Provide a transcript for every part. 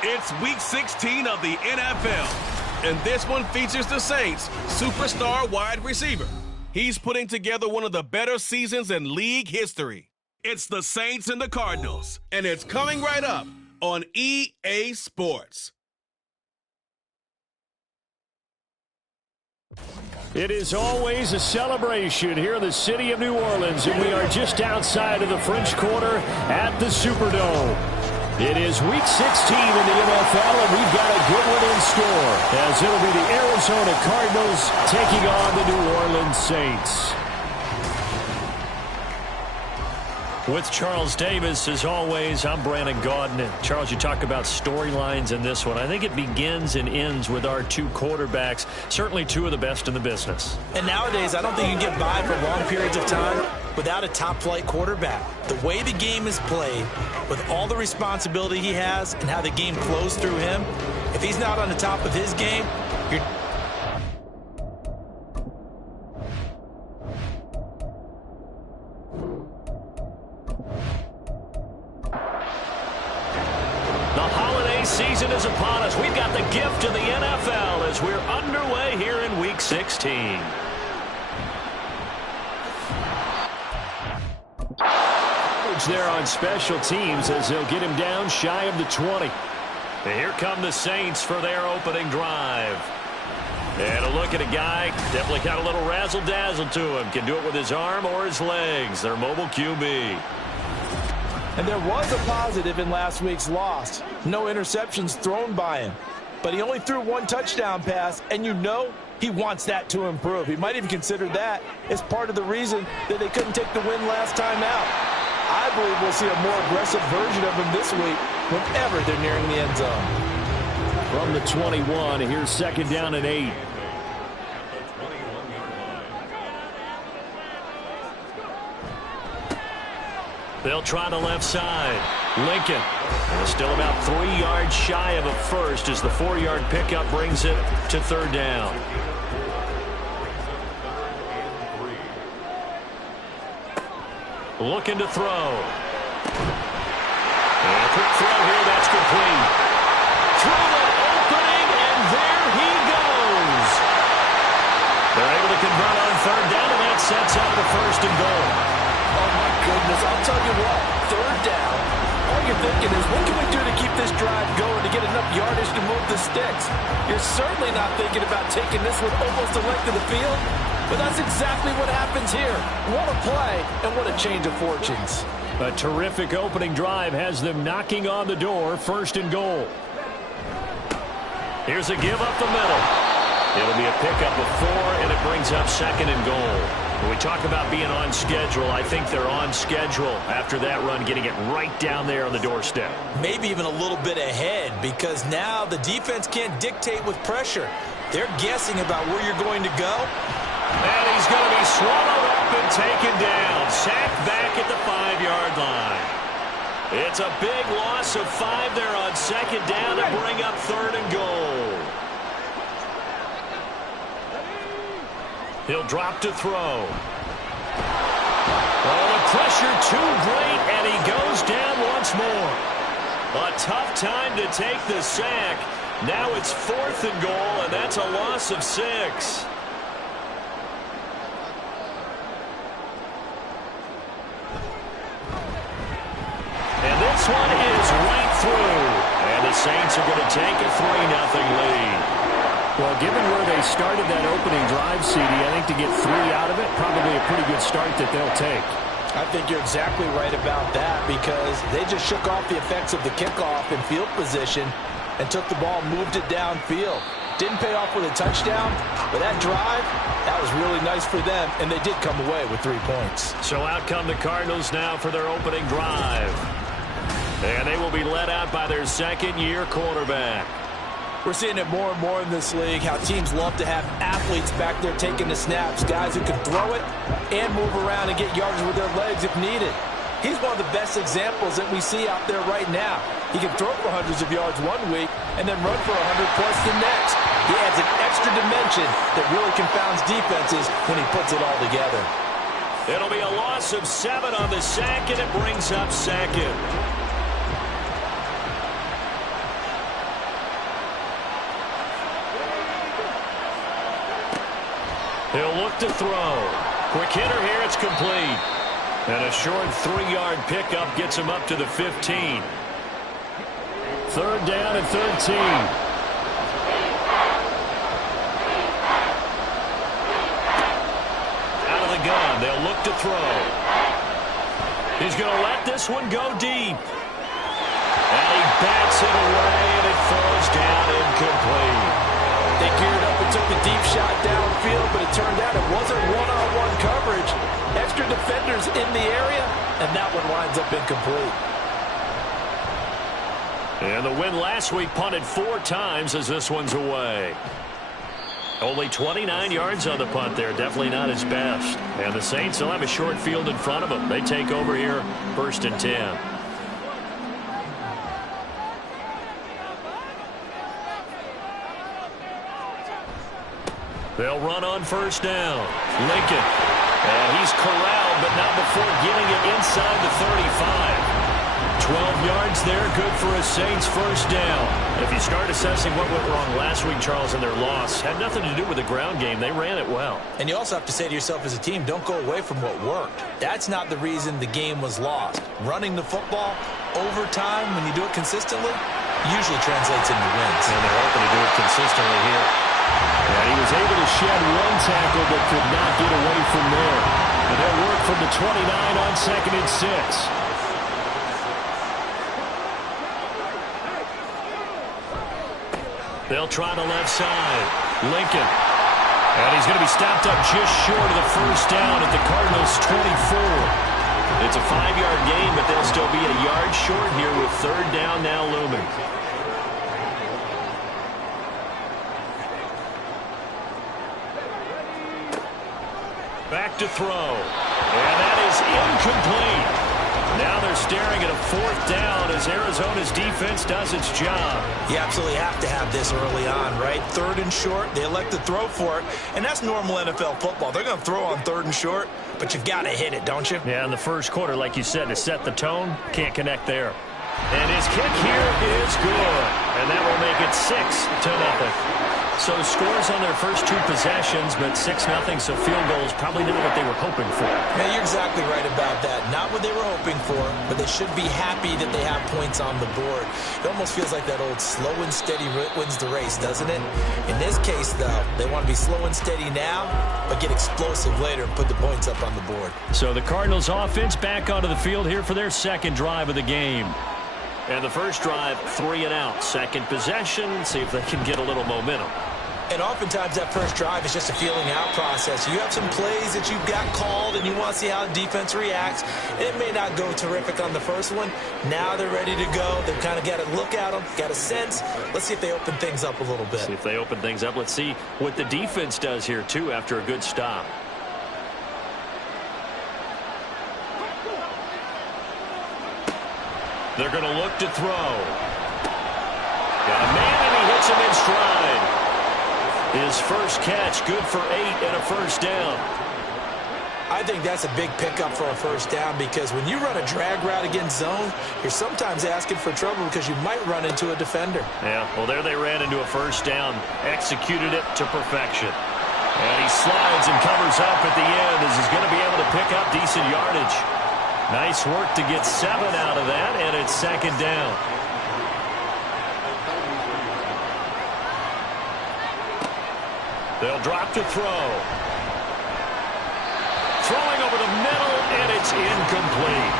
It's Week 16 of the NFL, and this one features the Saints' superstar wide receiver. He's putting together one of the better seasons in league history. It's the Saints and the Cardinals, and it's coming right up on EA Sports. It is always a celebration here in the city of New Orleans, and we are just outside of the French Quarter at the Superdome. It is Week 16 in the NFL, and we've got a good one in store, as it'll be the Arizona Cardinals taking on the New Orleans Saints. With Charles Davis, as always, I'm Brandon Gaudin. And Charles, you talk about storylines in this one. I think it begins and ends with our two quarterbacks, certainly two of the best in the business. And nowadays, I don't think you can get by for long periods of time without a top-flight quarterback. The way the game is played, with all the responsibility he has and how the game flows through him, if he's not on the top of his game, you're... Season is upon us. We've got the gift of the NFL as we're underway here in Week 16. There on special teams as they'll get him down shy of the 20. And here come the Saints for their opening drive. And a look at a guy, definitely got a little razzle-dazzle to him. Can do it with his arm or his legs. Their mobile QB. And there was a positive in last week's loss. No interceptions thrown by him. But he only threw one touchdown pass, and you know he wants that to improve. He might even consider that as part of the reason that they couldn't take the win last time out. I believe we'll see a more aggressive version of him this week whenever they're nearing the end zone. From the 21, here's second down and 8. They'll try the left side. Lincoln still about 3 yards shy of a first as the 4-yard pickup brings it to third down. Looking to throw. And a quick throw here. That's complete. Through an opening, and there he goes. They're able to convert on third down, and that sets up the first and goal. Oh, my goodness. I'll tell you what. Third down. All you're thinking is, what can we do to keep this drive going to get enough yardage to move the sticks? You're certainly not thinking about taking this one almost the length of the field, but that's exactly what happens here. What a play, and what a change of fortunes. A terrific opening drive has them knocking on the door, first and goal. Here's a give up the middle. It'll be a pickup of 4, and it brings up second and goal. When we talk about being on schedule, I think they're on schedule after that run, getting it right down there on the doorstep. Maybe even a little bit ahead, because now the defense can't dictate with pressure. They're guessing about where you're going to go. And he's going to be swallowed up and taken down. Sacked back at the 5-yard line. It's a big loss of 5 there on second down to bring up third and goal. He'll drop to throw. Oh, the pressure too great, and he goes down once more. A tough time to take the sack. Now it's fourth and goal, and that's a loss of 6. And this one is right through. And the Saints are going to take a 3-0 lead. Well, given where they started that opening drive, CD, I think to get 3 out of it, probably a pretty good start that they'll take. I think you're exactly right about that, because they just shook off the effects of the kickoff in field position and took the ball, moved it downfield. Didn't pay off with a touchdown, but that drive, that was really nice for them, and they did come away with 3 points. So out come the Cardinals now for their opening drive. And they will be led out by their second-year quarterback. We're seeing it more and more in this league, how teams love to have athletes back there taking the snaps, guys who can throw it and move around and get yardage with their legs if needed. He's one of the best examples that we see out there right now. He can throw for hundreds of yards one week and then run for 100+ the next. He adds an extra dimension that really confounds defenses when he puts it all together. It'll be a loss of 7 on the sack, and it brings up second. He'll look to throw. Quick hitter here. It's complete. And a short 3-yard pickup gets him up to the 15. Third down and 13. Out of the gun. They'll look to throw. He's going to let this one go deep. And he bats it away, and it falls down incomplete. They geared up and took a deep shot downfield, but it turned out it wasn't one-on-one coverage. Extra defenders in the area, and that one winds up incomplete. And the win last week punted 4 times as this one's away. Only 29 yards on the punt there. Definitely not his best. And the Saints will have a short field in front of them. They take over here, 1st and 10. They'll run on 1st down. Lincoln. And he's corralled, but not before getting it inside the 35. 12 yards there, good for a Saints 1st down. And if you start assessing what went wrong last week, Charles, in their loss, had nothing to do with the ground game. They ran it well. And you also have to say to yourself as a team, don't go away from what worked. That's not the reason the game was lost. Running the football over time, when you do it consistently, usually translates into wins. And they're hoping to do it consistently here. And he was able to shed 1 tackle but could not get away from there. And they'll work from the 29 on 2nd and 6. They'll try the left side. Lincoln. And he's going to be stopped up just short of the 1st down at the Cardinals' 24. It's a 5-yard gain, but they'll still be a yard short here with 3rd down now looming. Back to throw. And that is incomplete. Now they're staring at a 4th down as Arizona's defense does its job. You absolutely have to have this early on, right? 3rd and short, they elect to throw for it, and that's normal NFL football. They're going to throw on 3rd and short, but you've got to hit it, don't you? Yeah, in the first quarter, like you said, to set the tone, can't connect there. And his kick here is good, and that will make it 6-0. So scores on their first 2 possessions, but 6-0, so field goals probably not what they were hoping for. Yeah, you're exactly right about that. Not what they were hoping for, but they should be happy that they have points on the board. It almost feels like that old slow and steady wins the race, doesn't it? In this case, though, they want to be slow and steady now, but get explosive later and put the points up on the board. So the Cardinals offense back onto the field here for their 2nd drive of the game. And the first drive, 3 and out. 2nd possession, see if they can get a little momentum. And oftentimes that first drive is just a feeling out process. You have some plays that you've got called and you want to see how the defense reacts. It may not go terrific on the first one. Now they're ready to go. They've kind of got to look at them, got a sense. Let's see if they open things up a little bit. See if they open things up. Let's see what the defense does here, too, after a good stop. They're going to look to throw. Got a man, and he hits him in stride. His first catch, good for 8 and a 1st down. I think that's a big pickup for a 1st down because when you run a drag route against zone, you're sometimes asking for trouble because you might run into a defender. Yeah, well, there they ran into a 1st down, executed it to perfection. And he slides and covers up at the end as he's going to be able to pick up decent yardage. Nice work to get 7 out of that, and it's 2nd down. They'll drop to throw. Throwing over the middle, and it's incomplete.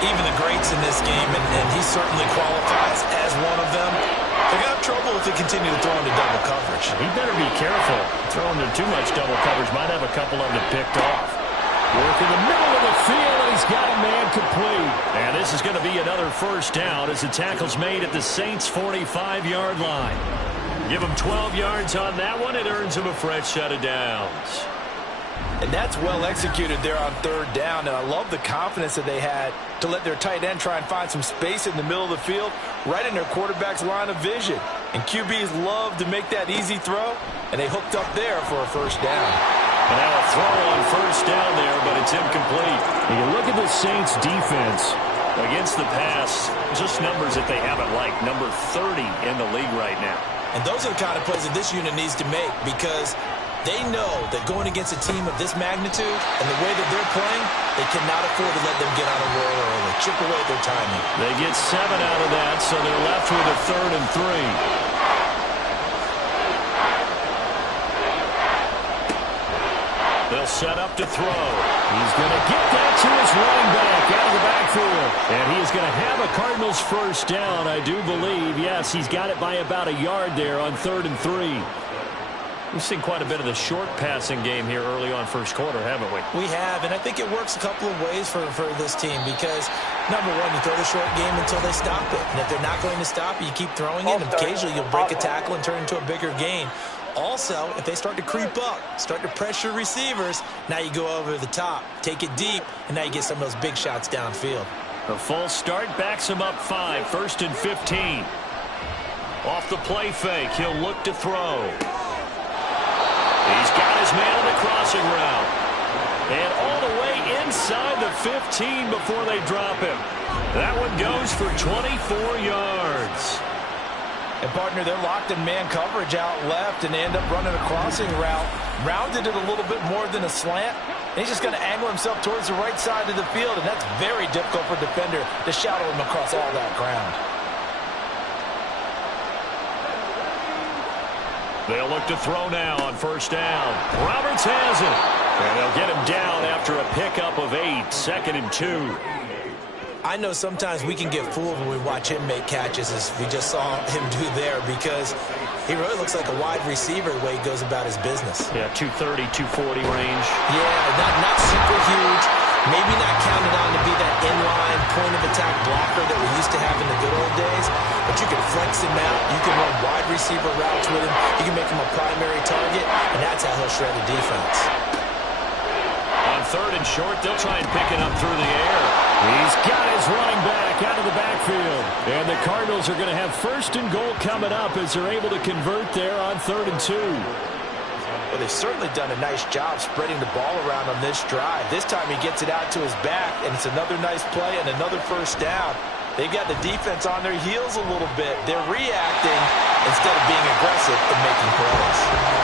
Even the greats in this game, and he certainly qualifies as one of them, they're going to have trouble if they continue to throw into double coverage. He better be careful. Throwing into too much double coverage might have a couple of them picked off. Work in the middle of the field, and he's got a man complete. And this is going to be another 1st down as the tackle's made at the Saints' 45-yard line. Give him 12 yards on that one. It earns him a fresh set of downs. And that's well executed there on 3rd down. And I love the confidence that they had to let their tight end try and find some space in the middle of the field, right in their quarterback's line of vision. And QBs love to make that easy throw, and they hooked up there for a 1st down. And now a throw on 1st down there, but it's incomplete. When you look at the Saints defense against the pass, just numbers that they haven't liked. Number 30 in the league right now. And those are the kind of plays that this unit needs to make because They know that going against a team of this magnitude and the way that they're playing, they cannot afford to let them get on a roll early. Chip away at their timing. They get 7 out of that, so they're left with a 3rd and 3. They'll set up to throw. He's going to get that to his running back out of the backfield. And he is going to have a Cardinals first down, I do believe. Yes, he's got it by about a yard there on 3rd and 3. We've seen quite a bit of the short passing game here early on first quarter, haven't we? We have, and I think it works a couple of ways for this team because, number one, you throw the short game until they stop it. And if they're not going to stop it, you keep throwing it, and occasionally you'll break a tackle and turn into a bigger gain. Also, if they start to creep up, start to pressure receivers, now you go over the top, take it deep, and now you get some of those big shots downfield. A false start backs him up 5, 1st and 15. Off the play fake, he'll look to throw. He's got his man on the crossing route. And all the way inside the 15 before they drop him. That one goes for 24 yards. And, partner, they're locked in man coverage out left, and they end up running a crossing route. Rounded it a little bit more than a slant. And he's just going to angle himself towards the right side of the field, and that's very difficult for a defender to shadow him across all that ground. They'll look to throw now on first down. Roberts has it. And they'll get him down after a pickup of 8, 2nd and 2. I know sometimes we can get fooled when we watch him make catches, as we just saw him do there, because he really looks like a wide receiver the way he goes about his business. Yeah, 230, 240 range. Yeah, not super huge. Maybe not counted on to be that inline point-of-attack blocker that we used to have in the good old days, but you can flex him out. You can run wide receiver routes with him. You can make him a primary target, and that's how he'll shred a defense. On 3rd and short, they'll try and pick it up through the air. He's got his running back out of the backfield. And the Cardinals are going to have 1st and goal coming up as they're able to convert there on 3rd and 2. Well, they've certainly done a nice job spreading the ball around on this drive. This time he gets it out to his back, and it's another nice play and another first down. They've got the defense on their heels a little bit. They're reacting instead of being aggressive and making plays.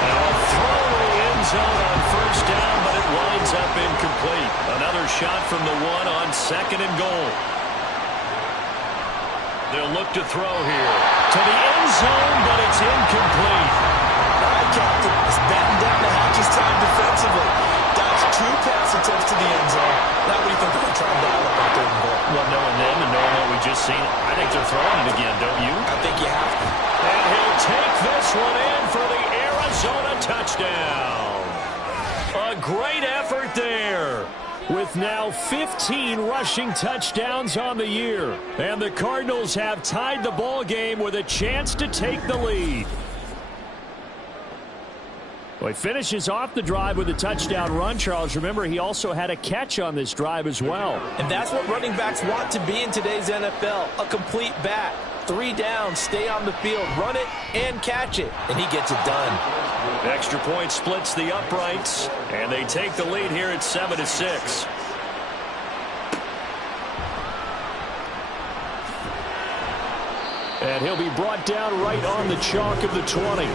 Now a throw to the end zone on first down, but it winds up incomplete. Another shot from the 1 on 2nd and goal. They'll look to throw here. To the end zone, but it's incomplete. Captain is batting down the hatches time defensively. Dodged 2 pass attempts to the end zone. Now what do you think they're going to try and dial up on 3rd and goal? Well, knowing them and knowing what we just seen, I think they're throwing it again, don't you? I think you have to. And he'll take this one in for the Arizona touchdown. A great effort there. With now 15 rushing touchdowns on the year. And the Cardinals have tied the ball game with a chance to take the lead. Well, he finishes off the drive with a touchdown run, Charles. Remember, he also had a catch on this drive as well. And that's what running backs want to be in today's NFL, a complete back. 3 downs, stay on the field, run it, and catch it. And he gets it done. Extra point splits the uprights, and they take the lead here at 7-6. And he'll be brought down right on the chalk of the 20.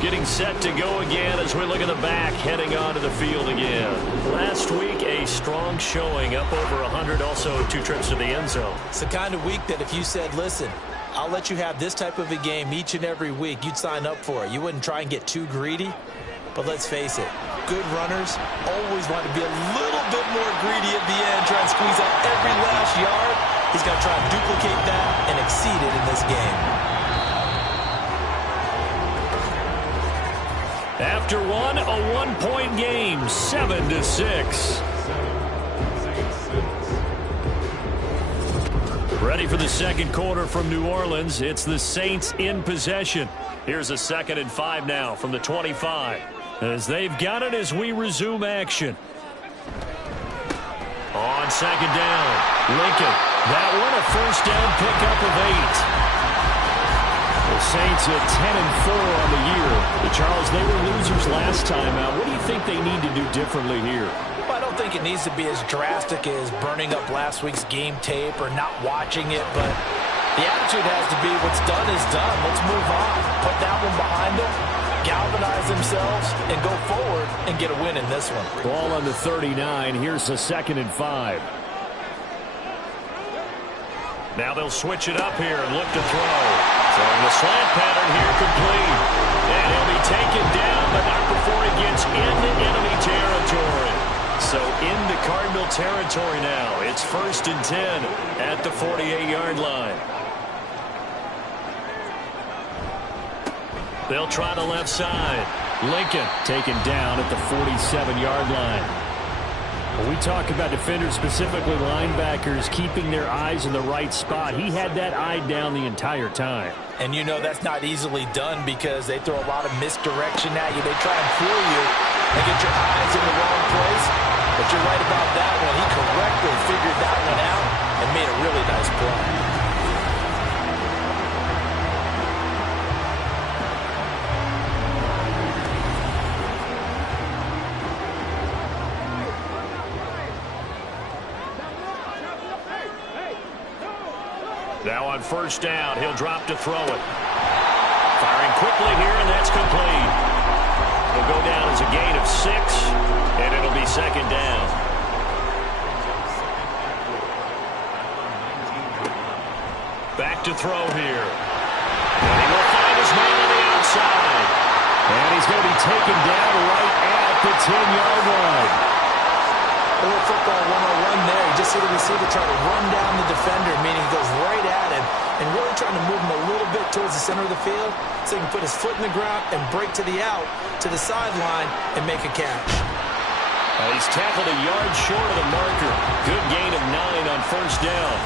Getting set to go again as we look at the back, heading onto the field again. Last week, a strong showing, up over 100, also 2 trips to the end zone. It's the kind of week that if you said, listen, I'll let you have this type of a game each and every week, you'd sign up for it. You wouldn't try and get too greedy. But let's face it, good runners always want to be a little bit more greedy at the end, try and squeeze out every last yard. He's going to try and duplicate that and exceed it in this game. After one, a 1-point game, 7-6. Ready for the second quarter from New Orleans. It's the Saints in possession. Here's a 2nd and 5 now from the 25. As they've got it as we resume action. On 2nd down, Lincoln. That one a first down pickup of 8. The Saints at 10-4 on the year. Charles, they were losers last time out. What do you think they need to do differently here? Well, I don't think it needs to be as drastic as burning up last week's game tape or not watching it, but the attitude has to be what's done is done. Let's move on. Put that one behind them. Get galvanize themselves and go forward and get a win in this one. Ball on the 39. Here's the 2nd and 5. Now they'll switch it up here and look to throw. Throwing the slant pattern here complete. And he'll be taken down, but not before he gets into enemy territory. So into Cardinal territory now. It's 1st and 10 at the 48-yard line. They'll try the left side. Lincoln taken down at the 47-yard line. When we talk about defenders, specifically linebackers, keeping their eyes in the right spot, he had that eye down the entire time. And you know that's not easily done because they throw a lot of misdirection at you. They try and fool you and get your eyes in the wrong place. But you're right about that one. He correctly figured that one out and made a really nice play. Now on 1st down, he'll drop to throw it. Firing quickly here, and that's complete. He'll go down as a gain of 6, and it'll be 2nd down. Back to throw here. And he will find his man on the outside. And he's going to be taken down right at the 10-yard line. A little football 101 there. You just see the receiver try to run down the defender, meaning he goes right at him and really trying to move him a little bit towards the center of the field so he can put his foot in the ground and break to the out, to the sideline, and make a catch. He's tackled a yard short of the marker. Good gain of 9 on 1st down.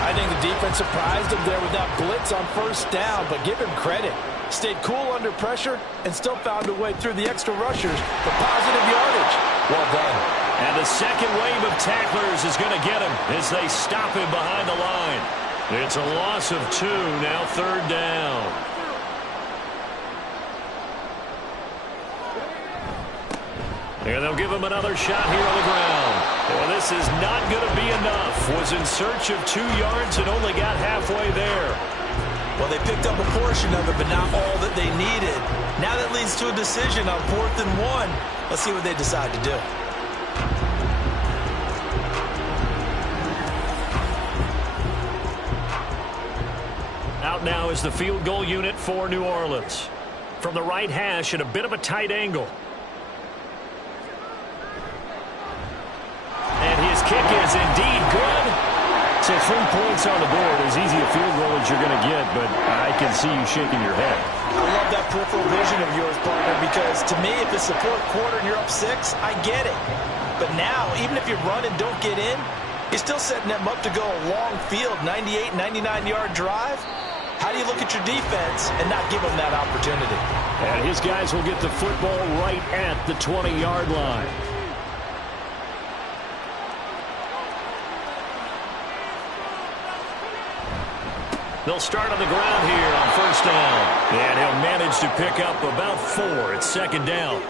I think the defense surprised him there with that blitz on 1st down, but give him credit. Stayed cool under pressure and still found a way through the extra rushers for positive yardage. Well done. And the second wave of tacklers is going to get him as they stop him behind the line. It's a loss of 2, now 3rd down. And they'll give him another shot here on the ground. Well, this is not going to be enough. Was in search of 2 yards and only got halfway there. Well, they picked up a portion of it, but not all that they needed. Now that leads to a decision on 4th and 1. Let's see what they decide to do. Out now is the field goal unit for New Orleans. From the right hash at a bit of a tight angle. And his kick is indeed good. So 3 points on the board, as easy a field goal as you're going to get, but I can see you shaking your head. I love that peripheral vision of yours, partner, because to me, if it's the 4th quarter and you're up 6, I get it. But now, even if you run and don't get in, you're still setting them up to go a long field, 98, 99-yard drive. How do you look at your defense and not give them that opportunity? And his guys will get the football right at the 20-yard line. They'll start on the ground here on 1st down. And he'll manage to pick up about 4. It's 2nd down.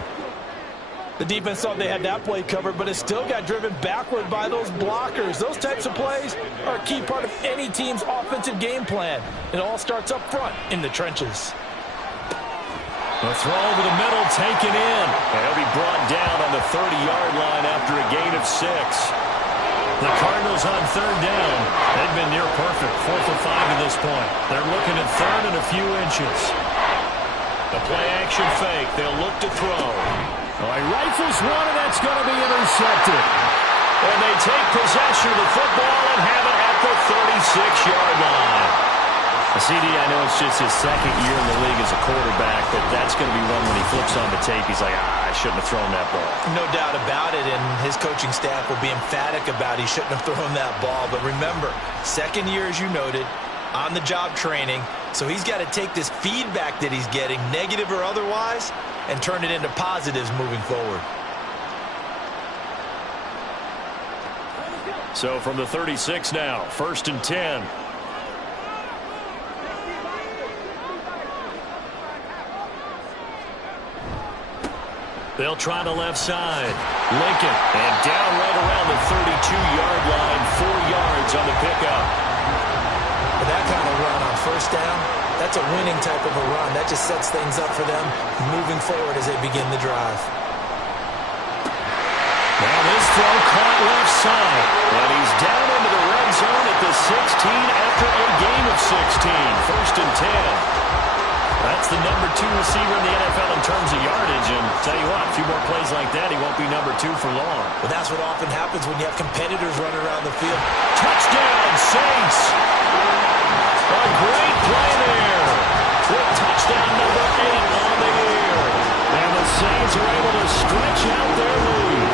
The defense thought they had that play covered, but it still got driven backward by those blockers. Those types of plays are a key part of any team's offensive game plan. It all starts up front in the trenches. The throw over the middle taken in. And he'll be brought down on the 30-yard line after a gain of 6. The Cardinals on 3rd down. They've been near perfect, 4th and 5 at this point. They're looking at 3rd and a few inches. The play-action fake. They'll look to throw. All right, rifles one, and that's going to be intercepted. And they take possession of the football and have it at the 36-yard line. CD, I know it's just his 2nd year in the league as a quarterback, but that's going to be one when he flips on the tape. He's like, I shouldn't have thrown that ball. No doubt about it, and his coaching staff will be emphatic about he shouldn't have thrown that ball. But remember, 2nd year, as you noted, on-the-job training, so he's got to take this feedback that he's getting, negative or otherwise, and turn it into positives moving forward. So from the 36 now, 1st and 10. They'll try the left side. Lincoln, and down right around the 32-yard line, 4 yards on the pickup. With that kind of run on 1st down, That's a winning type of a run. That just sets things up for them moving forward as they begin the drive. Now this throw caught left side. And he's down into the red zone at the 16 after a game of 16. First and 10. That's the number 2 receiver in the NFL in terms of yardage. And tell you what, a few more plays like that, he won't be number 2 for long. But that's what often happens when you have competitors running around the field. Touchdown, Saints. A great play there. With touchdown number 8 on the year. And the Saints are able to stretch out their lead.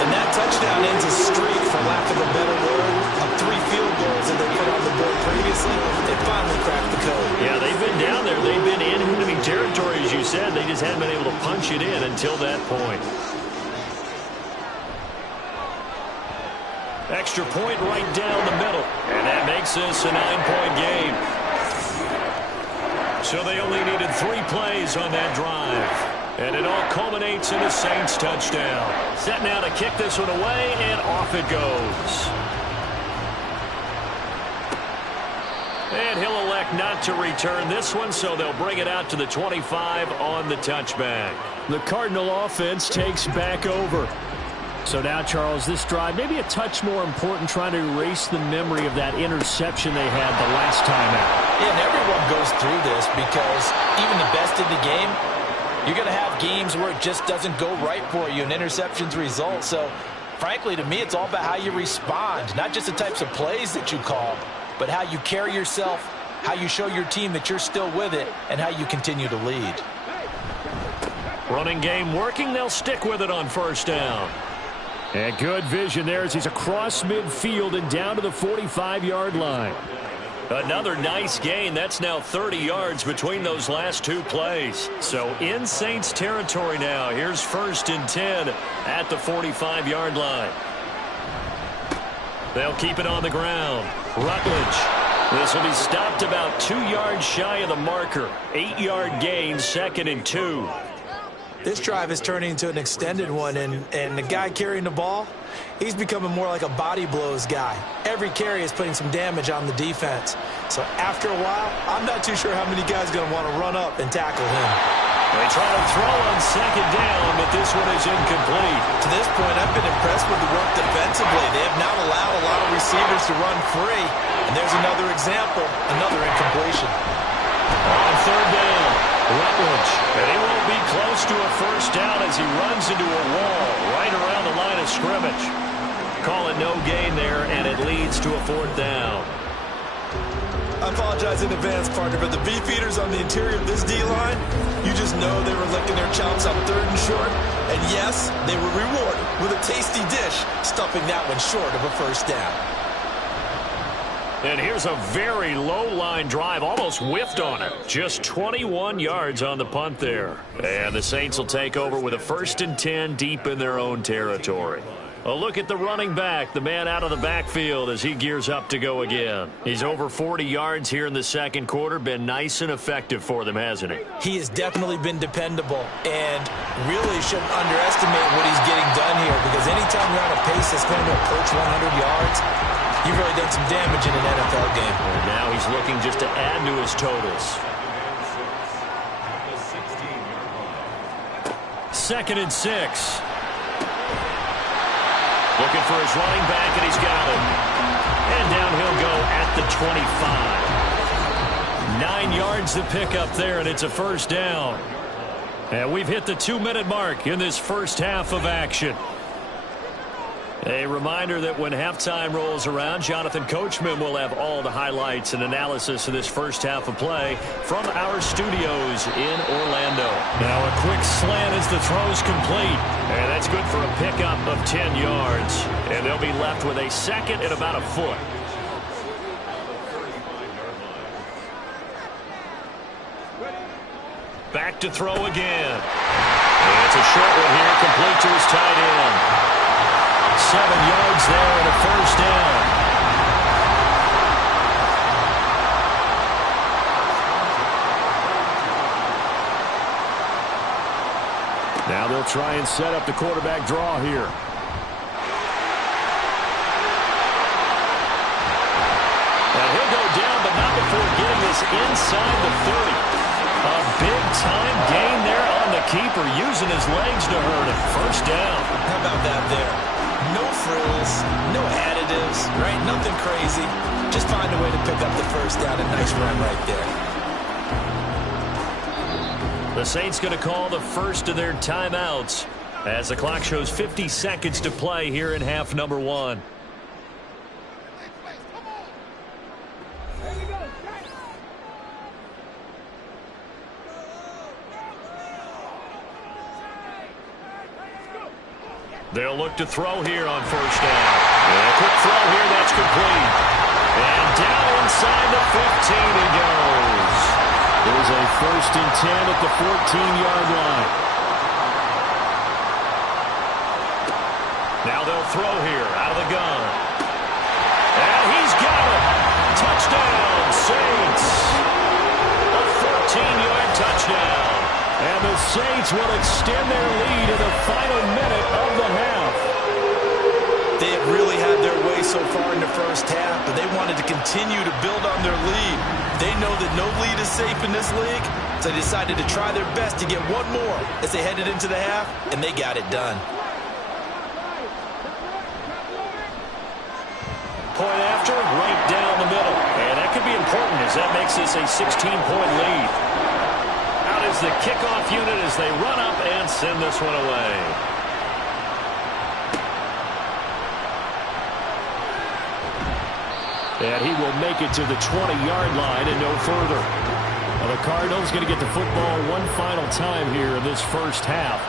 And that touchdown ends a streak, for lack of a better word, of 3 field goals that they put on the board previously. They finally cracked the code. Yeah, they've been down there. They've been in enemy territory, as you said. They just hadn't been able to punch it in until that point. Extra point right down the middle. And that makes this a 9-point game. So they only needed 3 plays on that drive. And it all culminates in a Saints touchdown. Set now to kick this one away, and off it goes. And he'll elect not to return this one, so they'll bring it out to the 25 on the touchback. The Cardinal offense takes back over. So now, Charles, this drive maybe a touch more important, trying to erase the memory of that interception they had the last time out. Yeah, and everyone goes through this because even the best in the game, you're going to have games where it just doesn't go right for you and interceptions result. So, frankly, to me, it's all about how you respond, not just the types of plays that you call, but how you carry yourself, how you show your team that you're still with it, and how you continue to lead. Running game working. They'll stick with it on first down. And good vision there as he's across midfield and down to the 45-yard line. Another nice gain. That's now 30 yards between those last 2 plays. So in Saints territory now. Here's first and 10 at the 45-yard line. They'll keep it on the ground. Rutledge. This will be stopped about 2 yards shy of the marker. 8-yard gain, 2nd and 2. This drive is turning into an extended one, and the guy carrying the ball, he's becoming more like a body blows guy. Every carry is putting some damage on the defense. So after a while, I'm not too sure how many guys are going to want to run up and tackle him. They try to throw on 2nd down, but this one is incomplete. To this point, I've been impressed with the work defensively. They have not allowed a lot of receivers to run free. And there's another example, another incompletion. On 3rd down, Rutledge. And he won't be close to a first down as he runs into a wall right around the line of scrimmage. Call it no gain there, and it leads to a 4th down. I apologize in advance, partner, but the beefeaters on the interior of this D-line, you just know they were licking their chops on 3rd and short. And yes, they were rewarded with a tasty dish, stuffing that one short of a first down. And here's a very low-line drive, almost whiffed on it. Just 21 yards on the punt there. And the Saints will take over with a 1st and 10 deep in their own territory. A look at the running back, the man out of the backfield as he gears up to go again. He's over 40 yards here in the 2nd quarter. Been nice and effective for them, hasn't he? He has definitely been dependable and really shouldn't underestimate what he's getting done here, because anytime you're on a pace that's going to approach 100 yards, you've really done some damage in an NFL game. And now he's looking just to add to his totals. 2nd and 6. Looking for his running back, and he's got him. And down he'll go at the 25. 9 yards to pick up there, and it's a first down. And we've hit the 2-minute mark in this first half of action. A reminder that when halftime rolls around, Jonathan Coachman will have all the highlights and analysis of this first half of play from our studios in Orlando. Now a quick slant as the throw's complete. And that's good for a pickup of 10 yards. And they'll be left with a 2nd and about a foot. Back to throw again. And it's a short one here, complete to his tight end. 7 yards there and a first down. Now they'll try and set up the quarterback draw here. And he'll go down, but not before getting this inside the 30. A big-time gain there on the keeper, using his legs to hurt him. First down. How about that there? No frills, no additives, right? Nothing crazy. Just find a way to pick up the first down. A nice run right there. The Saints going to call the first of their timeouts as the clock shows 50 seconds to play here in half number 1. They'll look to throw here on first down. And a quick throw here, that's complete. And down inside the 15 he goes. There's a 1st and 10 at the 14-yard line. Now they'll throw here out of the gun. And he's got it. Touchdown, Saints. A 14-yard touchdown. And the Saints will extend their lead in the final minute of the half. They have really had their way so far in the first half, but they wanted to continue to build on their lead. They know that no lead is safe in this league, so they decided to try their best to get one more as they headed into the half, and they got it done. Point after, right down the middle. And that could be important as that makes this a 16-point lead. Out is the kickoff unit as they run up and send this one away. And he will make it to the 20-yard line and no further. Well, the Cardinals going to get the football one final time here in this first half.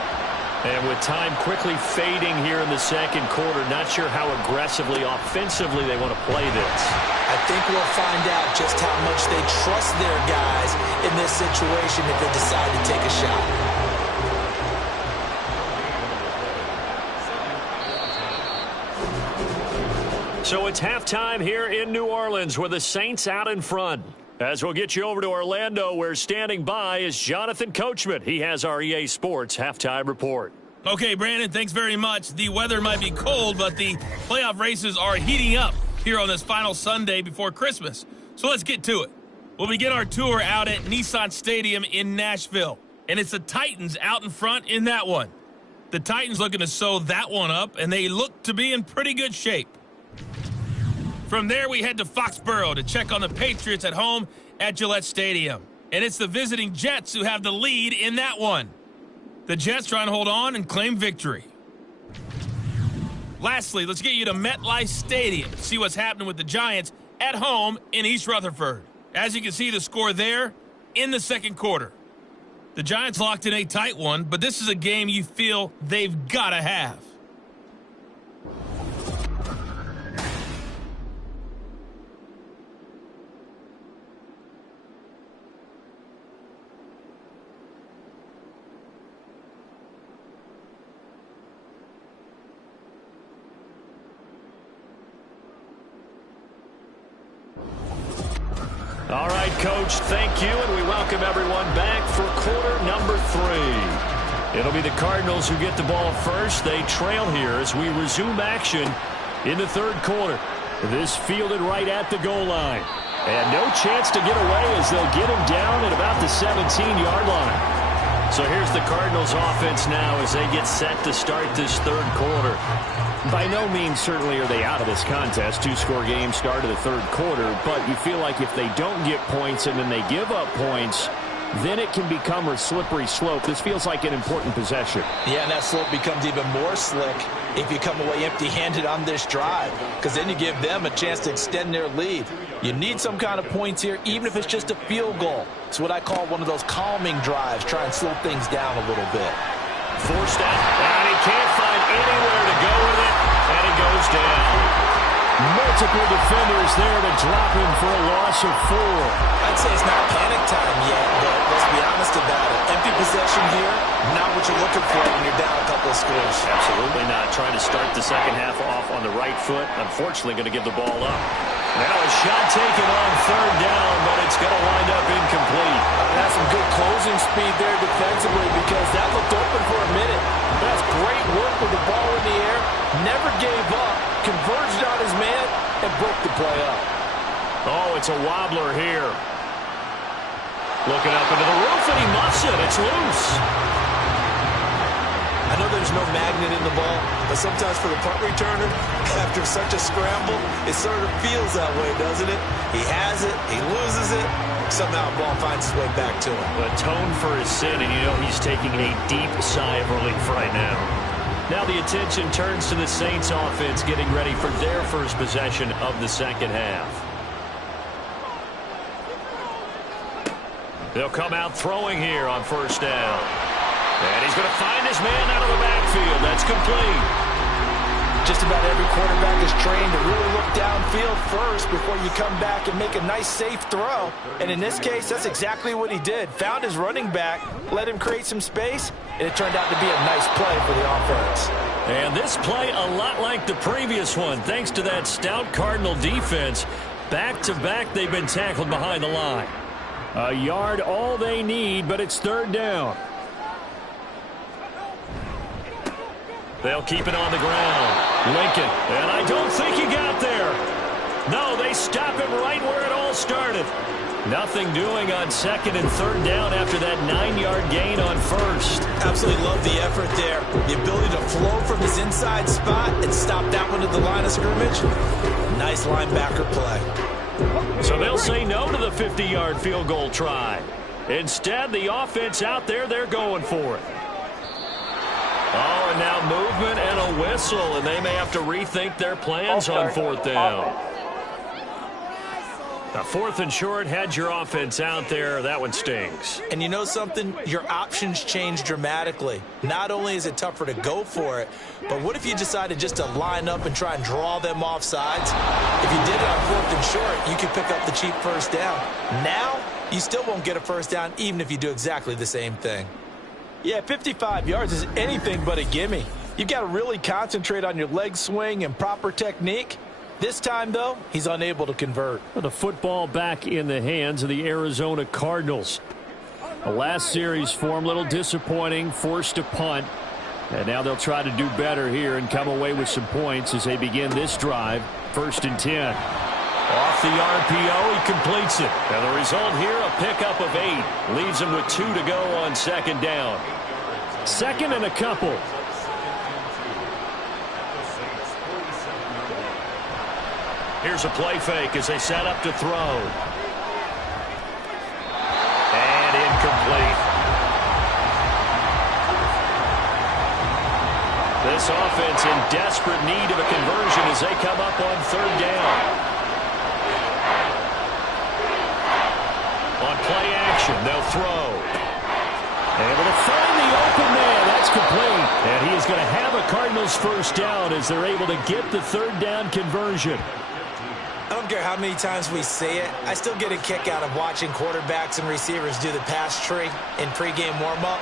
And with time quickly fading here in the second quarter, not sure how aggressively, offensively they want to play this. I think we'll find out just how much they trust their guys in this situation if they decide to take a shot. So it's halftime here in New Orleans with the Saints out in front. As we'll get you over to Orlando, where standing by is Jonathan Coachman. He has our EA Sports halftime report. Okay, Brandon, thanks very much. The weather might be cold, but the playoff races are heating up here on this final Sunday before Christmas. So let's get to it. We'll begin our tour out at Nissan Stadium in Nashville. And it's the Titans out in front in that one. The Titans looking to sew that one up, and they look to be in pretty good shape. From there, we head to Foxborough to check on the Patriots at home at Gillette Stadium. And it's the visiting Jets who have the lead in that one. The Jets trying to hold on and claim victory. Lastly, let's get you to MetLife Stadium to see what's happening with the Giants at home in East Rutherford. As you can see, the score there in the second quarter. The Giants locked in a tight one, but this is a game you feel they've got to have. All right, Coach, thank you, and we welcome everyone back for quarter number 3. It'll be the Cardinals who get the ball first. They trail here as we resume action in the third quarter. This fielded right at the goal line. And no chance to get away as they'll get him down at about the 17-yard line. So here's the Cardinals offense now as they get set to start this third quarter. By no means certainly are they out of this contest. 2-score game start of the third quarter, but you feel like if they don't get points and then they give up points, then it can become a slippery slope. This feels like an important possession. Yeah, and that slope becomes even more slick if you come away empty-handed on this drive, because then you give them a chance to extend their lead. You need some kind of points here, even if it's just a field goal. It's what I call one of those calming drives. Try and slow things down a little bit. Forced out, and he can't find anywhere to go with it, and he goes down. Multiple defenders there to drop him for a loss of 4. I'd say it's not panic time yet, but let's be honest about it. Empty possession here, not what you're looking for when you're down a couple of scores. Absolutely not. Trying to start the second half off on the right foot. Unfortunately, going to give the ball up. Now a shot taken on third down, but it's going to wind up incomplete. That's some good closing speed there defensively because that looked open for a minute. That's great work with the ball in the air. Never gave up. Converged on his man and broke the play up. Oh, it's a wobbler here. Looking up into the roof, and he muffs it. It's loose. I know there's no magnet in the ball, but sometimes for the punt returner, after such a scramble, it sort of feels that way, doesn't it? He has it, he loses it, somehow the ball finds its way back to him. Atone for his sin, and you know he's taking a deep sigh of relief right now. Now the attention turns to the Saints offense getting ready for their first possession of the second half. They'll come out throwing here on first down. And he's going to find his man out of the backfield. That's complete. Just about every quarterback is trained to really look downfield first before you come back and make a nice, safe throw. And in this case, that's exactly what he did. Found his running back, let him create some space, and it turned out to be a nice play for the offense. And this play a lot like the previous one, thanks to that stout Cardinal defense. Back-to-back, they've been tackled behind the line. A yard all they need, but it's third down. They'll keep it on the ground. Lincoln, and I don't think he got there. No, they stop him right where it all started. Nothing doing on second and third down after that 9-yard gain on first. Absolutely love the effort there. The ability to flow from his inside spot and stop that one at the line of scrimmage. Nice linebacker play. So they'll say no to the 50-yard field goal try. Instead, the offense out there, they're going for it. Oh, and now movement and a whistle, and they may have to rethink their plans on fourth down. Now, fourth and short, had your offense out there. That one stings. And you know something? Your options change dramatically. Not only is it tougher to go for it, but what if you decided just to line up and try and draw them off sides? If you did it on fourth and short, you could pick up the cheap first down. Now, you still won't get a first down even if you do exactly the same thing. Yeah, 55 yards is anything but a gimme. You've got to really concentrate on your leg swing and proper technique. This time, though, he's unable to convert. The football back in the hands of the Arizona Cardinals. The last series for him, a little disappointing, forced a punt. And now they'll try to do better here and come away with some points as they begin this drive. First and 10. Off the RPO, he completes it. And the result here, a pickup of 8. Leaves him with 2 to go on second down. Second and a couple. Here's a play fake as they set up to throw. And incomplete. This offense in desperate need of a conversion as they come up on third down. On play action, they'll throw. Able to find the open man. That's complete. And he is going to have a Cardinals first down as they're able to get the third down conversion. I don't care how many times we say it, I still get a kick out of watching quarterbacks and receivers do the pass tree in pregame warm-up.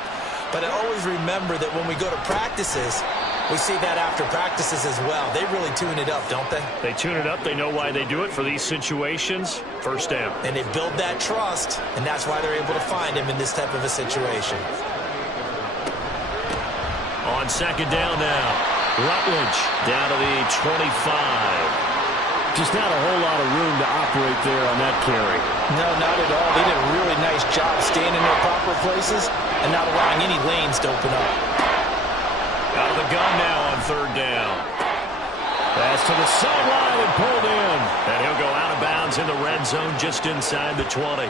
But I always remember that when we go to practices, we see that after practices as well. They really tune it up, don't they? They tune it up. They know why they do it for these situations. First down. And they build that trust, and that's why they're able to find him in this type of a situation. On second down now, Rutledge down to the 25. Just not a whole lot of room to operate there on that carry. No, not at all. They did a really nice job staying in their proper places and not allowing any lanes to open up. Out of the gun now on third down. Pass to the sideline and pulled in. And he'll go out of bounds in the red zone just inside the 20.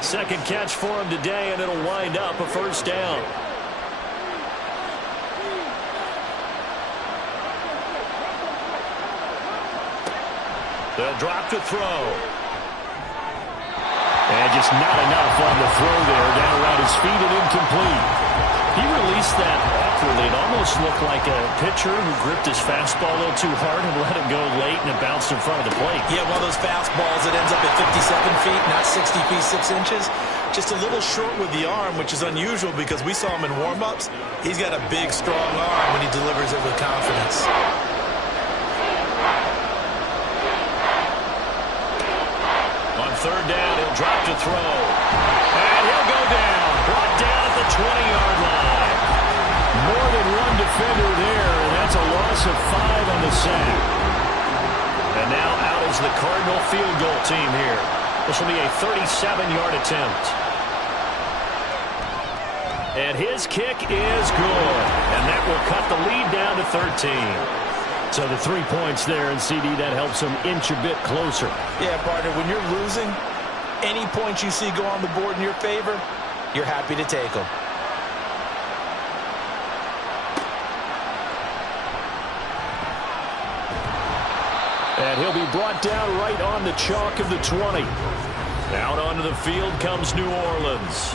Second catch for him today, and it'll wind up a first down. They'll drop to throw. And just not enough on the throw there. Down around his feet and incomplete. He released that awkwardly. It almost looked like a pitcher who gripped his fastball a little too hard and let it go late, and it bounced in front of the plate. Yeah, one of those fastballs that ends up at 57 feet, not 60 feet, 6 inches. Just a little short with the arm, which is unusual because we saw him in warm-ups. He's got a big, strong arm when he delivers it with confidence. Third down, he'll drop to throw. And he'll go down. Brought down at the 20-yard line. More than one defender there, and that's a loss of 5 on the sack. And And now out is the Cardinal field goal team here. This will be a 37-yard attempt. And his kick is good. And that will cut the lead down to 13. So the 3 points there, and CD, that helps them inch a bit closer. Yeah, partner, when you're losing, any points you see go on the board in your favor, you're happy to take them. And he'll be brought down right on the chalk of the 20. Out onto the field comes New Orleans.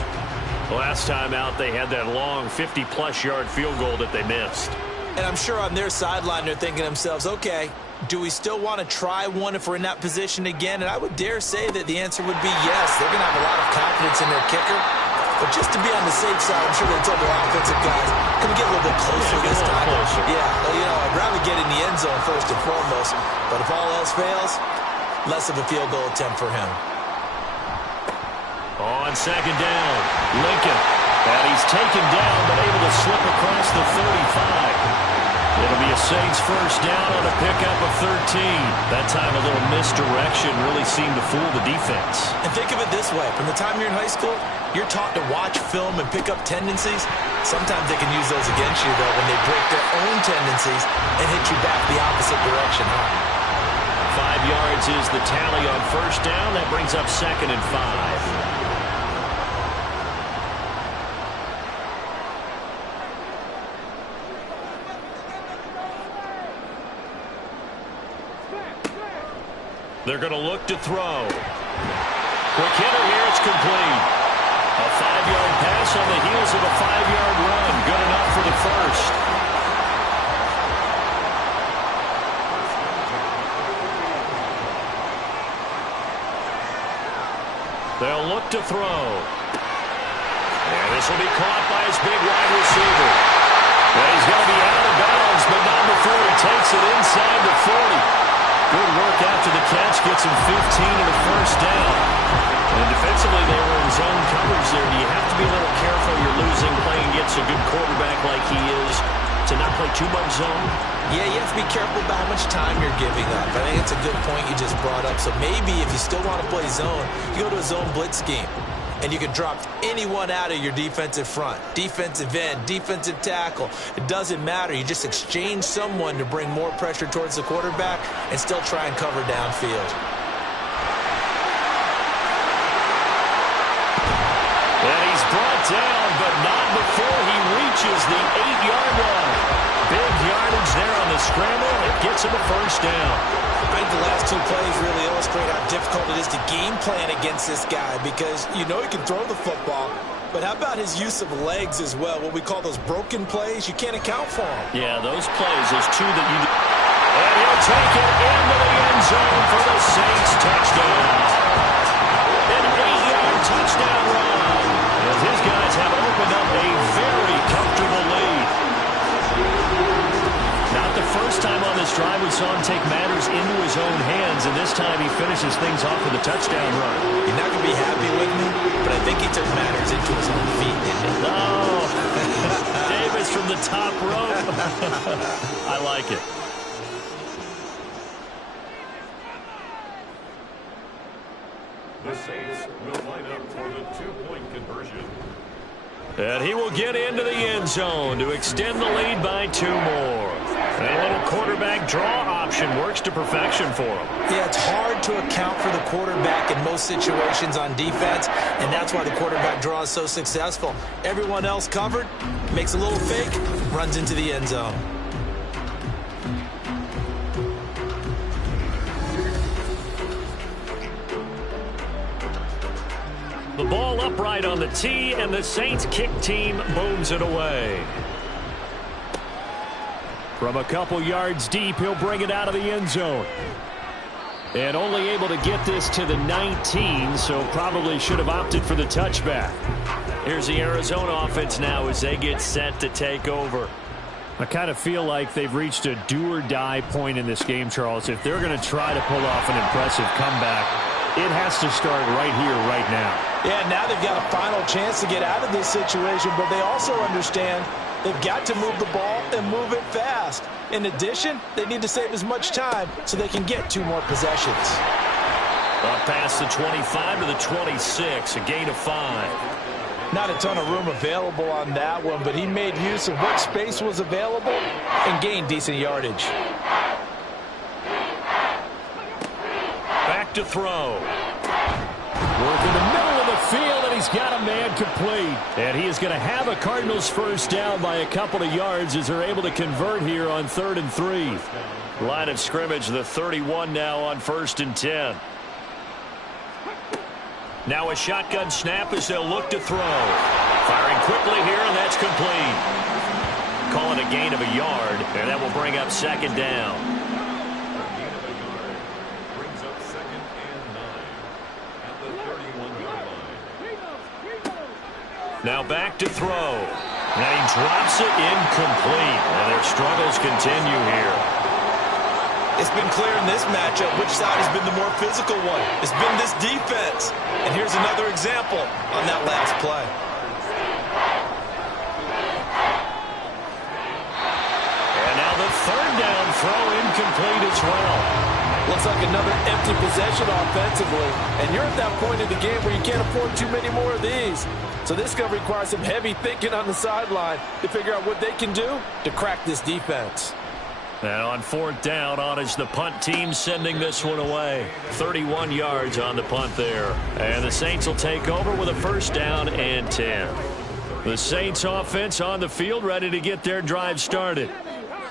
Last time out, they had that long 50-plus yard field goal that they missed. And I'm sure on their sideline, they're thinking to themselves, okay, do we still want to try one if we're in that position again? And I would dare say that the answer would be yes. They're going to have a lot of confidence in their kicker. But just to be on the safe side, I'm sure they told their offensive guys, can we get a little bit closer this time? Yeah, I'd rather get in the end zone first and foremost. But if all else fails, less of a field goal attempt for him. On second down, Lincoln. And he's taken down, but able to slip across the 35. It'll be a Saints first down on a pickup of 13. That time a little misdirection really seemed to fool the defense. And think of it this way. From the time you're in high school, you're taught to watch film and pick up tendencies. Sometimes they can use those against you, though, when they break their own tendencies and hit you back the opposite direction. 5 yards is the tally on first down. That brings up 2nd and 5. They're going to look to throw. Quick hitter here. It's complete. A 5-yard pass on the heels of a 5-yard run. Good enough for the first. They'll look to throw. And this will be caught by his big wide receiver. And he's going to be out of bounds, but not before he takes it inside the 40. Good work after the catch, gets him 15 and a first down. And defensively, they were in zone coverage there. You have to be a little careful. You're losing, playing against a good quarterback like he is, to not play too much zone. Yeah, you have to be careful about how much time you're giving up. I think it's a good point you just brought up. So maybe if you still want to play zone, you go to a zone blitz scheme. And you can drop anyone out of your defensive front. Defensive end, defensive tackle. It doesn't matter. You just exchange someone to bring more pressure towards the quarterback and still try and cover downfield. And he's brought down, but not before he reaches the 8-yard line. Big yardage there on the scramble. It gets him a first down. I think the last 2 plays really illustrate how difficult it is to game plan against this guy because you know he can throw the football, but how about his use of legs as well? What we call those broken plays, you can't account for them. Yeah, those plays, those 2 that you do. And he'll take it into the end zone for the Saints touchdown. An 8-yard touchdown run as his guys have opened up a very comfortable lead. Not the first time on this drive we saw him take matters into his own hands, and this time he finishes things off with a touchdown run. You're not going to be happy with me, but I think he took matters into his own feet, didn't he? Oh, Davis from the top rope. I like it. The Saints will line up for the 2-point conversion. And he will get into the end zone to extend the lead by 2 more. And a little quarterback draw option works to perfection for him. Yeah, it's hard to account for the quarterback in most situations on defense, and that's why the quarterback draw is so successful. Everyone else covered, makes a little fake, runs into the end zone. The ball upright on the tee, and the Saints kick team booms it away. From a couple yards deep, he'll bring it out of the end zone. And only able to get this to the 19, so probably should have opted for the touchback. Here's the Arizona offense now as they get set to take over. I kind of feel like they've reached a do-or-die point in this game, Charles. If they're going to try to pull off an impressive comeback, it has to start right here, right now. Yeah, now they've got a final chance to get out of this situation, but they also understand they've got to move the ball and move it fast. fast. In addition, they need to save as much time so they can get 2 more possessions. Up past the 25 to the 26, a gain of 5. Not a ton of room available on that one, but he made use of what space was available and gained decent yardage. Back to throw. Work in the middle of the field, and he's got a man complete. And he is going to have a Cardinals first down by a couple of yards as they're able to convert here on 3rd and 3. Line of scrimmage, the 31 now on 1st and 10. Now a shotgun snap as they'll look to throw. Firing quickly here, and that's complete. Calling a gain of a yard, and that will bring up 2nd down. Brings up 2nd and 9 at the 31-yard line. Now back to throw. And he drops it incomplete. And their struggles continue here. It's been clear in this matchup which side has been the more physical one. It's been this defense. And here's another example on that last play. And now the 3rd down throw incomplete as well. Looks like another empty possession offensively. And you're at that point in the game where you can't afford too many more of these. So this is going to require some heavy thinking on the sideline to figure out what they can do to crack this defense. And on 4th down, on is the punt team sending this one away. 31 yards on the punt there. And the Saints will take over with a 1st down and 10. The Saints offense on the field ready to get their drive started.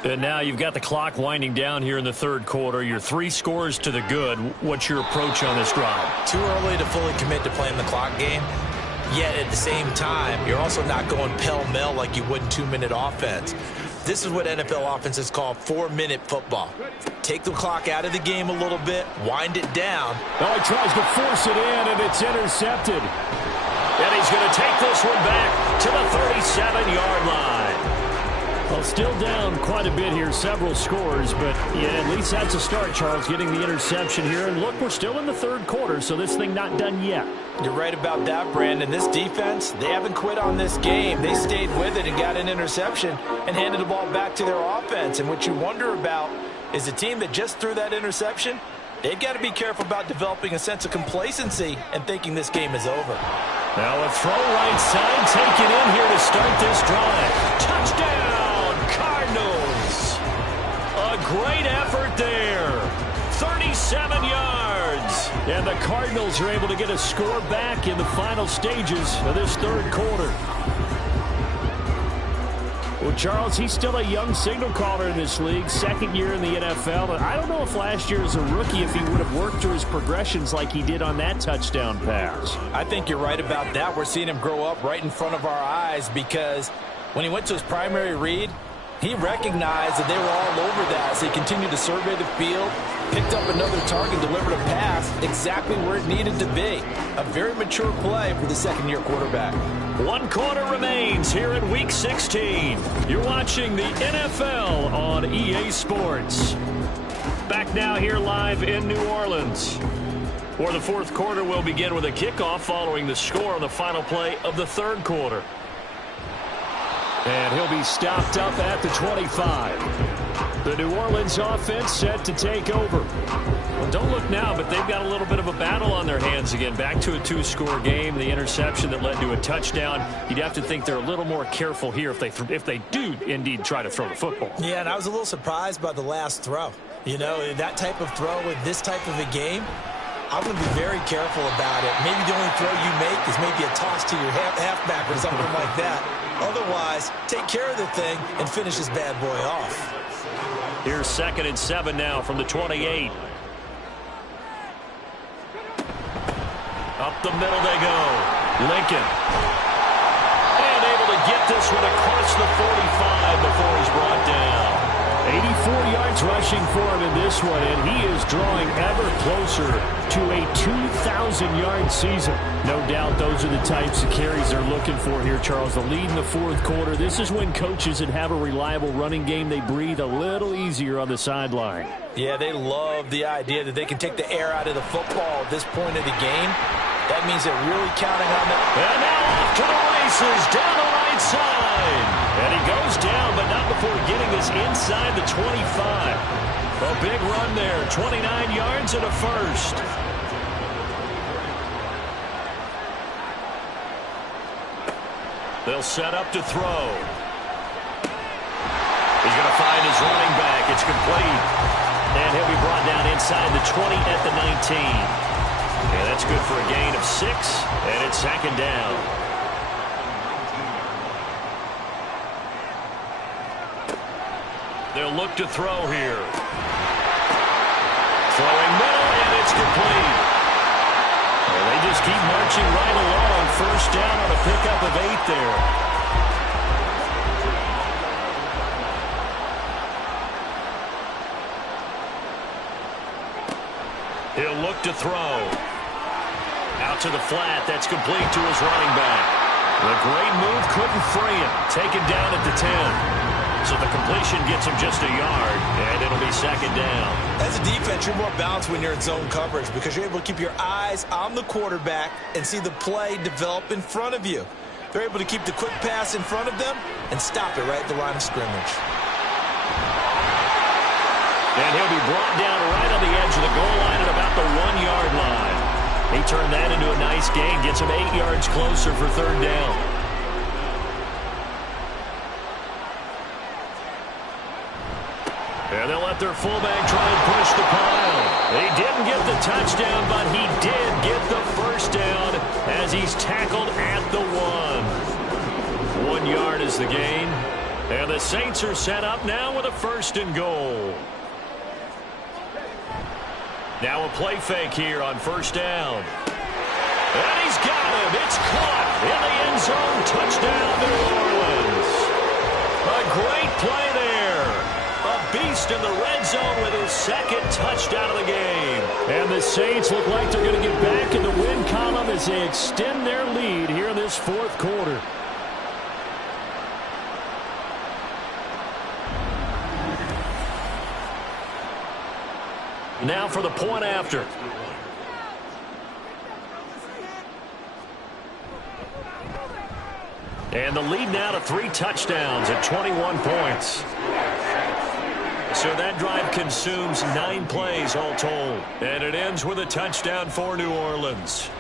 And now you've got the clock winding down here in the 3rd quarter. You're 3 scores to the good. What's your approach on this drive? Too early to fully commit to playing the clock game. Yet at the same time, you're also not going pell-mell like you would in 2-minute offense. This is what NFL offenses call 4-minute football. Take the clock out of the game a little bit, wind it down. Oh, he tries to force it in, and it's intercepted. And he's going to take this one back to the 37-yard line. Well, still down quite a bit here, several scores, but yeah, at least that's a start, Charles, getting the interception here. And look, we're still in the 3rd quarter, so this thing not done yet. You're right about that, Brandon. This defense, they haven't quit on this game. They stayed with it and got an interception and handed the ball back to their offense. And what you wonder about is a team that just threw that interception, they've got to be careful about developing a sense of complacency and thinking this game is over. Now a throw right side taken in here to start this drive. Touchdown, Cardinals. A great effort there. 37 yards. And the Cardinals are able to get a score back in the final stages of this 3rd quarter. Well, Charles, he's still a young signal caller in this league, 2nd year in the NFL. And I don't know if last year as a rookie if he would have worked through his progressions like he did on that touchdown pass. I think you're right about that. We're seeing him grow up right in front of our eyes because when he went to his primary read, he recognized that they were all over that. So he continued to survey the field, picked up another target, delivered a pass exactly where it needed to be. A very mature play for the 2nd-year quarterback. 1 quarter remains here in Week 16. You're watching the NFL on EA Sports. Back now here live in New Orleans. For the 4th quarter, we'll begin with a kickoff following the score on the final play of the 3rd quarter. And he'll be stopped up at the 25. The New Orleans offense set to take over. Well, don't look now, but they've got a little bit of a battle on their hands again. Back to a 2-score game. The interception that led to a touchdown. You'd have to think they're a little more careful here if they do indeed try to throw the football. Yeah, and I was a little surprised by the last throw. You know, that type of throw in this type of a game, I'm going to be very careful about it. Maybe the only throw you make is maybe a toss to your halfback or something like that. Otherwise, take care of the thing and finish this bad boy off. Here's 2nd and 7 now from the 28. Up the middle they go. Lincoln. And able to get this one across the 45 before he's brought down. 84 yards rushing for him in this one, and he is drawing ever closer to a 2,000-yard season. No doubt those are the types of carries they're looking for here, Charles. The lead in the 4th quarter. This is when coaches that have a reliable running game, they breathe a little easier on the sideline. Yeah, they love the idea that they can take the air out of the football at this point of the game. That means they're really counting on it. And now off to the races down the right side. And he goes down, but not before getting his inside the 25. A big run there, 29 yards and a first. They'll set up to throw. He's going to find his running back. It's complete. And he'll be brought down inside the 20 at the 19. Yeah, that's good for a gain of 6, and it's second down. They'll look to throw here. Throwing middle, and it's complete. Well, they just keep marching right along. First down on a pickup of 8 there. He'll look to throw. Out to the flat. That's complete to his running back. The great move couldn't free him. Taken down at the 10. So the completion gets him just a yard, and it'll be second down. As a defense, you're more balanced when you're in zone coverage because you're able to keep your eyes on the quarterback and see the play develop in front of you. They're able to keep the quick pass in front of them and stop it right at the line of scrimmage. And he'll be brought down right on the edge of the goal line at about the 1-yard line. He turned that into a nice gain, gets him 8 yards closer for third down. And they'll let their fullback try and push the pile. He didn't get the touchdown, but he did get the first down as he's tackled at the 1. 1 yard is the gain. And the Saints are set up now with a first and goal. Now a play fake here on first down. And he's got him. It's caught in the end zone. Touchdown, New Orleans. A great play there. A beast in the red zone with his second touchdown of the game. And the Saints look like they're going to get back in the win column as they extend their lead here in this fourth quarter. Now for the point after. And the lead now to 3 touchdowns at 21 points. So that drive consumes 9 plays all told. And it ends with a touchdown for New Orleans.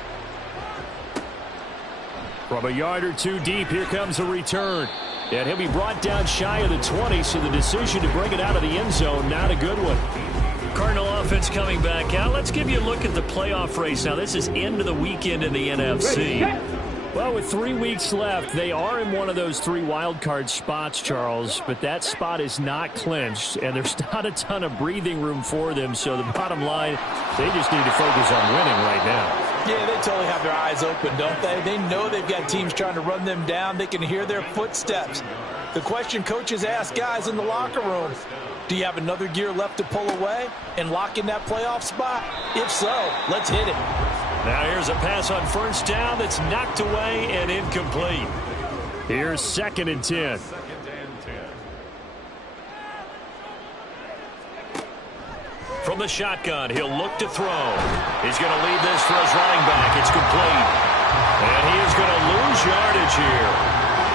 From a yard or 2 deep, here comes a return. And he'll be brought down shy of the 20, so the decision to bring it out of the end zone, not a good one. Cardinal offense coming back out. Let's give you a look at the playoff race. Now, this is end of the weekend in the NFC. Well, with 3 weeks left, they are in one of those 3 wild card spots, Charles, but that spot is not clinched, and there's not a ton of breathing room for them, so the bottom line, they just need to focus on winning right now. Yeah, they totally have their eyes open, don't they? They know they've got teams trying to run them down. They can hear their footsteps. The question coaches ask guys in the locker room, do you have another gear left to pull away and lock in that playoff spot? If so, let's hit it. Now here's a pass on first down that's knocked away and incomplete. Here's 2nd and 10. From the shotgun, he'll look to throw. He's going to lead this for his running back. It's complete. And he is going to lose yardage here.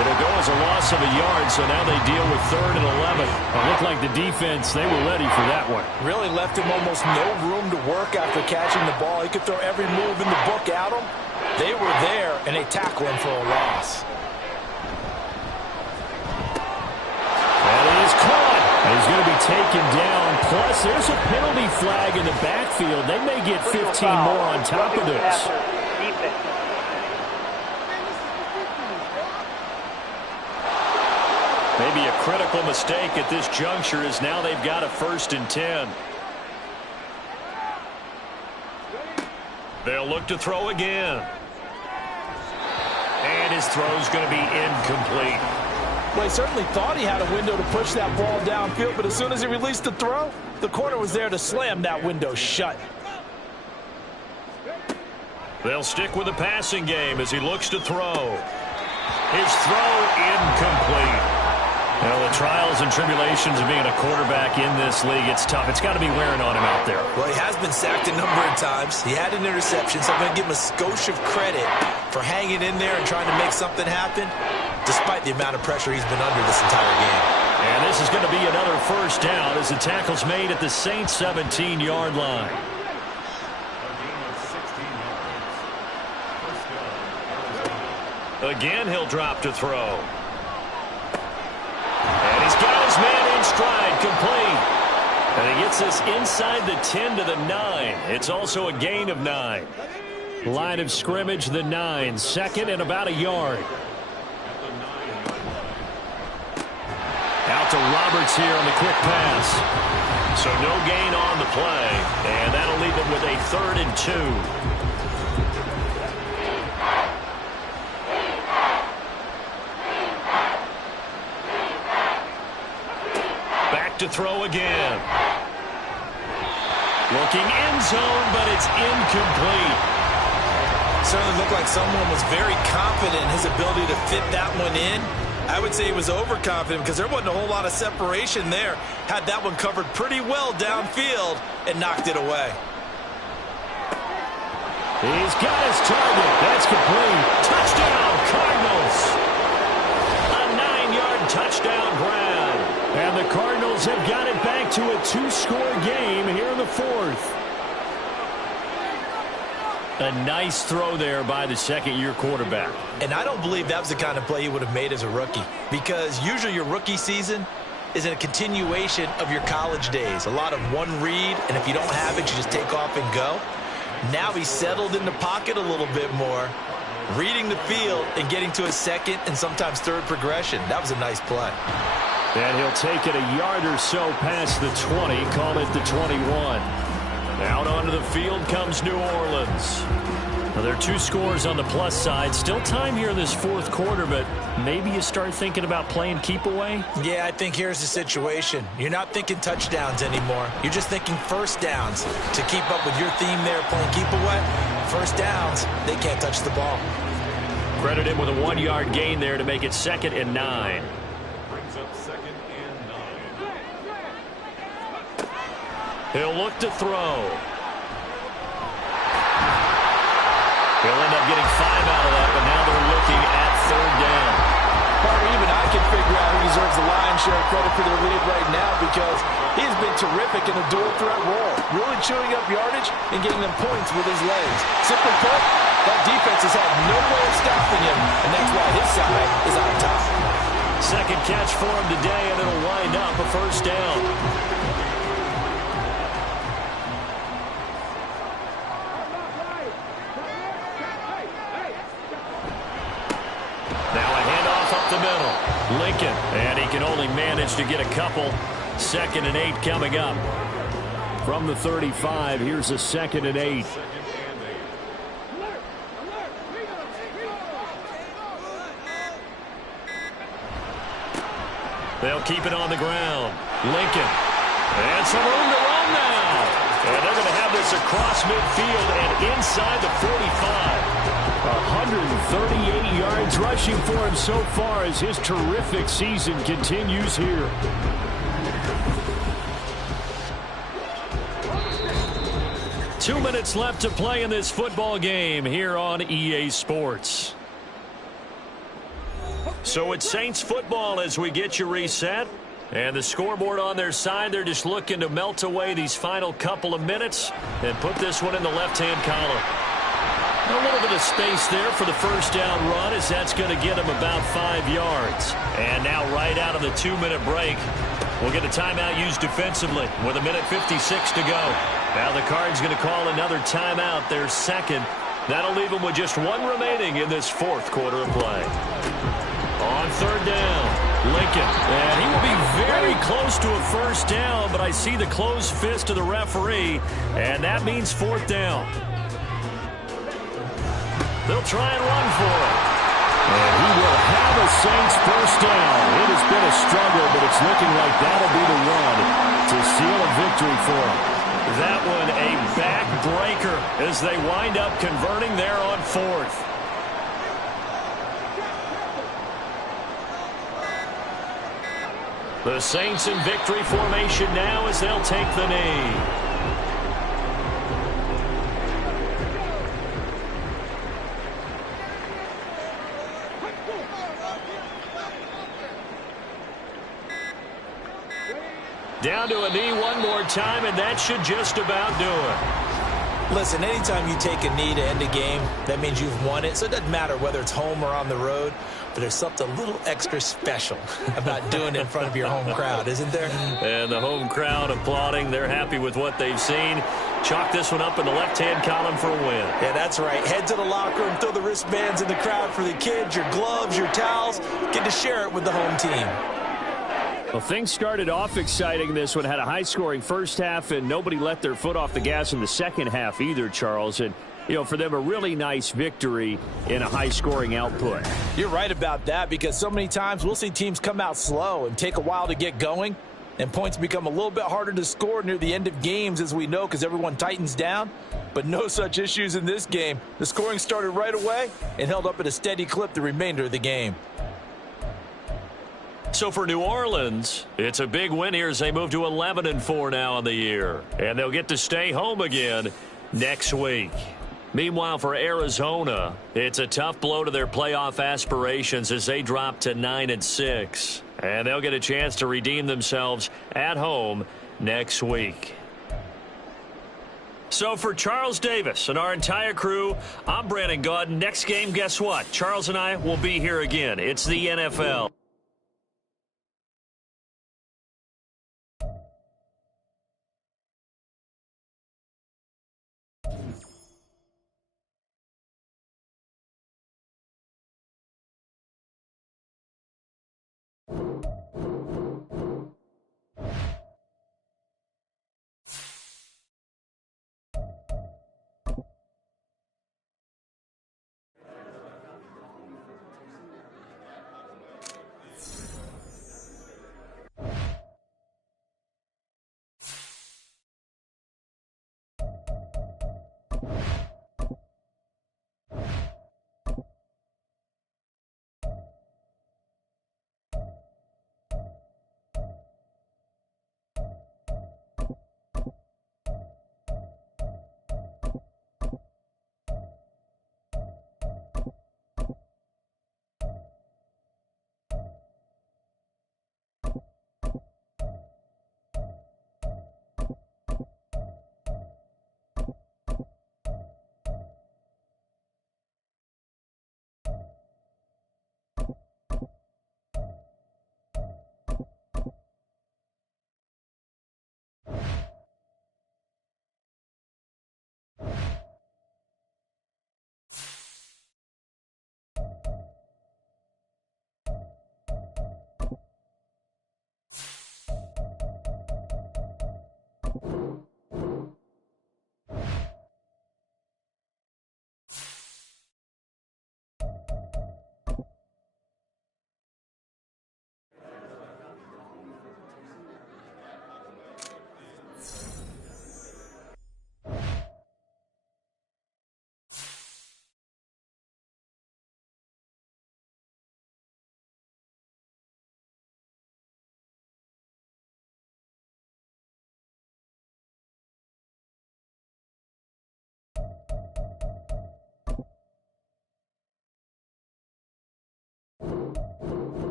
It'll go as a loss of a yard, so now they deal with 3rd and 11. It looked like the defense, they were ready for that one. Really left him almost no room to work after catching the ball. He could throw every move in the book at him. They were there, and they tackle him for a loss. And it is caught. And he's going to be taken down. Plus, there's a penalty flag in the backfield. They may get 15 more on top of this. Maybe a critical mistake at this juncture is now they've got a 1st and 10. They'll look to throw again. And his throw's going to be incomplete. Well, he certainly thought he had a window to push that ball downfield, but as soon as he released the throw, the corner was there to slam that window shut. They'll stick with the passing game as he looks to throw. His throw incomplete. Well, the trials and tribulations of being a quarterback in this league, it's tough. It's got to be wearing on him out there. Well, he has been sacked a number of times. He had an interception, so I'm going to give him a skosh of credit for hanging in there and trying to make something happen, despite the amount of pressure he's been under this entire game. And this is going to be another first down as the tackle's made at the Saints 17-yard line. A gain of 16 yards. First down. Again, he'll drop to throw. And he's got his man in stride, complete. And he gets this inside the 10 to the 9. It's also a gain of 9. Line of scrimmage, the 9. Second and about a yard. Out to Roberts here on the quick pass. So no gain on the play. And that'll leave him with a 3rd and 2. Back to throw again. Looking end zone, but it's incomplete. Certainly looked like someone was very confident in his ability to fit that one in. I would say he was overconfident because there wasn't a whole lot of separation there. Had that one covered pretty well downfield and knocked it away. He's got his target. That's complete. Touchdown, Cardinals. A 9-yard touchdown grab. And the Cardinals have got it back to a 2-score game here in the 4th. A nice throw there by the second-year quarterback. And I don't believe that was the kind of play he would have made as a rookie, because usually your rookie season is a continuation of your college days. A lot of one read, and if you don't have it, you just take off and go. Now he's settled in the pocket a little bit more, reading the field and getting to a second and sometimes third progression. That was a nice play. And he'll take it a yard or so past the 20, call it the 21. Out onto the field comes New Orleans. Now, there are 2 scores on the plus side. Still time here in this 4th quarter, but maybe you start thinking about playing keep away? Yeah, I think here's the situation. You're not thinking touchdowns anymore. You're just thinking first downs. To keep up with your theme there, playing keep away, first downs, they can't touch the ball. Credit him with a 1-yard gain there to make it 2nd and 9. Brings up 2nd and 9. He'll look to throw. He'll end up getting 5 out of that, but now they're looking at 3rd down. Partner, even I can figure out who deserves the lion's share of credit for their lead right now, because he's been terrific in a dual threat role, really chewing up yardage and getting them points with his legs. Simply put, that defense has had no way of stopping him, and that's why his side is on top. Second catch for him today, and it'll wind up a first down. Now a handoff up the middle. Lincoln, and he can only manage to get a couple. 2nd and 8 coming up. From the 35, here's a 2nd and 8. They'll keep it on the ground. Lincoln. And some room to run now. And they're going to have this across midfield and inside the 45. 138 yards rushing for him so far as his terrific season continues here. Two minutes left to play in this football game here on EA Sports. So it's Saints football as we get you reset. And the scoreboard on their side, they're just looking to melt away these final couple of minutes and put this one in the left-hand column. A little bit of space there for the first down run, as that's going to get him about 5 yards. And now right out of the 2-minute break, we'll get a timeout used defensively with 1:56 to go. Now the Cards going to call another timeout, their second. That'll leave them with just 1 remaining in this 4th quarter of play. On 3rd down, Lincoln. And he will be very close to a first down, but I see the closed fist of the referee, and that means 4th down. They'll try and run for it. And he will have a Saints first down. It has been a struggle, but it's looking like that'll be the run to seal a victory for him. That one a backbreaker as they wind up converting there on 4th. The Saints in victory formation now as they'll take the knee. Down to a knee one more time, and that should just about do it. Listen, anytime you take a knee to end a game, that means you've won it. So it doesn't matter whether it's home or on the road, but there's something a little extra special about doing it in front of your home crowd, isn't there? And the home crowd applauding. They're happy with what they've seen. Chalk this one up in the left-hand column for a win. Yeah, that's right. Head to the locker room, throw the wristbands in the crowd for the kids, your gloves, your towels. Get to share it with the home team. Well, things started off exciting. This one had a high-scoring first half, and nobody let their foot off the gas in the second half either, Charles. And, you know, for them, a really nice victory in a high-scoring output. You're right about that, because so many times we'll see teams come out slow and take a while to get going, and points become a little bit harder to score near the end of games, as we know, because everyone tightens down. But no such issues in this game. The scoring started right away and held up at a steady clip the remainder of the game. So for New Orleans, it's a big win here as they move to 11-4 now on the year. And they'll get to stay home again next week. Meanwhile, for Arizona, it's a tough blow to their playoff aspirations as they drop to 9-6. And they'll get a chance to redeem themselves at home next week. So for Charles Davis and our entire crew, I'm Brandon Gaudin. Next game, guess what? Charles and I will be here again. It's the NFL.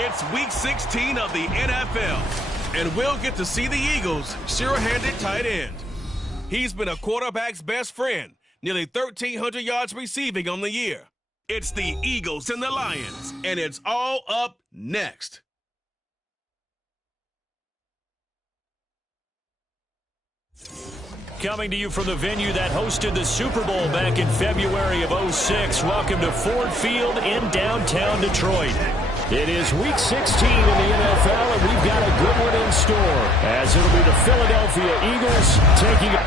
It's Week 16 of the NFL, and we'll get to see the Eagles' sure-handed tight end. He's been a quarterback's best friend, nearly 1,300 yards receiving on the year. It's the Eagles and the Lions, and it's all up next. Coming to you from the venue that hosted the Super Bowl back in February of '06. Welcome to Ford Field in downtown Detroit. It is Week 16 in the NFL, and we've got a good one in store, as it'll be the Philadelphia Eagles taking it.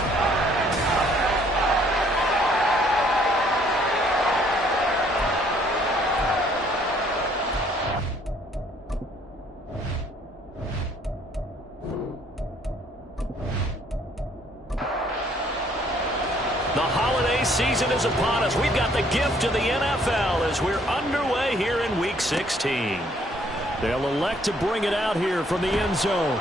The holiday season is upon us. We've got the gift of the NFL as we're underway here in Week 16. They'll elect to bring it out here from the end zone.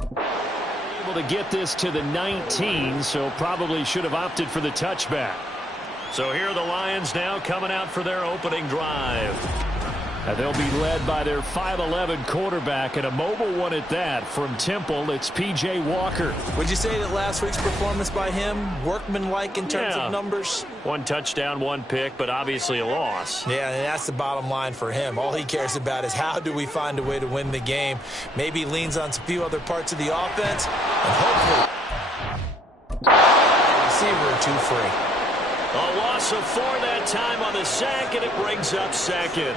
Able to get this to the 19, so probably should have opted for the touchback. So here are the Lions now coming out for their opening drive. And they'll be led by their 5'11" quarterback, and a mobile one at that. From Temple, it's P.J. Walker. Would you say that last week's performance by him, workmanlike in terms of numbers? 1 touchdown, 1 pick, but obviously a loss. Yeah, and that's the bottom line for him. All he cares about is how do we find a way to win the game. Maybe leans on a few other parts of the offense, and hopefully receiver 2 free. A loss of 4 that time on the sack, and it brings up second.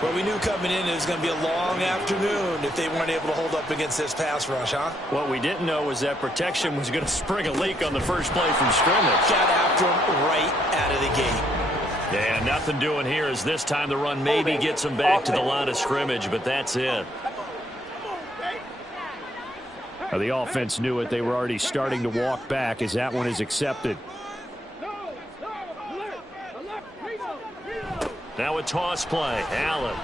Well, we knew coming in it was going to be a long afternoon if they weren't able to hold up against this pass rush, huh? What we didn't know was that protection was going to spring a leak on the first play from scrimmage. Got after him right out of the gate. Yeah, nothing doing here as this time the run maybe gets them back to the line of scrimmage, but that's it. The offense knew it. They were already starting to walk back as that one is accepted. Now a toss play. Allen.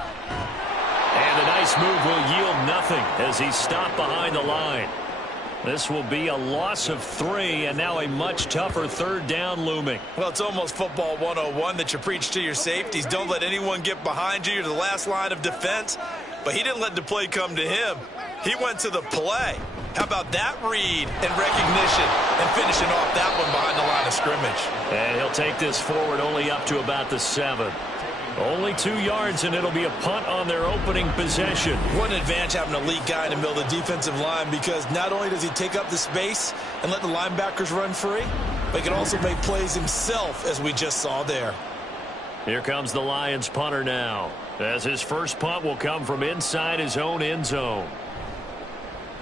And a nice move will yield nothing as he's stopped behind the line. This will be a loss of 3, and now a much tougher third down looming. Well, it's almost football 101 that you preach to your safeties. Don't let anyone get behind you. You're the last line of defense. But he didn't let the play come to him. He went to the play. How about that read and recognition and finishing off that one behind the line of scrimmage? And he'll take this forward only up to about the 7. Only 2 yards, and it'll be a punt on their opening possession. What an advantage having an elite guy in the middle of the defensive line, because not only does he take up the space and let the linebackers run free, but he can also make plays himself, as we just saw there. Here comes the Lions punter now, as his first punt will come from inside his own end zone.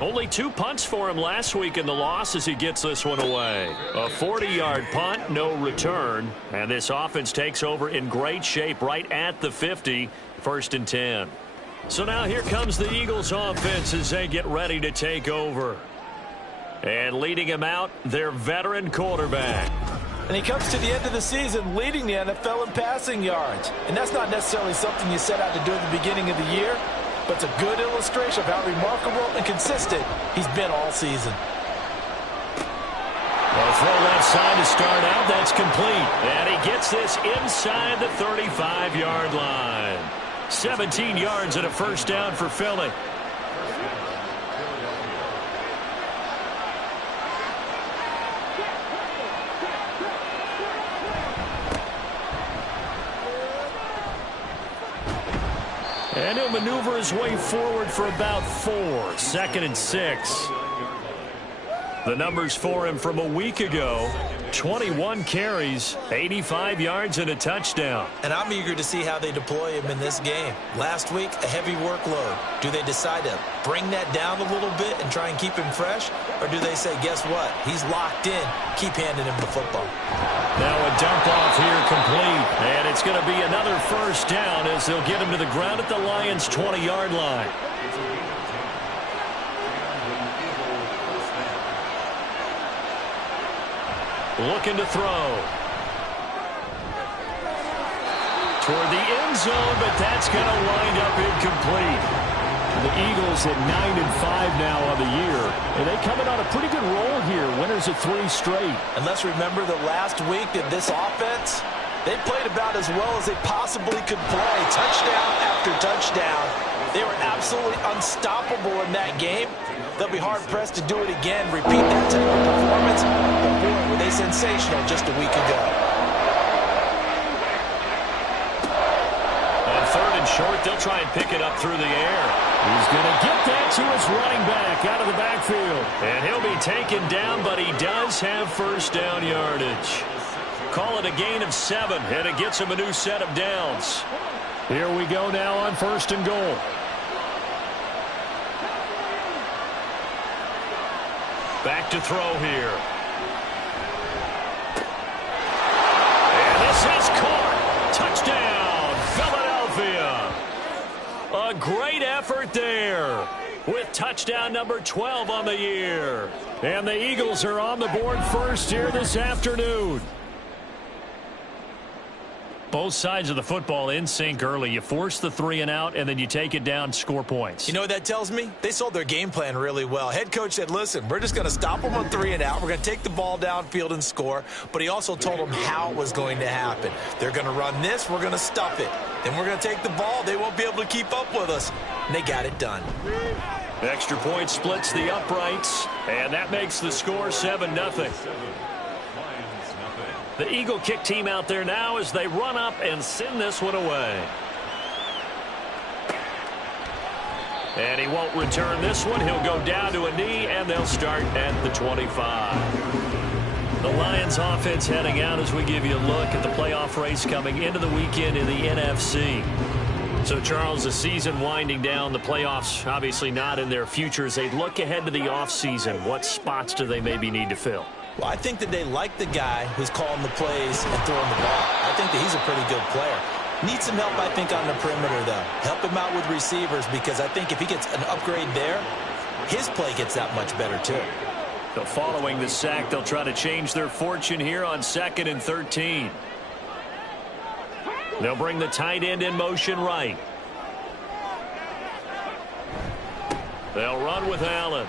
Only 2 punts for him last week in the loss as he gets this one away. A 40-yard punt, no return. And this offense takes over in great shape right at the 50, 1st and 10. So now here comes the Eagles offense as they get ready to take over. And leading him out, their veteran quarterback. And he comes to the end of the season leading the NFL in passing yards. And that's not necessarily something you set out to do at the beginning of the year, but it's a good illustration of how remarkable and consistent he's been all season. Well, throw left side to start out. That's complete. And he gets this inside the 35-yard line. 17 yards and a first down for Philly. And he'll maneuver his way forward for about 4. 2nd and 6. The numbers for him from a week ago: 21 carries, 85 yards, and a touchdown. And I'm eager to see how they deploy him in this game. Last week, a heavy workload. Do they decide to bring that down a little bit and try and keep him fresh? Or do they say, guess what? He's locked in. Keep handing him the football. Now a dump off here complete. And it's going to be another first down as they'll get him to the ground at the Lions' 20-yard line. Looking to throw. Toward the end zone, but that's going to wind up incomplete. The Eagles at 9-5 now on the year, and they coming on a pretty good roll here. Winners of 3 straight. And let's remember that last week that this offense They played about as well as they possibly could play. Touchdown after touchdown. They were absolutely unstoppable in that game. They'll be hard-pressed to do it again, repeat that type of performance. But boy, were they sensational just a week ago. On third and short, they'll try and pick it up through the air. He's going to get that to his running back out of the backfield. And he'll be taken down, but he does have first down yardage. Call it a gain of 7, and it gets him a new set of downs. Here we go now on first and goal. Back to throw here. And this is caught. Touchdown, Philadelphia. A great effort there with touchdown number 12 on the year. And the Eagles are on the board first here this afternoon. Both sides of the football in sync early. You force the 3 and out, and then you take it down, score points. You know what that tells me? They sold their game plan really well. Head coach said, listen, we're just going to stop them on 3 and out. We're going to take the ball downfield and score. But he also told them how it was going to happen. They're going to run this. We're going to stuff it. Then we're going to take the ball. They won't be able to keep up with us. And they got it done. Extra point splits the uprights, and that makes the score 7-0. The Eagle kick team out there now as they run up and send this one away. And he won't return this one. He'll go down to a knee, and they'll start at the 25. The Lions offense heading out as we give you a look at the playoff race coming into the weekend in the NFC. So, Charles, the season winding down, the playoffs obviously not in their future. As they look ahead to the offseason, what spots do they maybe need to fill? Well, I think that they like the guy who's calling the plays and throwing the ball. I think that he's a pretty good player. Needs some help, I think, on the perimeter, though. Help him out with receivers because I think if he gets an upgrade there, his play gets that much better, too. So following the sack, they'll try to change their fortune here on 2nd and 13. They'll bring the tight end in motion right. They'll run with Allen.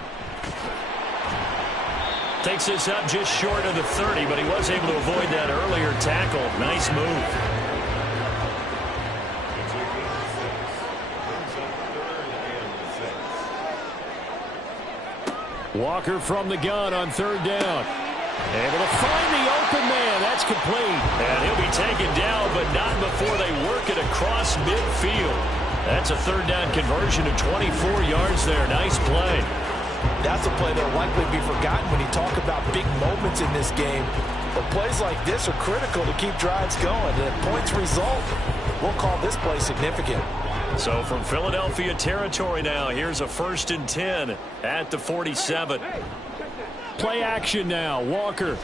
Takes this up just short of the 30, but he was able to avoid that earlier tackle. Nice move. Walker from the gun on 3rd down. Able to find the open man. That's complete. And he'll be taken down, but not before they work it across midfield. That's a 3rd down conversion of 24 yards there. Nice play. That's a play that will likely be forgotten when you talk about big moments in this game. But plays like this are critical to keep drives going. And if points result, we'll call this play significant. So from Philadelphia territory now, here's a 1st and 10 at the 47. Play action now. Walker.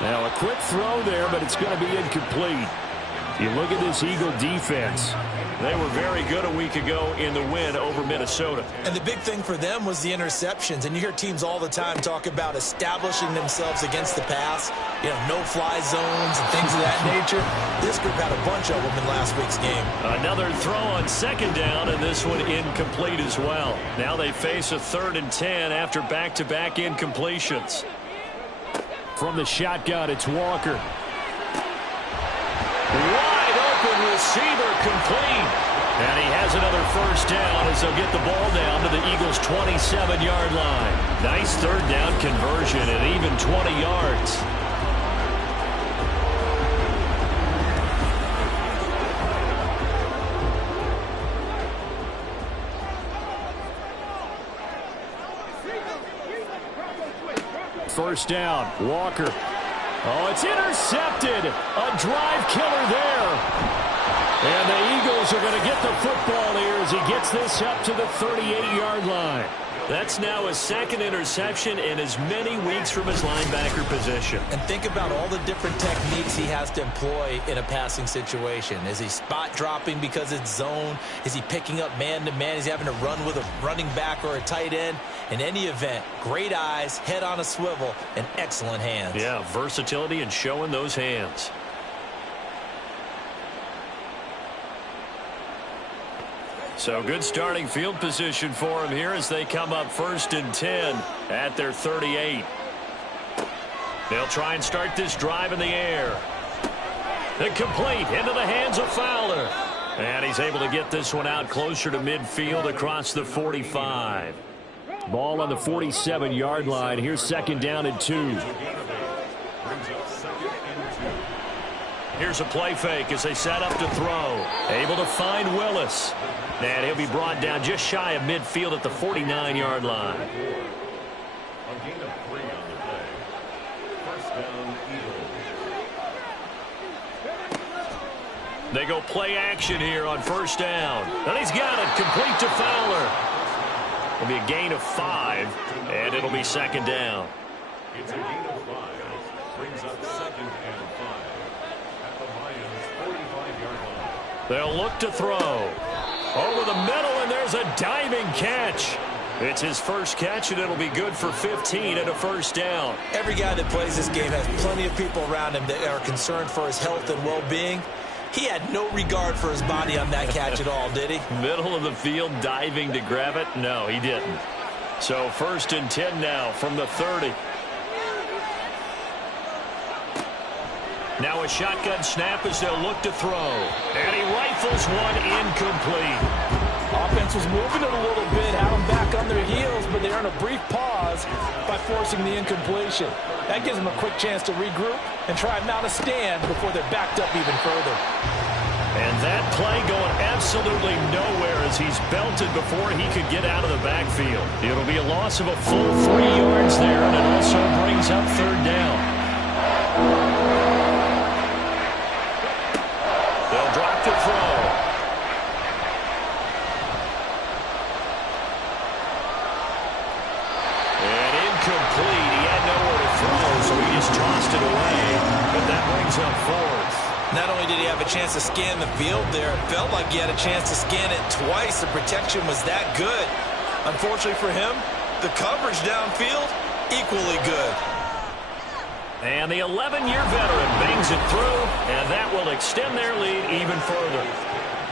Now a quick throw there, but it's going to be incomplete. You look at this Eagle defense. They were very good a week ago in the win over Minnesota. And the big thing for them was the interceptions. And you hear teams all the time talk about establishing themselves against the pass. You know, no-fly zones and things of that nature. This group had a bunch of them in last week's game. Another throw on 2nd down, and this one incomplete as well. Now they face a 3rd and 10 after back-to-back incompletions. From the shotgun, it's Walker. Wide open receiver complete. And he has another 1st down as they'll get the ball down to the Eagles' 27-yard line. Nice 3rd down conversion at even 20 yards. First down, Walker. Oh, it's intercepted. A drive killer there. And the Eagles are going to get the football here as he gets this up to the 38-yard line. That's now his 2nd interception in as many weeks from his linebacker position. And think about all the different techniques he has to employ in a passing situation. Is he spot dropping because it's zone? Is he picking up man-to-man? Is he having to run with a running back or a tight end? In any event, great eyes, head on a swivel, and excellent hands. Yeah, versatility and showing those hands. So good starting field position for him here as they come up 1st and 10 at their 38. They'll try and start this drive in the air. Complete into the hands of Fowler. And he's able to get this one out closer to midfield across the 45. Ball on the 47-yard line. Here's second down and 2. Here's a play fake as they set up to throw. Able to find Willis. And he'll be brought down just shy of midfield at the 49-yard line. A gain of 3 on the play. First down, Eagles. They go play action here on first down. And he's got it. Complete to Fowler. It'll be a gain of 5, and it'll be second down. It's a gain of 5. Brings up second and 5 at the Lions' 45-yard line. They'll look to throw. Over the middle, and there's a diving catch. It's his first catch, and it'll be good for 15 and a first down. Every guy that plays this game has plenty of people around him that are concerned for his health and well-being. He had no regard for his body on that catch at all, did he? Middle of the field, diving to grab it? No, he didn't. So first and 10 now from the 30. Now a shotgun snap as they'll look to throw. And he rifles one incomplete. Offense was moving it a little bit, had them back on their heels, but they earn a brief pause by forcing the incompletion. That gives them a quick chance to regroup and try and mount a stand before they're backed up even further. And that play going absolutely nowhere as he's belted before he could get out of the backfield. It'll be a loss of a full 3 yards there, and it also brings up third down. They'll drop the throw. And incomplete. He had nowhere to throw, so he just tossed it away. But that brings up fourth. Not only did he have a chance to scan the field there, it felt like he had a chance to scan it twice. The protection was that good. Unfortunately for him, the coverage downfield, equally good. And the 11-year veteran bangs it through, and that will extend their lead even further.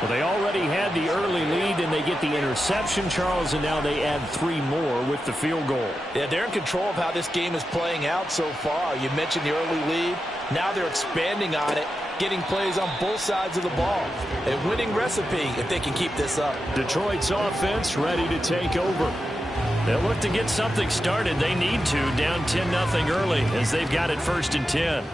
Well, they already had the early lead, and they get the interception, Charles, and now they add 3 more with the field goal. Yeah, they're in control of how this game is playing out so far. You mentioned the early lead. Now they're expanding on it, getting plays on both sides of the ball. A winning recipe if they can keep this up. Detroit's offense ready to take over. They'll look to get something started. They need to, down 10-0 early as they've got it first and 10.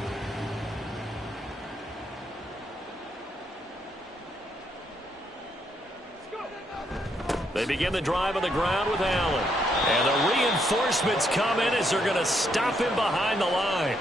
They begin the drive on the ground with Allen. And the reinforcements come in as they're going to stop him behind the line.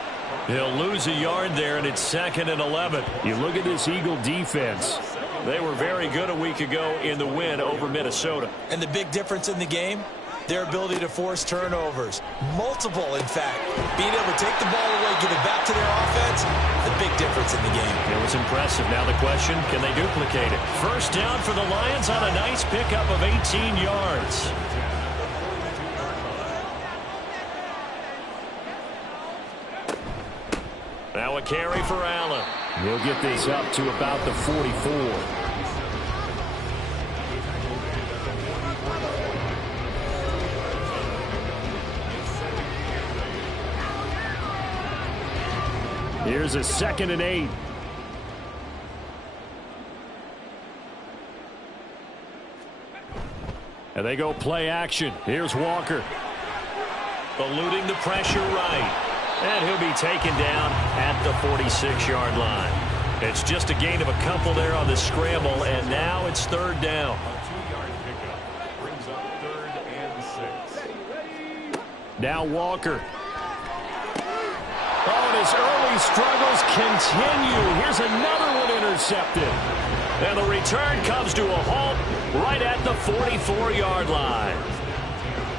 He'll lose a yard there, and it's second and 11. You look at this Eagle defense. They were very good a week ago in the win over Minnesota. And the big difference in the game? Their ability to force turnovers. Multiple, in fact. Being able to take the ball away, give it back to their offense, the big difference in the game. It was impressive. Now the question, can they duplicate it? First down for the Lions on a nice pickup of 18 yards. Now a carry for Allen. He'll get this up to about the 44. Here's a second and 8. And they go play action. Here's Walker. Eluding the pressure right. And he'll be taken down at the 46-yard line. It's just a gain of a couple there on the scramble, and now it's third down. A 2-yard pickup brings up 3rd and 6. Now Walker. Oh, and his early struggles continue. Here's another one intercepted. And the return comes to a halt right at the 44-yard line.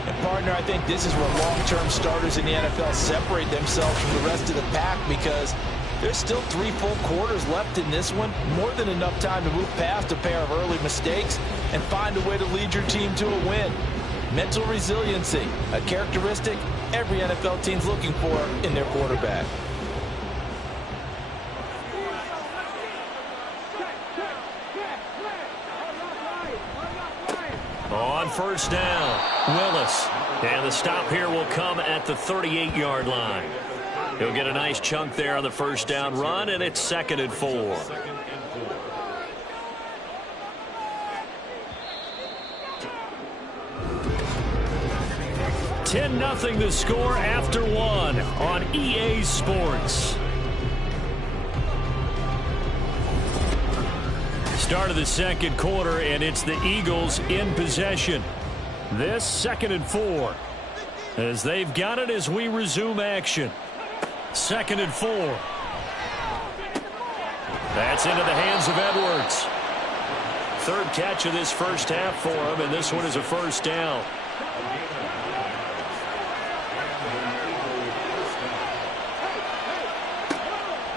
And partner, I think this is where long-term starters in the NFL separate themselves from the rest of the pack, because there's still 3 full quarters left in this one. More than enough time to move past a pair of early mistakes and find a way to lead your team to a win. Mental resiliency, a characteristic every NFL team's looking for in their quarterback. On first down, Willis. And the stop here will come at the 38-yard line. He'll get a nice chunk there on the first down run, and it's 2nd and 4. 10-0 the score after 1 on EA Sports. Start of the second quarter, and it's the Eagles in possession. This 2nd and 4. As they've got it as we resume action. 2nd and 4. That's into the hands of Edwards. 3rd catch of this first half for him, and this one is a first down.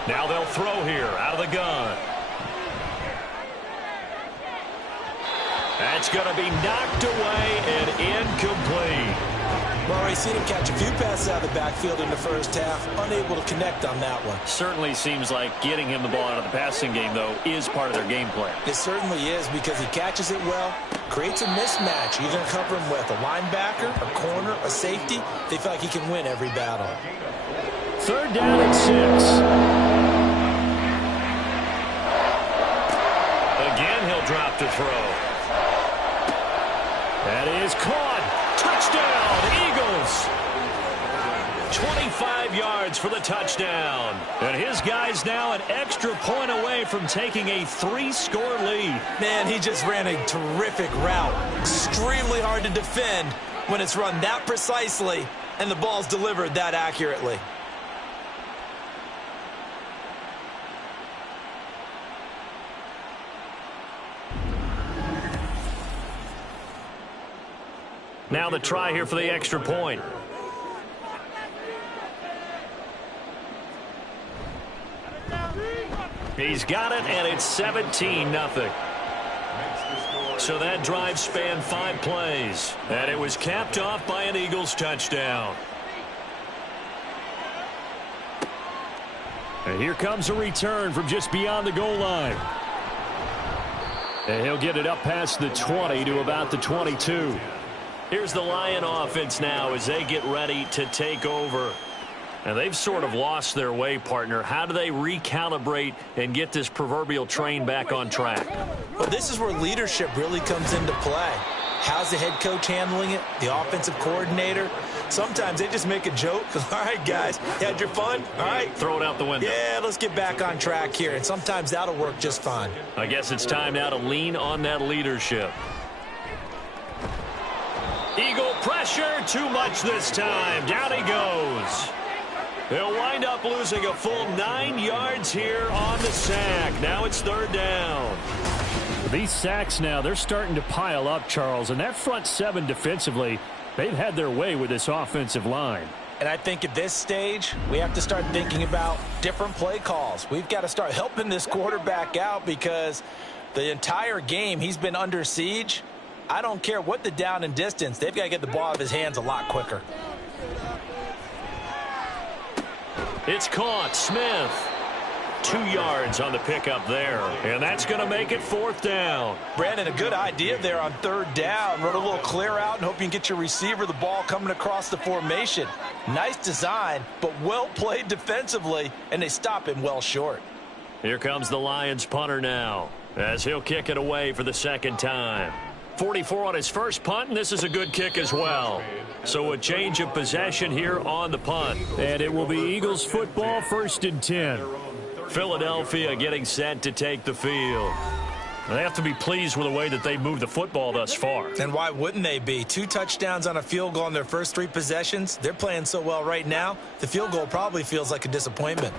Now they'll throw here out of the gun. That's going to be knocked away and incomplete. Well, already seen him catch a few passes out of the backfield in the first half. Unable to connect on that one. Certainly seems like getting him the ball out of the passing game, though, is part of their game plan. It certainly is, because he catches it well, creates a mismatch. You're going to cover him with a linebacker, a corner, a safety. They feel like he can win every battle. 3rd down and 6. Again, he'll drop to throw. That is caught. Touchdown, Eagles. 25 yards for the touchdown. And his guy's now an extra point away from taking a 3-score lead. Man, he just ran a terrific route. Extremely hard to defend when it's run that precisely and the ball's delivered that accurately. Now the try here for the extra point. He's got it, and it's 17-0. So that drive spanned 5 plays, and it was capped off by an Eagles touchdown. And here comes a return from just beyond the goal line. And he'll get it up past the 20 to about the 22. Here's the Lion offense now as they get ready to take over. And they've sort of lost their way, partner. How do they recalibrate and get this proverbial train back on track? Well, this is where leadership really comes into play. How's the head coach handling it? The offensive coordinator? Sometimes they just make a joke. All right, guys, you had your fun? All right. Throw it out the window. Yeah, let's get back on track here. And sometimes that'll work just fine. I guess it's time now to lean on that leadership. Eagle pressure, too much this time. Down he goes. They'll wind up losing a full 9 yards here on the sack. Now it's 3rd down. These sacks now, they're starting to pile up, Charles. And that front 7 defensively, they've had their way with this offensive line. And I think at this stage, we have to start thinking about different play calls. We've got to start helping this quarterback out because the entire game he's been under siege. I don't care what the down and distance. They've got to get the ball out of his hands a lot quicker. It's caught. Smith. 2 yards on the pickup there. And that's going to make it 4th down. Brandon, a good idea there on 3rd down. Run a little clear out and hope you can get your receiver the ball coming across the formation. Nice design, but well played defensively, and they stop him well short. Here comes the Lions punter now as he'll kick it away for the 2nd time. 44 on his first punt, and this is a good kick as well. So a change of possession here on the punt. And it will be Eagles football, 1st and 10. Philadelphia getting set to take the field. They have to be pleased with the way that they moved the football thus far. And why wouldn't they be? 2 touchdowns on a field goal in their first 3 possessions. They're playing so well right now, the field goal probably feels like a disappointment.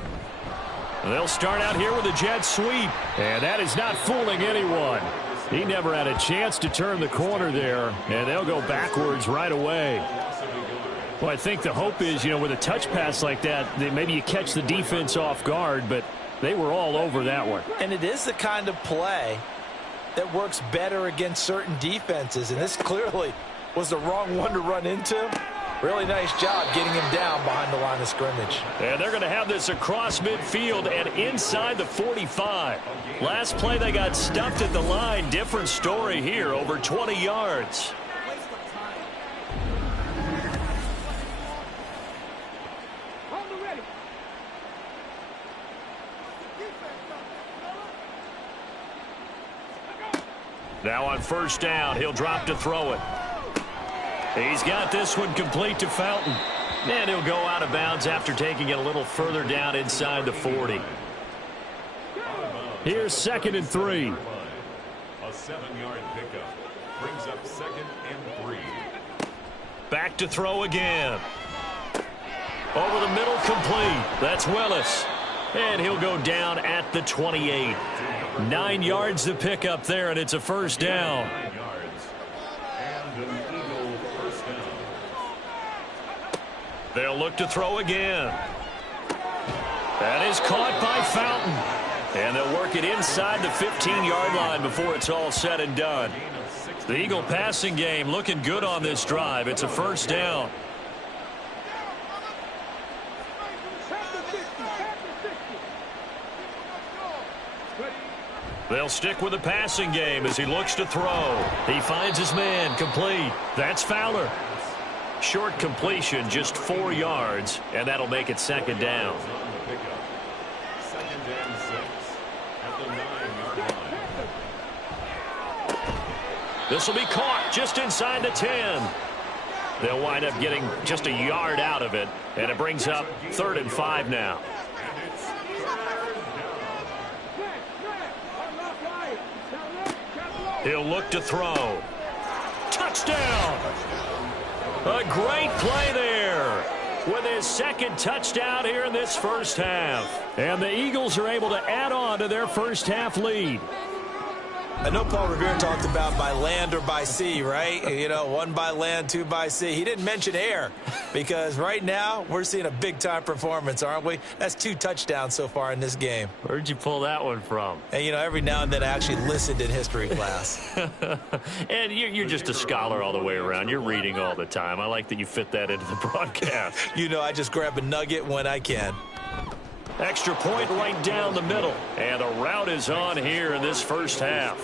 They'll start out here with a jet sweep. And that is not fooling anyone. He never had a chance to turn the corner there, and they'll go backwards right away. Well, I think the hope is, with a touch pass like that maybe you catch the defense off guard, but they were all over that one. And it is the kind of play that works better against certain defenses, and this clearly was the wrong one to run into. Really nice job getting him down behind the line of scrimmage. And they're going to have this across midfield and inside the 45. Last play they got stuffed at the line. Different story here, over 20 yards. Now on first down, he'll drop to throw it. He's got this one complete to Fountain. And he'll go out of bounds after taking it a little further down inside the 40. Here's 2nd and 3. A 7-yard pickup brings up 2nd and 3. Back to throw again. Over the middle, complete. That's Willis. And he'll go down at the 28. 9 yards to pick up there, and it's a first down. 9 yards. And an Eagle first down. They'll look to throw again. That is caught by Fountain. And they'll work it inside the 15-yard line before it's all said and done. The Eagle passing game looking good on this drive. It's a first down. They'll stick with the passing game as he looks to throw. He finds his man, complete. That's Fowler. Short completion, just 4 yards, and that'll make it second down. Second and 6 at the 9-yard line. This will be caught just inside the 10. They'll wind up getting just a yard out of it, and it brings up 3rd and 5 now. He'll look to throw. Touchdown! A great play there with his 2nd touchdown here in this first half. And the Eagles are able to add on to their first half lead. I know Paul Revere talked about by land or by sea, right? You know, 1 by land, 2 by sea. He didn't mention air because right now we're seeing a big-time performance, aren't we? That's 2 touchdowns so far in this game. Where'd you pull that one from? And, you know, every now and then I actually listened in history class. And you're just a scholar all the way around. You're reading all the time. I like that you fit that into the broadcast. You know, I just grab a nugget when I can. Extra point right down the middle. And the route is on here in this first half.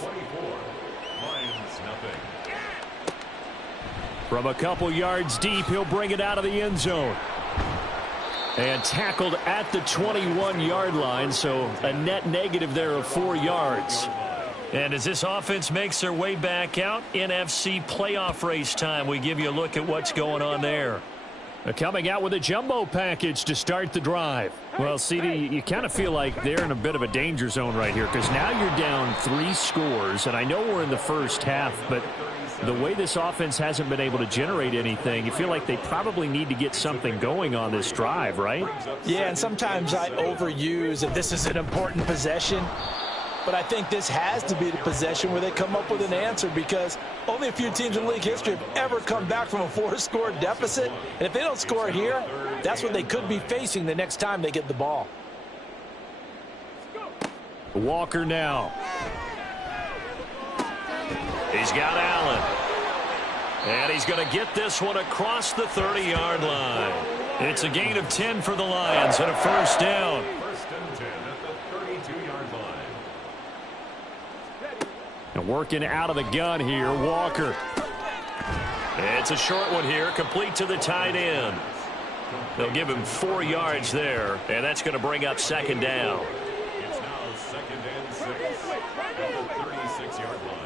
From a couple yards deep, he'll bring it out of the end zone. And tackled at the 21-yard line, so a net negative there of 4 yards. And as this offense makes their way back out, NFC playoff race time, we give you a look at what's going on there. Coming out with a jumbo package to start the drive. Well, CD, you kind of feel like they're in a bit of a danger zone right here because now you're down 3 scores, and I know we're in the first half, but the way this offense hasn't been able to generate anything, you feel like they probably need to get something going on this drive, right? Yeah, and sometimes I overuse that this is an important possession. But I think this has to be the possession where they come up with an answer because only a few teams in league history have ever come back from a 4-score deficit. And if they don't score here, that's what they could be facing the next time they get the ball. Walker now. He's got Allen. And he's going to get this one across the 30-yard line. It's a gain of 10 for the Lions and a first down. First and 10 at the 32-yard line. And working out of the gun here, Walker. It's a short one here, complete to the tight end. They'll give him 4 yards there, and that's going to bring up second down. It's now 2nd and 6 at the 36-yard line.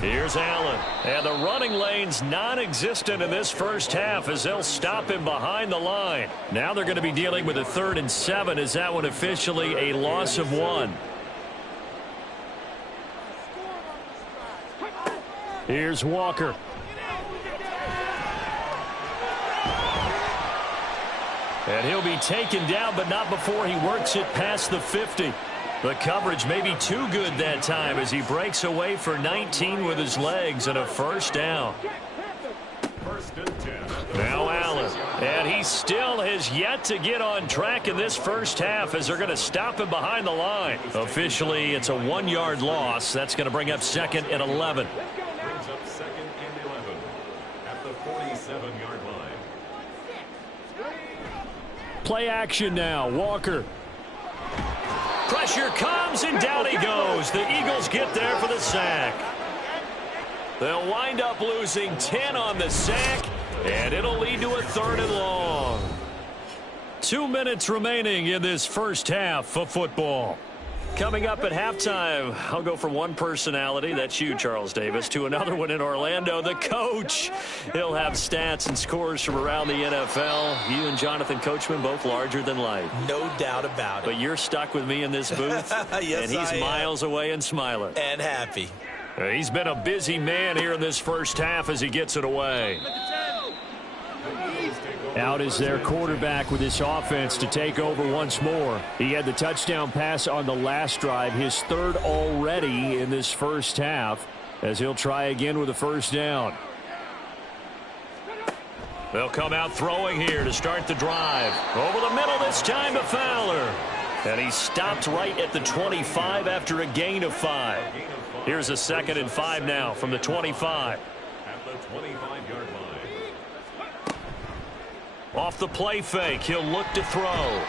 Here's Allen. And the running lane's non-existent in this first half as they'll stop him behind the line. Now they're going to be dealing with a 3rd and 7 as that one officially a loss of 1. Here's Walker. And he'll be taken down, but not before he works it past the 50. The coverage may be too good that time as he breaks away for 19 with his legs and a first down. First and 10. Now Allen. And he still has yet to get on track in this first half as they're going to stop him behind the line. Officially, it's a 1-yard loss. That's going to bring up 2nd and 11. Brings up 2nd and 11 at the 47-yard line. Play action now, Walker. Pressure comes, and down he goes. The Eagles get there for the sack. They'll wind up losing 10 on the sack, and it'll lead to a 3rd and long. 2 minutes remaining in this first half of football. Coming up at halftime, I'll go from one personality, that's you, Charles Davis, to another one in Orlando, the coach. He'll have stats and scores from around the NFL. You and Jonathan Coachman both larger than life. No doubt about it. But you're stuck with me in this booth. Yes, and he's miles away and smiling. And happy. He's been a busy man here in this first half as he gets it away. Out is their quarterback with this offense to take over once more. He had the touchdown pass on the last drive, his third already in this first half, as he'll try again with a first down. They'll come out throwing here to start the drive. Over the middle this time to Fowler. And he stopped right at the 25 after a gain of 5. Here's a 2nd and 5 now from the 25. At the 25-yard line. Off the play fake, he'll look to throw.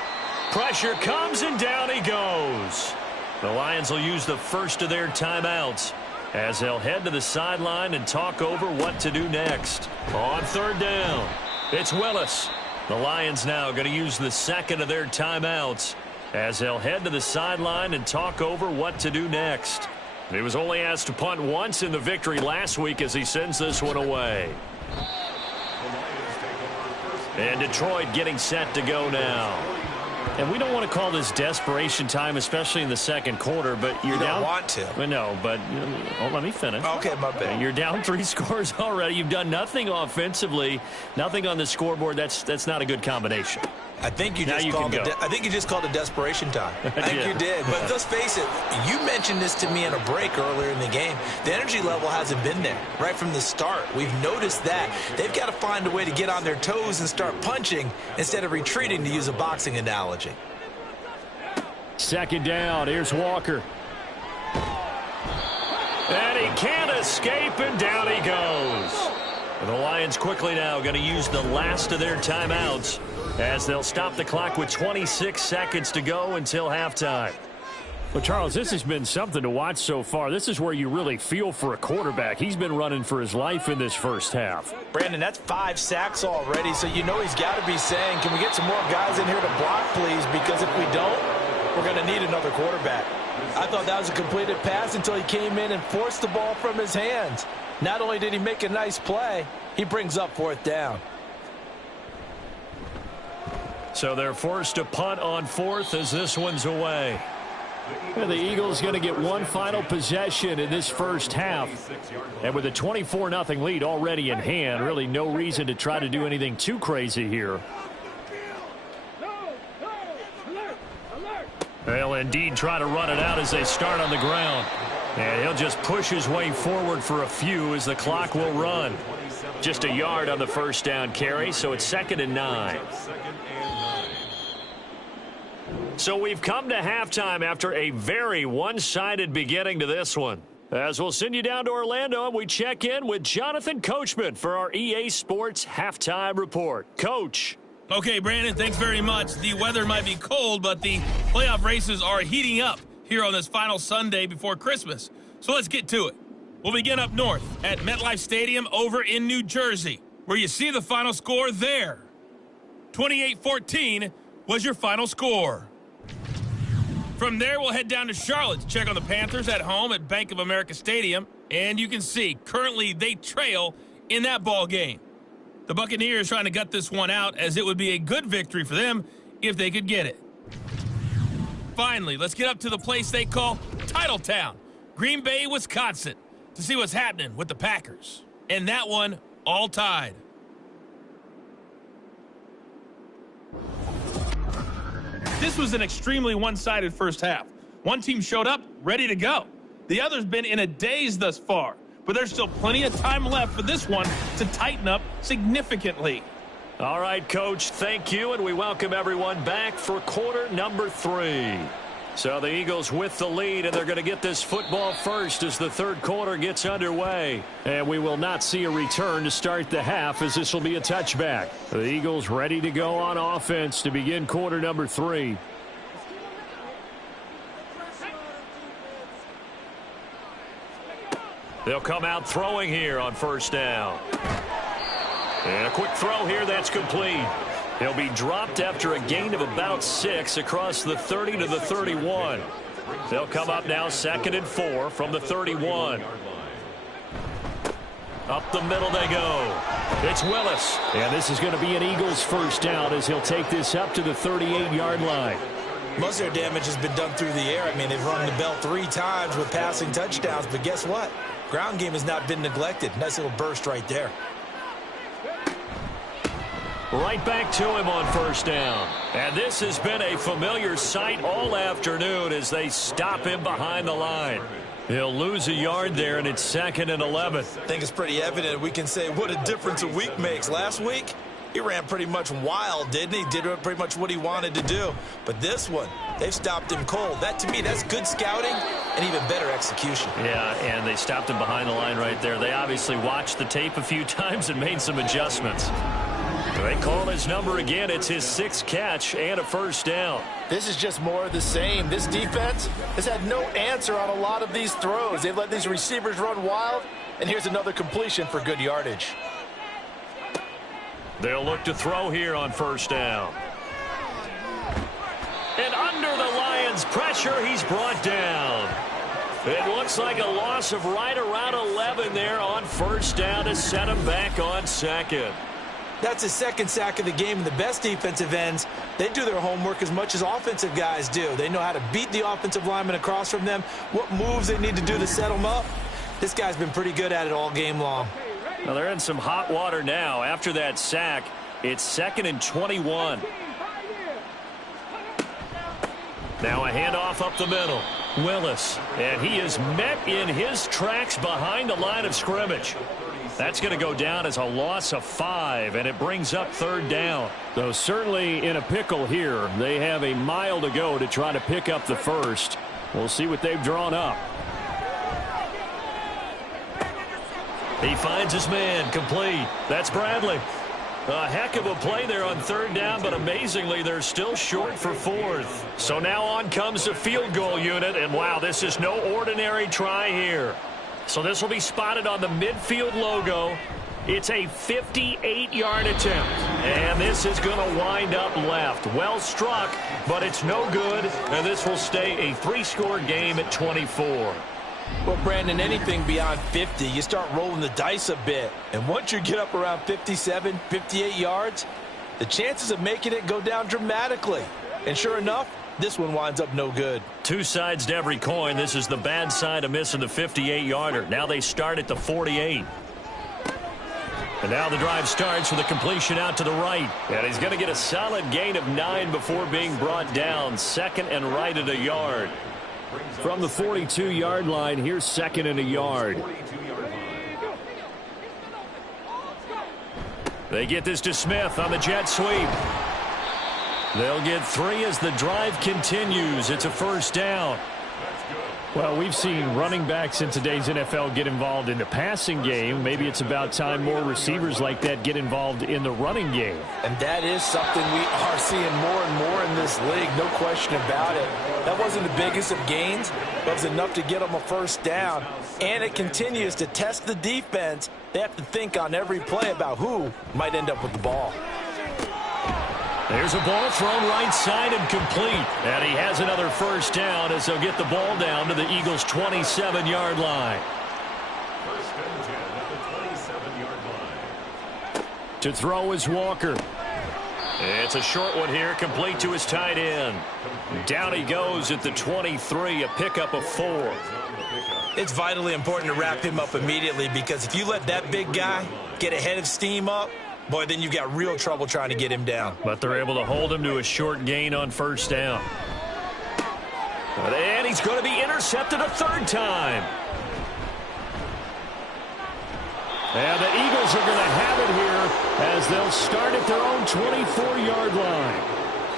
Pressure comes and down he goes. The Lions will use the first of their timeouts as they'll head to the sideline and talk over what to do next. On third down, it's Willis. The Lions now going to use the second of their timeouts as they'll head to the sideline and talk over what to do next. He was only asked to punt once in the victory last week as he sends this one away. And Detroit getting set to go now. And we don't want to call this desperation time, especially in the second quarter, but you're down. You don't want to. Well, no, but let me finish. Okay, my bad. You're down 3 scores already. You've done nothing offensively, nothing on the scoreboard. That's not a good combination. I think you just called it desperation time. I think you did. But let's face it, you mentioned this to me in a break earlier in the game. The energy level hasn't been there right from the start. We've noticed that. They've got to find a way to get on their toes and start punching instead of retreating, to use a boxing analogy. Second down. Here's Walker. And he can't escape, and down he goes. And the Lions quickly now going to use the last of their timeouts as they'll stop the clock with 26 seconds to go until halftime. Well, Charles, this has been something to watch so far. This is where you really feel for a quarterback. He's been running for his life in this first half. Brandon, that's 5 sacks already, so you know he's got to be saying, can we get some more guys in here to block, please? Because if we don't, we're going to need another quarterback. I thought that was a completed pass until he came in and forced the ball from his hands. Not only did he make a nice play, he brings up 4th down. So they're forced to punt on 4th as this one's away. And the Eagles going to get one final possession in this first half. And with a 24-0 lead already in hand, really no reason to try to do anything too crazy here. They'll indeed try to run it out as they start on the ground. And he'll just push his way forward for a few as the clock will run. Just a yard on the first down carry, so it's 2nd and 9. So we've come to halftime after a very one-sided beginning to this one. As we'll send you down to Orlando and we check in with Jonathan Coachman for our EA Sports Halftime Report. Coach. Okay, Brandon, thanks very much. The weather might be cold, but the playoff races are heating up here on this final Sunday before Christmas. So let's get to it. We'll begin up north at MetLife Stadium over in New Jersey, where you see the final score there. 28-14 was your final score. From there, we'll head down to Charlotte to check on the Panthers at home at Bank of America Stadium. And you can see, currently they trail in that ball game. The Buccaneers trying to gut this one out, as it would be a good victory for them if they could get it. Finally, let's get up to the place they call Titletown, Green Bay, Wisconsin, to see what's happening with the Packers. And that one all tied. This was an extremely one-sided first half. One team showed up ready to go. The other's been in a daze thus far, but there's still plenty of time left for this one to tighten up significantly. All right, Coach, thank you, and we welcome everyone back for quarter number 3. So the Eagles with the lead, and they're going to get this football first as the third quarter gets underway. And we will not see a return to start the half, as this will be a touchback. The Eagles ready to go on offense to begin quarter number 3. They'll come out throwing here on first down. And a quick throw here that's complete. He'll be dropped after a gain of about 6 across the 30 to the 31. They'll come up now 2nd and 4 from the 31. Up the middle they go. It's Willis. And this is going to be an Eagles first down as he'll take this up to the 38-yard line. Most of their damage has been done through the air. I mean, they've rung the bell 3 times with passing touchdowns, but guess what? Ground game has not been neglected. Nice little burst right there. Right back to him on first down. And this has been a familiar sight all afternoon as they stop him behind the line. He'll lose a yard there, and it's 2nd and 11. I think it's pretty evident. We can say what a difference a week makes. Last week, he ran pretty much wild, didn't he? Did pretty much what he wanted to do. But this one, they've stopped him cold. That, to me, that's good scouting and even better execution. Yeah, and they stopped him behind the line right there. They obviously watched the tape a few times and made some adjustments. They call his number again. It's his 6th catch and a first down. This is just more of the same. This defense has had no answer on a lot of these throws. They've let these receivers run wild, and here's another completion for good yardage. They'll look to throw here on first down. And under the Lions' pressure, he's brought down. It looks like a loss of right around 11 there on first down to set him back on 2nd. That's his 2nd sack of the game, and the best defensive ends, they do their homework as much as offensive guys do. They know how to beat the offensive lineman across from them, what moves they need to do to set them up. This guy's been pretty good at it all game long. Well, they're in some hot water now. After that sack, it's 2nd and 21. Now a handoff up the middle. Willis, and he is met in his tracks behind the line of scrimmage. That's going to go down as a loss of 5, and it brings up 3rd down. So certainly in a pickle here. They have a mile to go to try to pick up the first. We'll see what they've drawn up. He finds his man, complete. That's Bradley. A heck of a play there on 3rd down, but amazingly, they're still short for 4th. So now on comes the field goal unit, and wow, this is no ordinary try here. So this will be spotted on the midfield logo. It's a 58-yard attempt. And this is going to wind up left. Well struck, but it's no good. And this will stay a 3-score game at 24. Well, Brandon, anything beyond 50, you start rolling the dice a bit. And once you get up around 57, 58 yards, the chances of making it go down dramatically. And sure enough, this one winds up no good. 2 sides to every coin. This is the bad side of missing the 58-yarder. Now they start at the 48. And now the drive starts with a completion out to the right. And he's going to get a solid gain of 9 before being brought down. 2nd and right at a yard. From the 42-yard line, here's 2nd and a yard. They get this to Smith on the jet sweep. They'll get 3 as the drive continues. It's a first down. Well, we've seen running backs in today's NFL get involved in the passing game. Maybe it's about time more receivers like that get involved in the running game. And that is something we are seeing more and more in this league, no question about it. That wasn't the biggest of gains, but it was enough to get them a first down. And it continues to test the defense. They have to think on every play about who might end up with the ball. There's a ball thrown right side and complete. And he has another first down as they'll get the ball down to the Eagles' 27-yard line. First and 10 at the 27-yard line. To throw is Walker. It's a short one here, complete to his tight end. Down he goes at the 23, a pickup of 4. It's vitally important to wrap him up immediately, because if you let that big guy get a head of steam up, boy, then you've got real trouble trying to get him down. But they're able to hold him to a short gain on first down. And he's going to be intercepted a 3rd time. And the Eagles are going to have it here as they'll start at their own 24-yard line.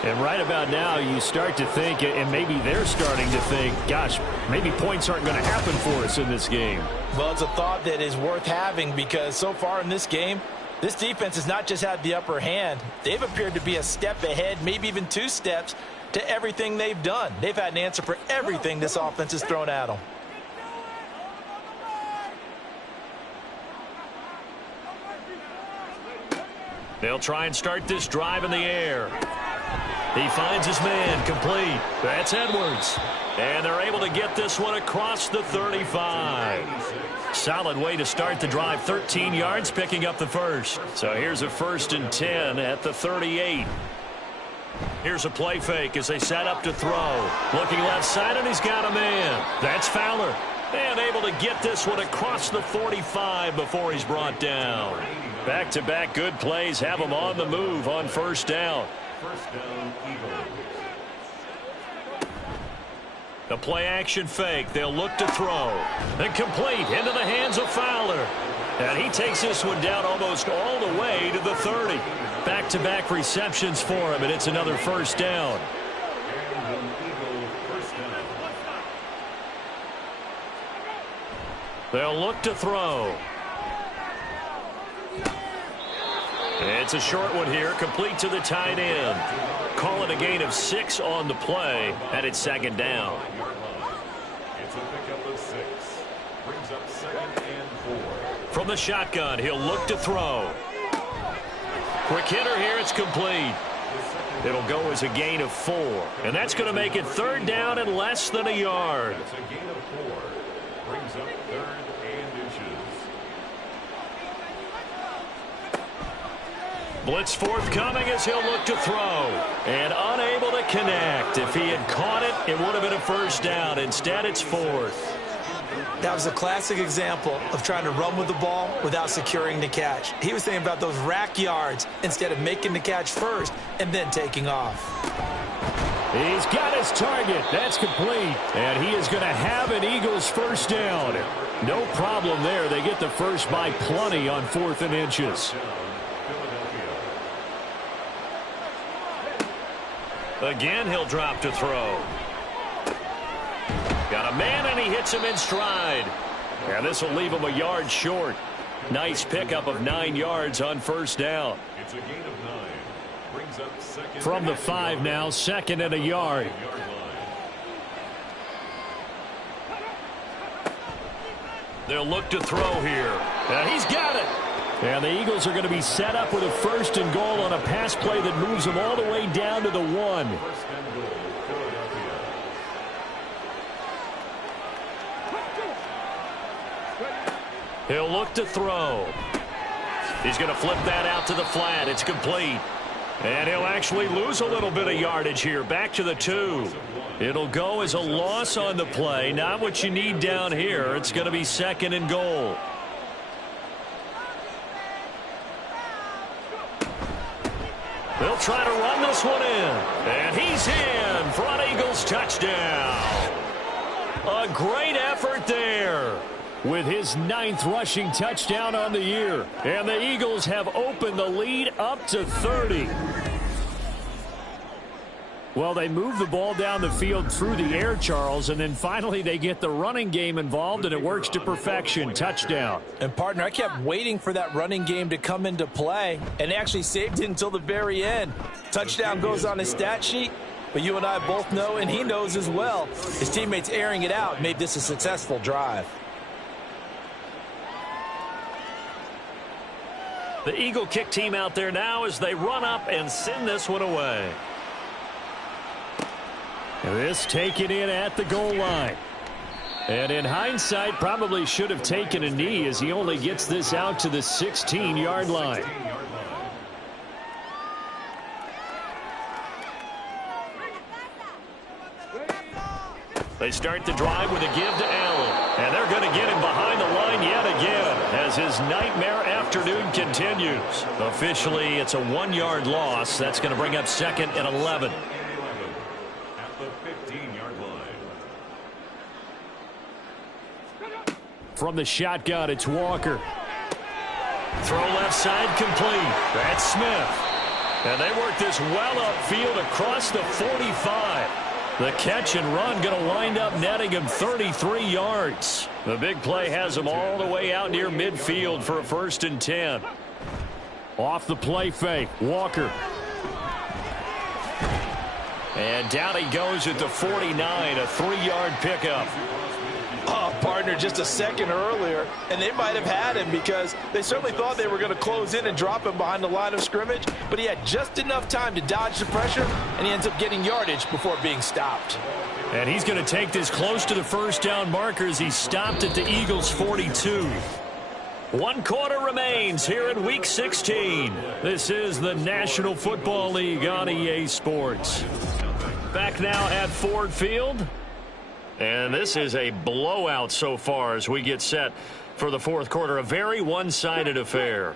And right about now, you start to think, and maybe they're starting to think, gosh, maybe points aren't going to happen for us in this game. Well, it's a thought that is worth having, because so far in this game, this defense has not just had the upper hand. They've appeared to be a step ahead, maybe even 2 steps, to everything they've done. They've had an answer for everything this offense has thrown at them. They'll try and start this drive in the air. He finds his man, complete. That's Edwards. And they're able to get this one across the 35. Solid way to start the drive. 13 yards, picking up the first. So here's a 1st and 10 at the 38. Here's a play fake as they set up to throw. Looking left side, and he's got a man. That's Fowler. And able to get this one across the 45 before he's brought down. Back-to-back good plays have him on the move on 1st down. First down, Eagles. The play-action fake. They'll look to throw. And complete into the hands of Fowler. And he takes this one down almost all the way to the 30. Back-to-back receptions for him, and it's another 1st down. And an Eagle first down. They'll look to throw. It's a short one here, complete to the tight end. Call it a gain of 6 on the play, and it's 2nd down. It's a pickup of 6. Brings up 2nd and 4. From the shotgun, he'll look to throw. Quick hitter here, it's complete. It'll go as a gain of 4, and that's going to make it 3rd down and less than a yard. It's a gain of 4. Brings up 3rd and inches. Blitz forthcoming as he'll look to throw. And unable to connect. If he had caught it, it would have been a 1st down. Instead, it's 4th. That was a classic example of trying to run with the ball without securing the catch. He was thinking about those rack yards instead of making the catch first and then taking off. He's got his target. That's complete. And he is going to have an Eagles 1st down. No problem there. They get the first by plenty on 4th and inches. Again, he'll drop to throw. Got a man, and he hits him in stride. And this will leave him a yard short. Nice pickup of 9 yards on 1st down. It's a gain of 9. Brings up 2nd. From the 5 now, 2nd and a yard. They'll look to throw here. And he's got it. And the Eagles are going to be set up with a 1st and goal on a pass play that moves them all the way down to the 1. 1st and goal, Philadelphia. He'll look to throw. He's going to flip that out to the flat. It's complete. And he'll actually lose a little bit of yardage here. Back to the 2. It'll go as a loss on the play. Not what you need down here. It's going to be 2nd and goal. They'll try to run this one in. And he's in. Front Eagles touchdown. A great effort there. With his 9th rushing touchdown on the year. And the Eagles have opened the lead up to 30. Well, they move the ball down the field through the air, Charles, and then finally they get the running game involved, and it works to perfection. Touchdown. And, partner, I kept waiting for that running game to come into play, and actually saved it until the very end. Touchdown goes on his stat sheet, but you and I both know, and he knows as well, his teammates airing it out made this a successful drive. The Eagle kick team out there now as they run up and send this one away. This taken in at the goal line. And in hindsight, probably should have taken a knee as he only gets this out to the 16-yard line. They start the drive with a give to Allen. And they're going to get him behind the line yet again as his nightmare afternoon continues. Officially, it's a 1-yard loss. That's going to bring up 2nd and 11. At the 15-yard line. From the shotgun, it's Walker. Throw left side complete. That's Smith. And they work this well upfield across the 45. The catch and run going to wind up netting him 33 yards. The big play has him all the way out near midfield for a 1st and 10. Off the play fake, Walker. And down he goes at the 49, a 3-yard pickup. Oh, partner, partner just a second earlier, and they might have had him because they certainly thought they were going to close in and drop him behind the line of scrimmage, but he had just enough time to dodge the pressure, and he ends up getting yardage before being stopped. And he's going to take this close to the first down marker as he's stopped at the Eagles' 42. 1 quarter remains here in Week 16. This is the National Football League on EA Sports. Back now at Ford Field. And this is a blowout so far as we get set for the fourth quarter. A very one-sided affair.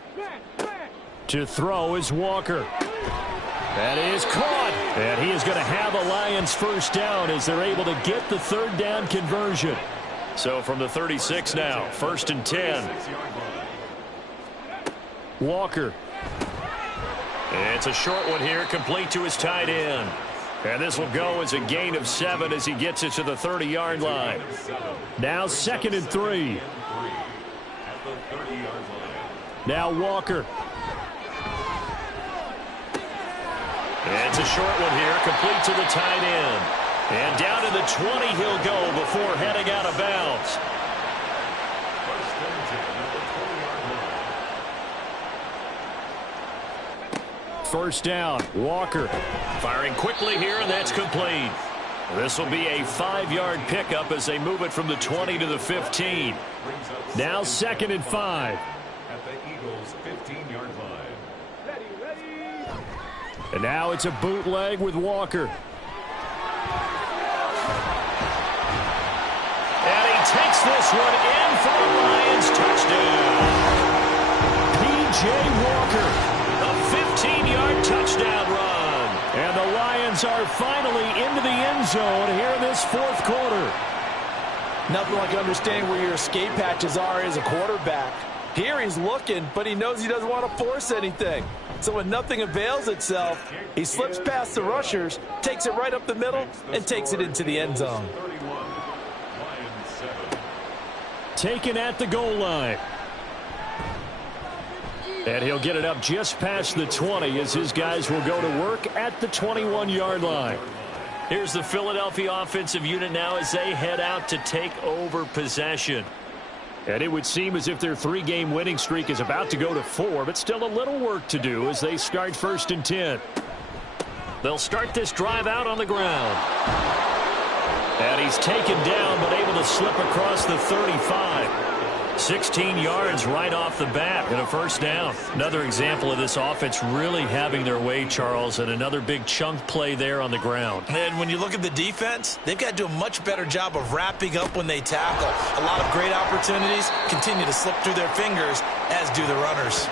To throw is Walker. That is caught. And he is going to have a Lions first down as they're able to get the third down conversion. So from the 36 now, 1st and 10. Walker. It's a short one here, complete to his tight end. And this will go as a gain of 7 as he gets it to the 30-yard line. Now 2nd and 3. Now Walker. It's a short one here, complete to the tight end. And down to the 20 he'll go before heading out of bounds. First down, Walker. Firing quickly here, and that's complete. This will be a 5-yard pickup as they move it from the 20 to the 15. Now 2nd and 5. At the Eagles' 15-yard line. And now it's a bootleg with Walker. And he takes this one in for the Lions touchdown. P.J. Walker. A 15-yard touchdown run. And the Lions are finally into the end zone here in this fourth quarter. Nothing like understanding where your escape hatches are as a quarterback. Here he's looking, but he knows he doesn't want to force anything. So when nothing avails itself, he slips past the rushers, takes it right up the middle, and takes it into the end zone. Taken at the goal line. And he'll get it up just past the 20 as his guys will go to work at the 21-yard line. Here's the Philadelphia offensive unit now as they head out to take over possession. And it would seem as if their 3-game winning streak is about to go to 4, but still a little work to do as they start 1st and 10. They'll start this drive out on the ground. And he's taken down but able to slip across the 35. 16 yards right off the bat and a first down. Another example of this offense really having their way, Charles, and another big chunk play there on the ground. And when you look at the defense, they've got to do a much better job of wrapping up when they tackle. A lot of great opportunities continue to slip through their fingers, as do the runners.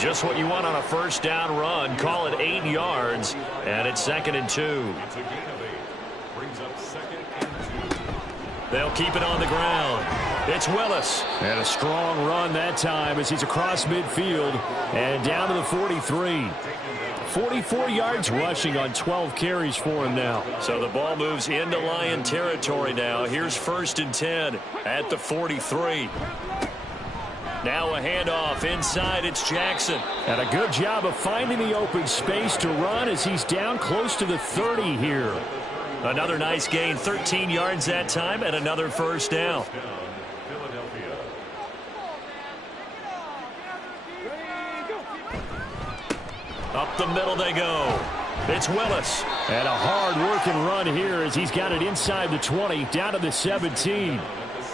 Just what you want on a first down run. Call it 8 yards, and it's 2nd and 2. It's a gain of 8. Brings up 2nd and 2. They'll keep it on the ground. It's Willis. And a strong run that time as he's across midfield and down to the 43. 44 yards rushing on 12 carries for him now. So the ball moves into Lion territory now. Here's 1st and 10 at the 43. Now a handoff inside. It's Jackson. And a good job of finding the open space to run as he's down close to the 30 here. Another nice gain, 13 yards that time, and another first down. Up the middle they go. It's Willis. And a hard-working run here as he's got it inside the 20, down to the 17.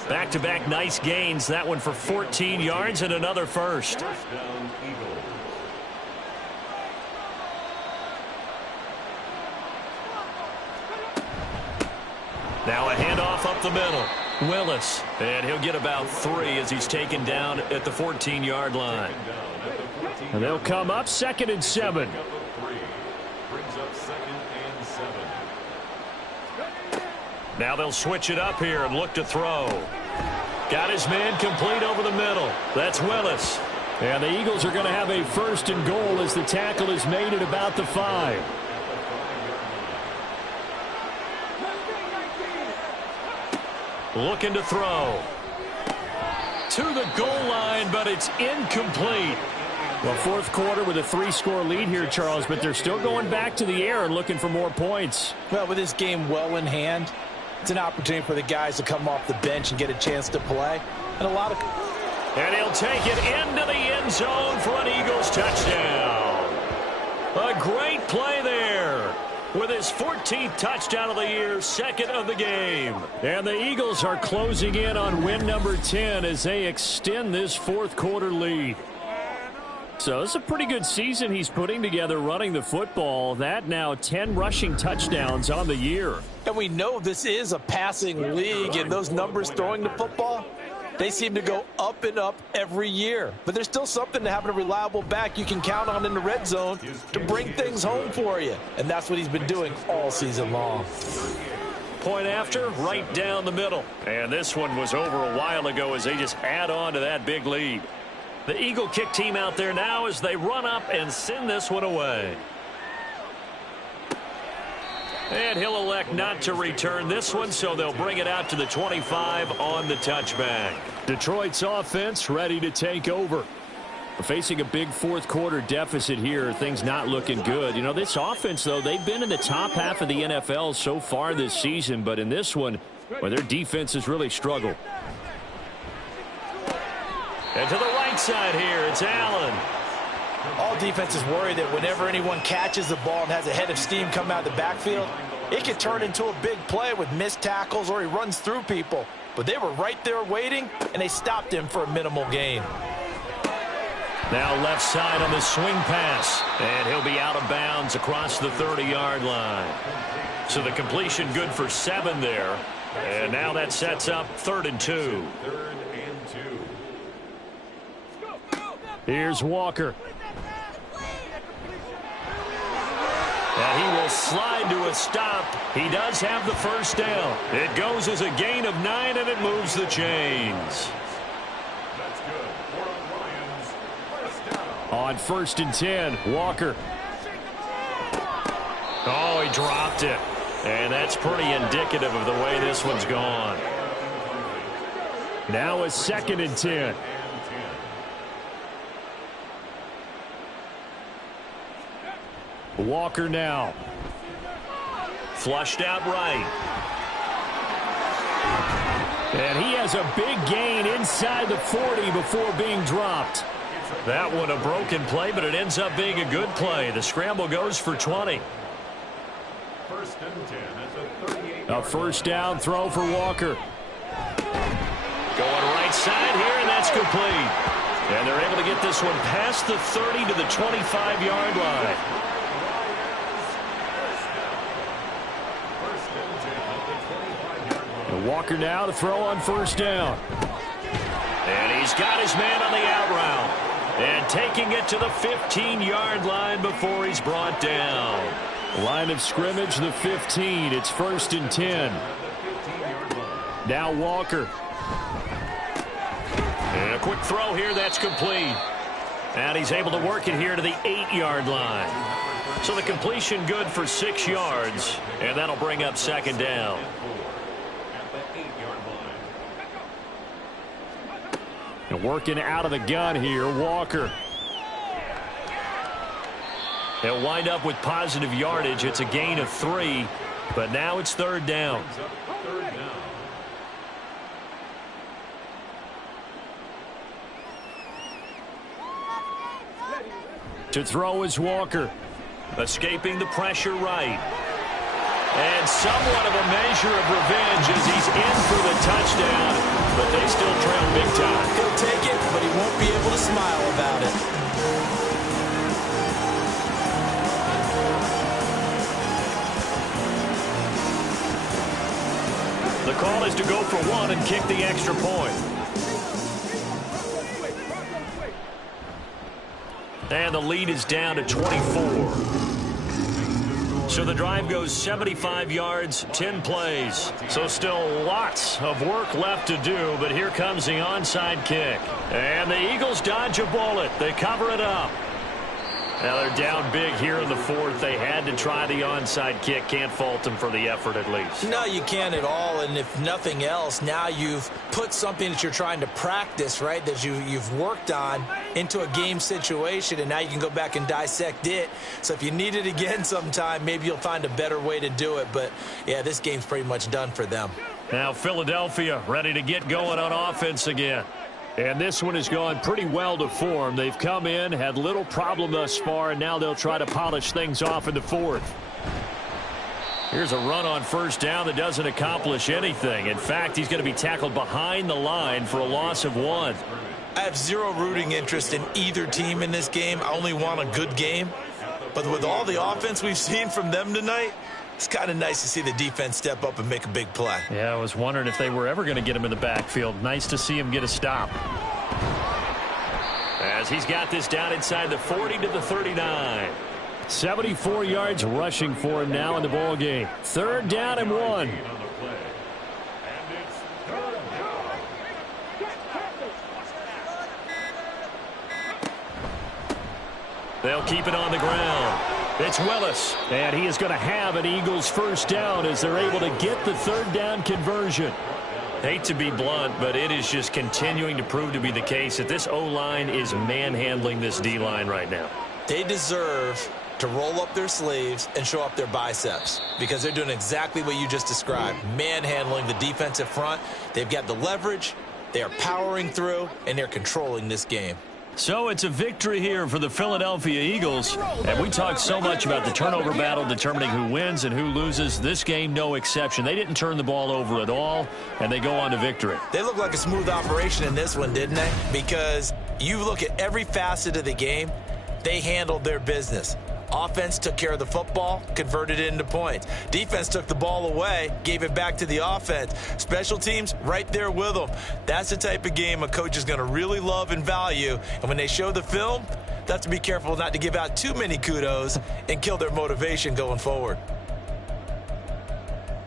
Back-to-back nice gains. That one for 14 yards and another first. Now a handoff up the middle. Willis. And he'll get about 3 as he's taken down at the 14-yard line. And they'll come up 2nd and 7. Now they'll switch it up here and look to throw. Got his man complete over the middle. That's Willis. And the Eagles are going to have a 1st and goal as the tackle is made at about the 5. Looking to throw. To the goal line, but it's incomplete. Well, fourth quarter with a 3-score lead here, Charles, but they're still going back to the air and looking for more points. Well, with this game well in hand, It's an opportunity for the guys to come off the bench and get a chance to play. And he'll take it into the end zone for an Eagles touchdown. A great play there. With his 14th touchdown of the year, second of the game. And the Eagles are closing in on win number 10 as they extend this fourth quarter lead. So it's a pretty good season he's putting together running the football. That now 10 rushing touchdowns on the year. And we know this is a passing league, and those numbers throwing the football, they seem to go up and up every year. But there's still something to having a reliable back you can count on in the red zone to bring things home for you. And that's what he's been doing all season long. Point after, right down the middle. And this one was over a while ago as they just add on to that big lead. The Eagle kick team out there now as they run up and send this one away. And he'll elect not to return this one, so they'll bring it out to the 25 on the touchback. Detroit's offense ready to take over. Facing a big fourth quarter deficit here, things not looking good. You know, this offense, though, they've been in the top half of the NFL so far this season, but in this one, well, their defense has really struggled. And to the right side here, it's Allen. All defenses worry that whenever anyone catches the ball and has a head of steam come out of the backfield, it can turn into a big play with missed tackles or he runs through people. But they were right there waiting, and they stopped him for a minimal gain. Now left side on the swing pass, and he'll be out of bounds across the 30-yard line. So the completion good for 7 there. And now that sets up 3rd and 2. Here's Walker. And he will slide to a stop. He does have the first down. It goes as a gain of 9, and it moves the chains. That's good. For the Lions, first down. On 1st and 10, Walker. Oh, he dropped it. And that's pretty indicative of the way this one's gone. Now a 2nd and 10. Walker now. Flushed out right. And he has a big gain inside the 40 before being dropped. That one a broken play, but it ends up being a good play. The scramble goes for 20. 1st and 10 at the 38. A first down throw for Walker. Going right side here, and that's complete. And they're able to get this one past the 30 to the 25-yard line. Walker now to throw on 1st down. And he's got his man on the out route. And taking it to the 15-yard line before he's brought down. Line of scrimmage, the 15. It's 1st and 10. Now Walker. And a quick throw here, that's complete. And he's able to work it here to the 8-yard line. So the completion good for 6 yards. And that'll bring up 2nd down. And working out of the gun here, Walker. He'll wind up with positive yardage. It's a gain of 3, but now it's 3rd down. To throw is Walker. Escaping the pressure right. And somewhat of a measure of revenge as he's in for the touchdown, but they still trail big time. He'll take it, but he won't be able to smile about it. The call is to go for 1 and kick the extra point. And the lead is down to 24. So the drive goes 75 yards, 10 plays. So still lots of work left to do, but here comes the onside kick. And the Eagles dodge a bullet. They cover it up. Now they're down big here in the fourth. They had to try the onside kick. Can't fault them for the effort at least. No, you can't at all. And if nothing else, now you've put something that you're trying to practice, right, that you've worked on into a game situation, and now you can go back and dissect it. So if you need it again sometime, maybe you'll find a better way to do it. But, yeah, this game's pretty much done for them. Now Philadelphia ready to get going on offense again. And this one has gone pretty well to form. They've come in, had little problem thus far, and now they'll try to polish things off in the fourth. Here's a run on first down that doesn't accomplish anything. In fact, he's going to be tackled behind the line for a loss of 1. I have zero rooting interest in either team in this game. I only want a good game. But with all the offense we've seen from them tonight, it's kind of nice to see the defense step up and make a big play. Yeah, I was wondering if they were ever going to get him in the backfield. Nice to see him get a stop. As he's got this down inside the 40 to the 39. 74 yards rushing for him now in the ball game. 3rd down and 1. They'll keep it on the ground. It's Willis, and he is going to have an Eagles first down as they're able to get the 3rd down conversion. Hate to be blunt, but it is just continuing to prove to be the case that this O-line is manhandling this D-line right now. They deserve to roll up their sleeves and show up their biceps because they're doing exactly what you just described, manhandling the defensive front. They've got the leverage, they are powering through, and they're controlling this game. So it's a victory here for the Philadelphia Eagles. And we talked so much about the turnover battle determining who wins and who loses. This game, no exception. They didn't turn the ball over at all, and they go on to victory. They look like a smooth operation in this one, didn't they? Because you look at every facet of the game, they handled their business. Offense took care of the football, converted it into points. Defense took the ball away, gave it back to the offense. Special teams, right there with them. That's the type of game a coach is going to really love and value. And when they show the film, they have to be careful not to give out too many kudos and kill their motivation going forward.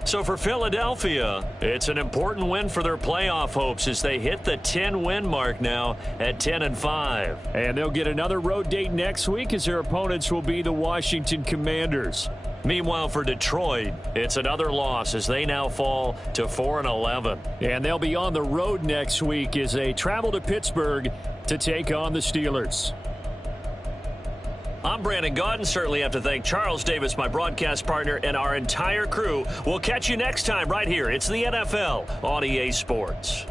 So for Philadelphia, it's an important win for their playoff hopes as they hit the 10-win mark now at 10-5. And they'll get another road date next week as their opponents will be the Washington Commanders. Meanwhile, for Detroit, it's another loss as they now fall to 4-11. And they'll be on the road next week as they travel to Pittsburgh to take on the Steelers. I'm Brandon Gaudin. Certainly have to thank Charles Davis, my broadcast partner, and our entire crew. We'll catch you next time right here. It's the NFL on EA Sports.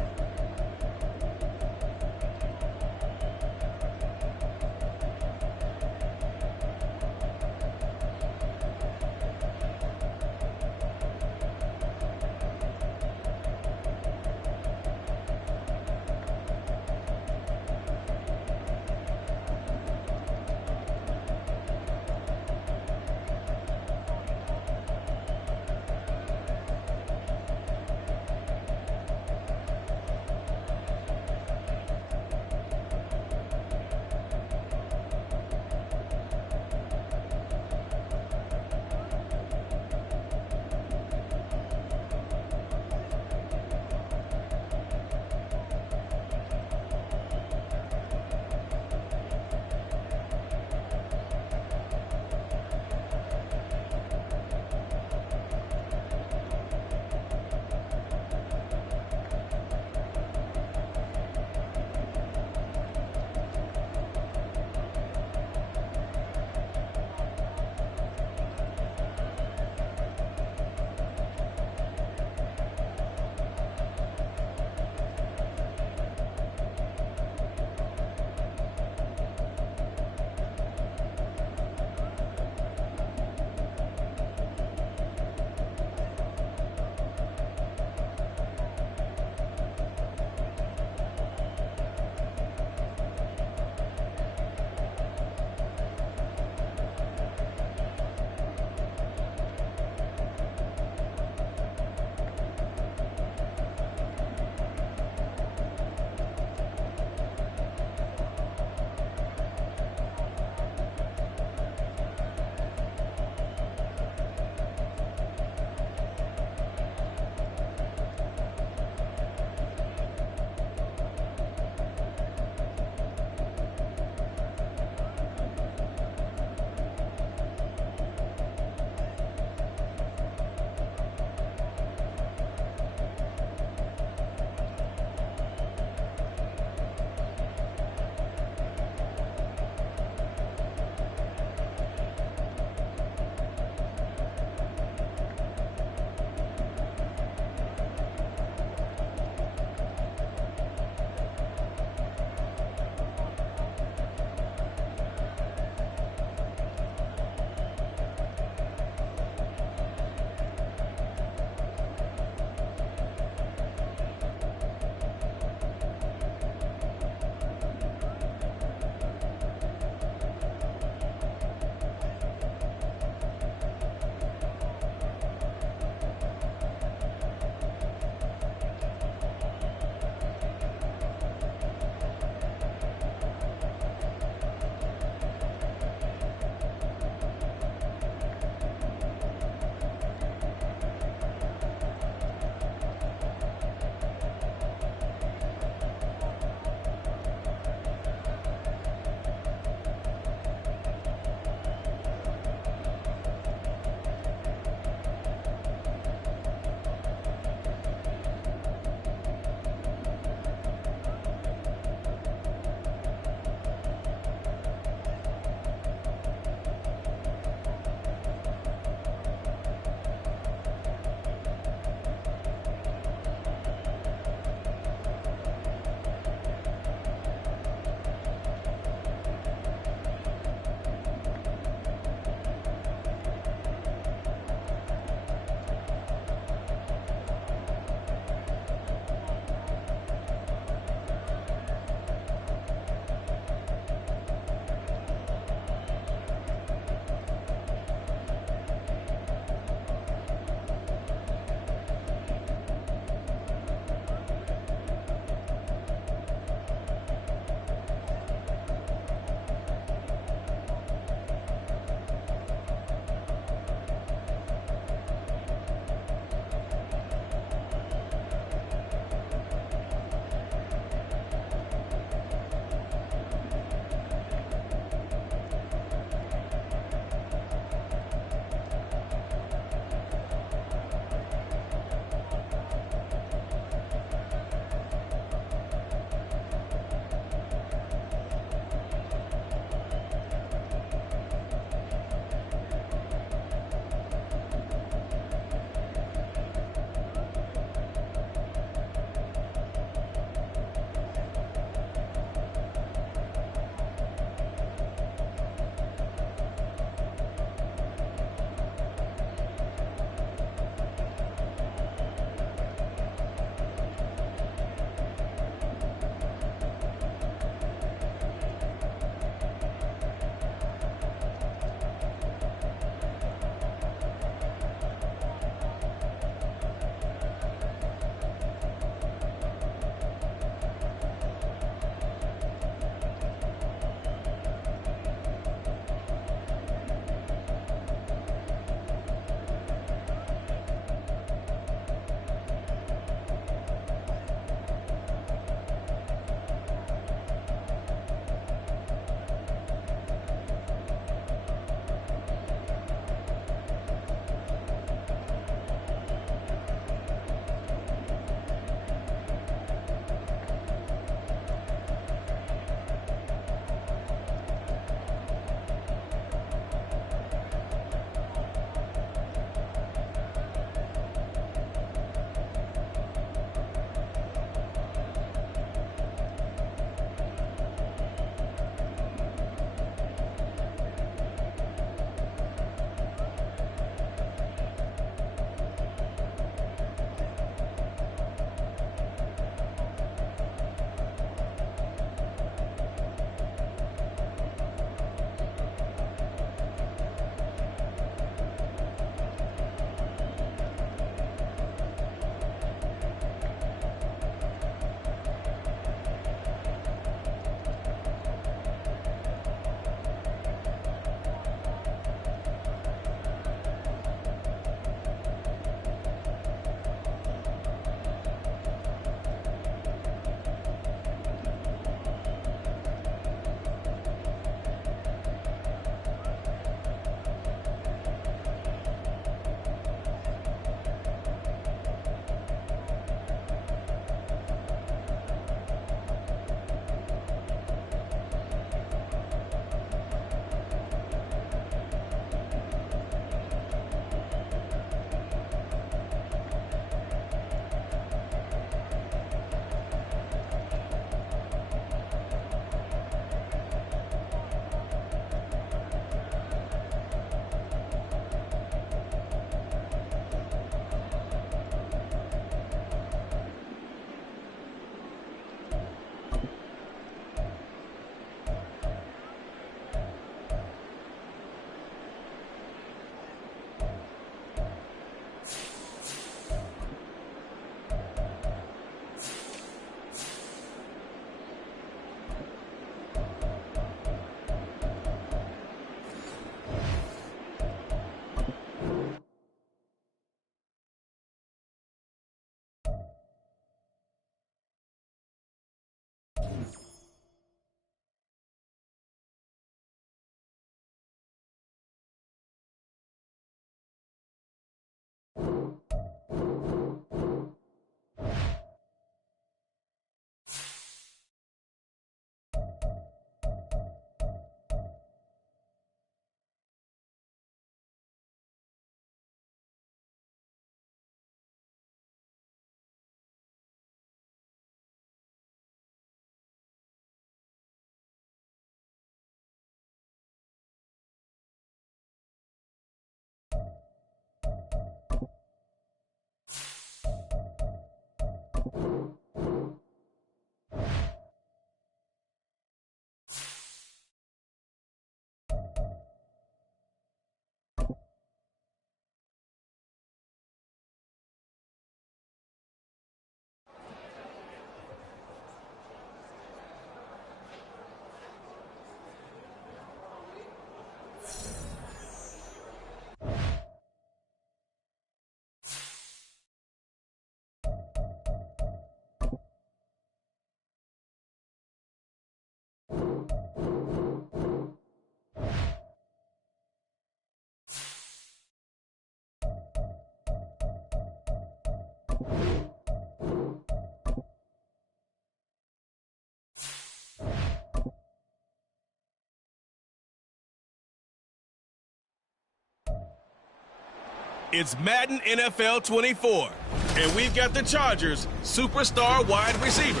It's Madden NFL 24, and we've got the Chargers' superstar wide receiver.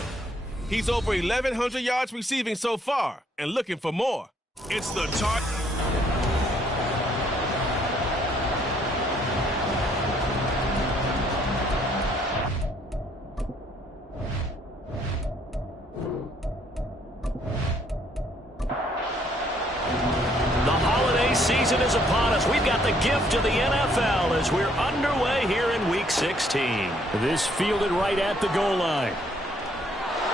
He's over 1,100 yards receiving so far and looking for more. It's the season is upon us. We've got the gift of the NFL as we're underway here in Week 16. This fielded right at the goal line.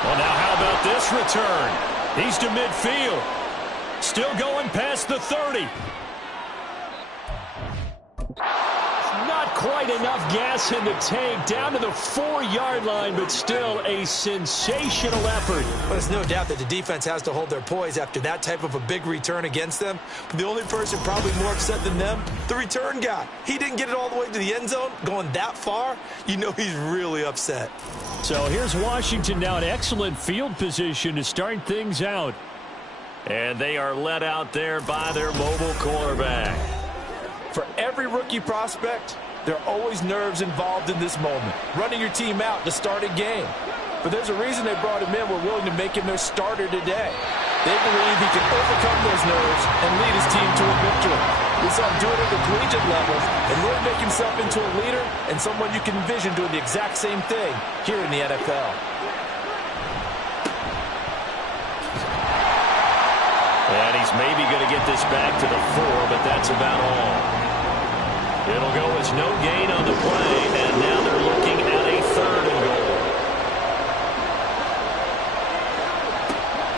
Well, now how about this return? He's to midfield. Still going past the 30. Not quite enough gas in the tank. Down to the 4-yard line, but still a sensational effort. Well, there's no doubt that the defense has to hold their poise after that type of a big return against them. But the only person probably more upset than them, the return guy. He didn't get it all the way to the end zone, going that far. You know he's really upset. So here's Washington now in excellent field position to start things out. And they are led out there by their mobile quarterback. For every rookie prospect, there are always nerves involved in this moment. Running your team out to start a game. But there's a reason they brought him in. We're willing to make him their starter today. They believe he can overcome those nerves and lead his team to a victory. We saw him do it at the collegiate level and really make himself into a leader and someone you can envision doing the exact same thing here in the NFL. And he's maybe going to get this back to the 4, but that's about all. It'll go as no gain on the play, and now they're looking at a 3rd and goal.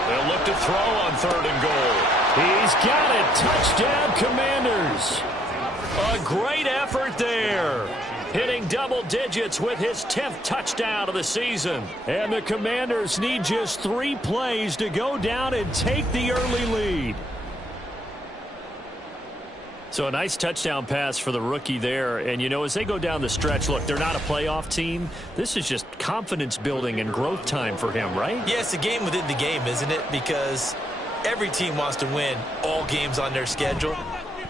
They'll look to throw on 3rd and goal. He's got it. Touchdown, Commanders. A great effort there. Hitting double digits with his 10th touchdown of the season. And the Commanders need just 3 plays to go down and take the early lead. So a nice touchdown pass for the rookie there. And, you know, as they go down the stretch, look, they're not a playoff team. This is just confidence building and growth time for him, right? Yeah, it's a game within the game, isn't it? Because every team wants to win all games on their schedule.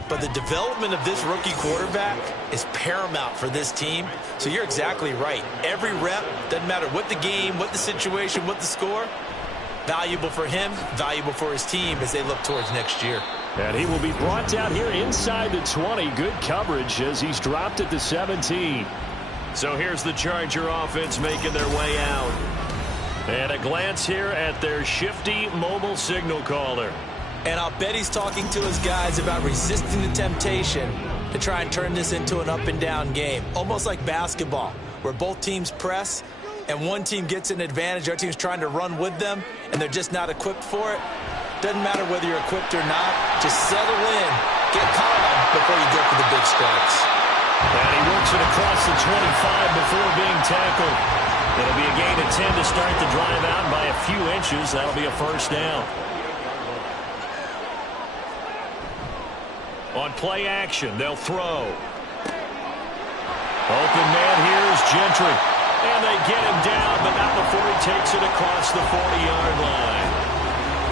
But the development of this rookie quarterback is paramount for this team. So you're exactly right. Every rep, doesn't matter what the game, what the situation, what the score, valuable for him, valuable for his team as they look towards next year. And he will be brought down here inside the 20. Good coverage as he's dropped at the 17. So here's the Charger offense making their way out. And a glance here at their shifty mobile signal caller. And I'll bet he's talking to his guys about resisting the temptation to try and turn this into an up-and-down game. Almost like basketball, where both teams press, and one team gets an advantage, our team's trying to run with them, and they're just not equipped for it. Doesn't matter whether you're equipped or not. Just settle in, get calm before you go for the big strikes. And he works it across the 25 before being tackled. It'll be a gain of 10 to start the drive out by a few inches. That'll be a 1st down. On play action, they'll throw. Open man here is Gentry. And they get him down, but not before he takes it across the 40-yard line.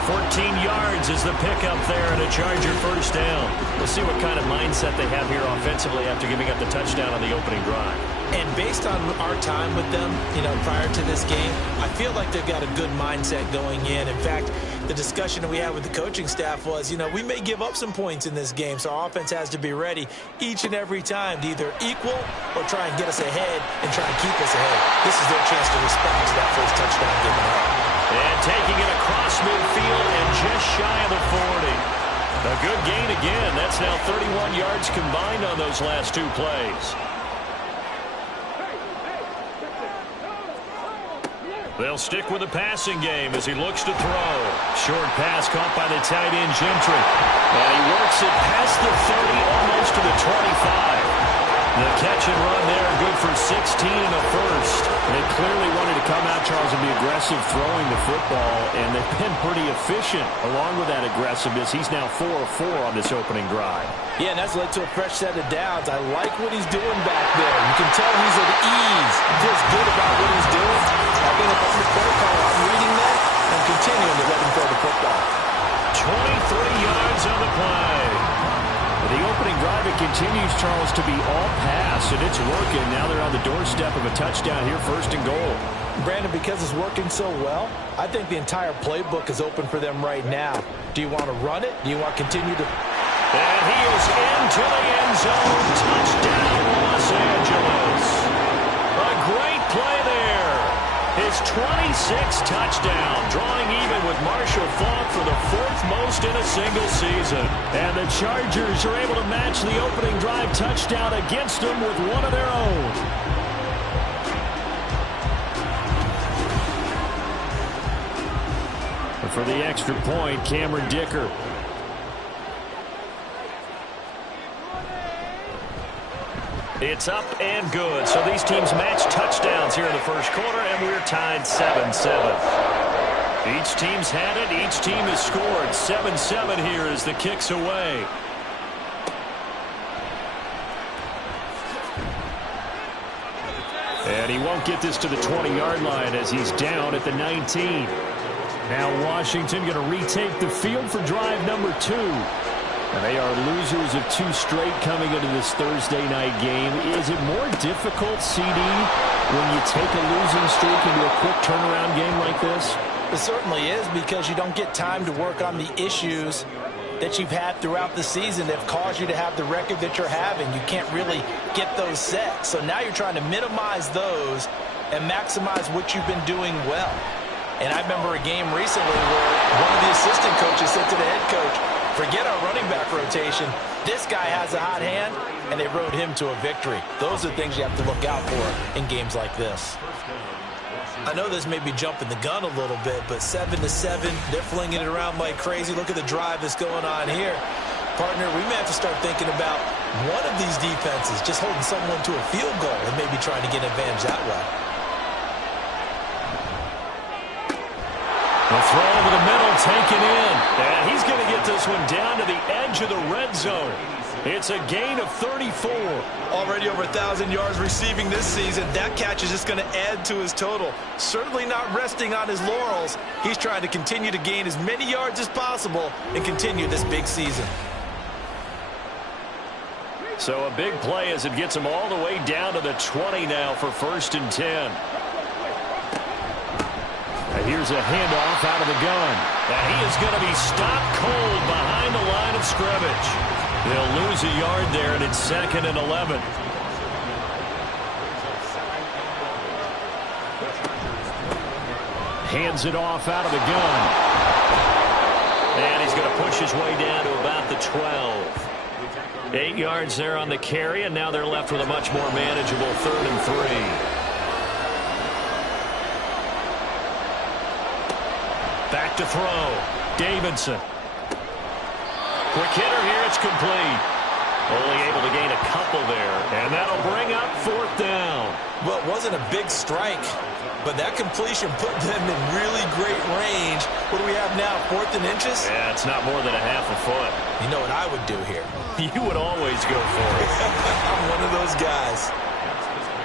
14 yards is the pickup there and a Charger 1st down. We'll see what kind of mindset they have here offensively after giving up the touchdown on the opening drive. And based on our time with them, you know, prior to this game, I feel like they've got a good mindset going in. In fact, the discussion that we had with the coaching staff was, you know, we may give up some points in this game, so our offense has to be ready each and every time to either equal or try and get us ahead and try and keep us ahead. This is their chance to respond to that first touchdown given up. And taking it across midfield and just shy of the 40. A good gain again. That's now 31 yards combined on those last 2 plays. They'll stick with the passing game as he looks to throw. Short pass caught by the tight end Gentry. And he works it past the 30, almost to the 25. The catch and run there, good for 16 and a 1st. They clearly wanted to come out, Charles, and be aggressive throwing the football, and they've been pretty efficient along with that aggressiveness. He's now 4 of 4 on this opening drive. Yeah, and that's led to a fresh set of downs. I like what he's doing back there. You can tell he's at ease. He feels good about what he's doing. I've been up on the play call. I'm reading that and continuing to let him throw the football. 23 yards on the play. The opening drive, it continues, Charles, to be all pass, and it's working. Now they're on the doorstep of a touchdown here, 1st and goal. Brandon, because it's working so well, I think the entire playbook is open for them right now. Do you want to run it? Do you want to continue to... And he is into the end zone. Touchdown, Los Angeles. A great play there. His 26th touchdown, drawing even with Marshall Faulk for the 4th most in a single season. And the Chargers are able to match the opening drive touchdown against them with one of their own. For the extra point, Cameron Dicker. It's up and good. So these teams match touchdowns here in the 1st quarter, and we're tied 7-7. Each team's had it. Each team has scored. 7-7 here as the kick's away. And he won't get this to the 20-yard line as he's down at the 19. Now Washington going to retake the field for drive number 2. And they are losers of 2 straight coming into this Thursday night game. Is it more difficult, CD, when you take a losing streak into a quick turnaround game like this? It certainly is, because you don't get time to work on the issues that you've had throughout the season that have caused you to have the record that you're having. You can't really get those set. So now you're trying to minimize those and maximize what you've been doing well. And I remember a game recently where one of the assistant coaches said to the head coach, forget our running back rotation. This guy has a hot hand, and they rode him to a victory. Those are things you have to look out for in games like this. I know this may be jumping the gun a little bit, but 7-7, they're flinging it around like crazy. Look at the drive that's going on here. Partner, we may have to start thinking about one of these defenses just holding someone to a field goal and maybe trying to get an advantage that way. The throw over the middle, taken in. And he's going to get this one down to the edge of the red zone. It's a gain of 34. Already over 1,000 yards receiving this season. That catch is just going to add to his total. Certainly not resting on his laurels. He's trying to continue to gain as many yards as possible and continue this big season. So a big play as it gets him all the way down to the 20 now for 1st and 10. And here's a handoff out of the gun. And he is going to be stopped cold behind the line of scrimmage. They'll lose a yard there, and it's 2nd and 11. Hands it off out of the gun. And he's going to push his way down to about the 12. 8 yards there on the carry, and now they're left with a much more manageable 3rd and 3. Back to throw. Davidson. Quick hitter here. It's complete. Only able to gain a couple there. And that'll bring up 4th down. Well, it wasn't a big strike, but that completion put them in really great range. What do we have now, 4th and inches? Yeah, it's not more than a half a foot. You know what I would do here? You would always go for it. I'm one of those guys.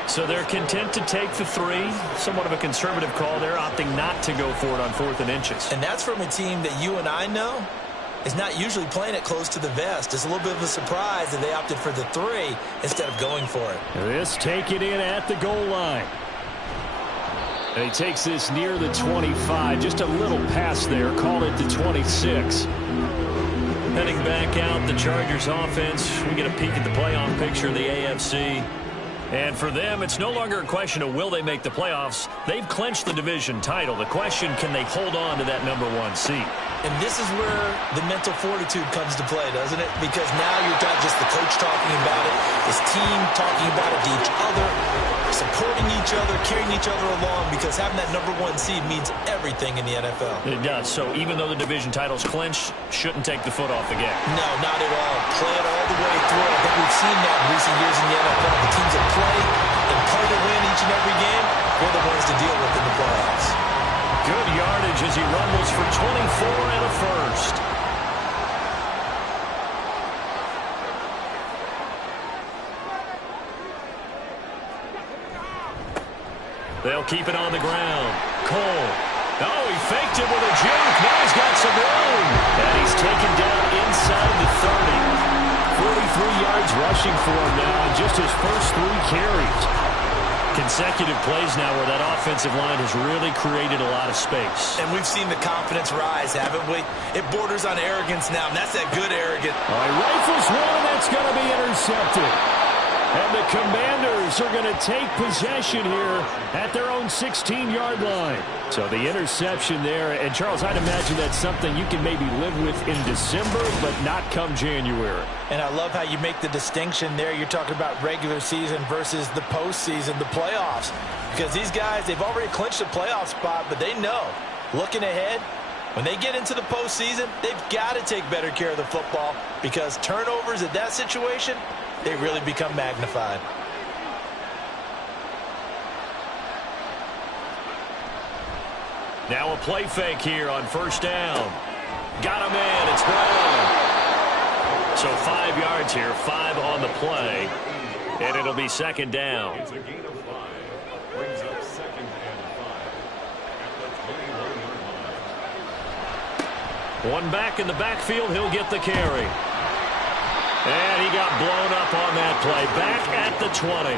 So they're content to take the 3. Somewhat of a conservative call there, opting not to go for it on 4th and inches. And that's from a team that you and I know is not usually playing it close to the vest. It's a little bit of a surprise that they opted for the 3 instead of going for it. This taken in at the goal line. And he takes this near the 25. Just a little pass there. Call it the 26. Heading back out, the Chargers offense. We get a peek at the playoff picture of the AFC. And for them, it's no longer a question of will they make the playoffs. They've clinched the division title. The question, can they hold on to that #1 seed? And this is where the mental fortitude comes to play, doesn't it? Because now you're not just the coach talking about it, his team talking about it to each other, supporting each other, carrying each other along, because having that #1 seed means everything in the NFL. It does. So even though the division title's clinched, shouldn't take the foot off the gas. No, not at all. Play it all the way through. I think we've seen that in recent years in the NFL. The teams that play and play to win each and every game, we're the ones to deal with in the playoffs. Good yardage as he rumbles for 24 and a first. They'll keep it on the ground. Cole. Oh, he faked it with a juke. Now he's got some room. And he's taken down inside the 30. 43 yards rushing for him now in just his first 3 carries. Consecutive plays now where that offensive line has really created a lot of space. And we've seen the confidence rise, haven't we? It borders on arrogance now, and that's that good arrogance. All right, rifles one, and that's going to be intercepted. And the Commanders are going to take possession here at their own 16-yard line. So the interception there, and Charles, I'd imagine that's something you can maybe live with in December, but not come January. And I love how you make the distinction there. You're talking about regular season versus the postseason, the playoffs. Because these guys, they've already clinched a playoff spot, but they know, looking ahead, when they get into the postseason, they've got to take better care of the football because turnovers at that situation, they really become magnified. Now a play fake here on first down. Got him in. It's Brown. So 5 yards here, 5 on the play. And it'll be second down. It's a gain of 5. Brings up 2nd and 5. At the 21-yard line. One back in the backfield. He'll get the carry. And he got blown up on that play. Back at the 20.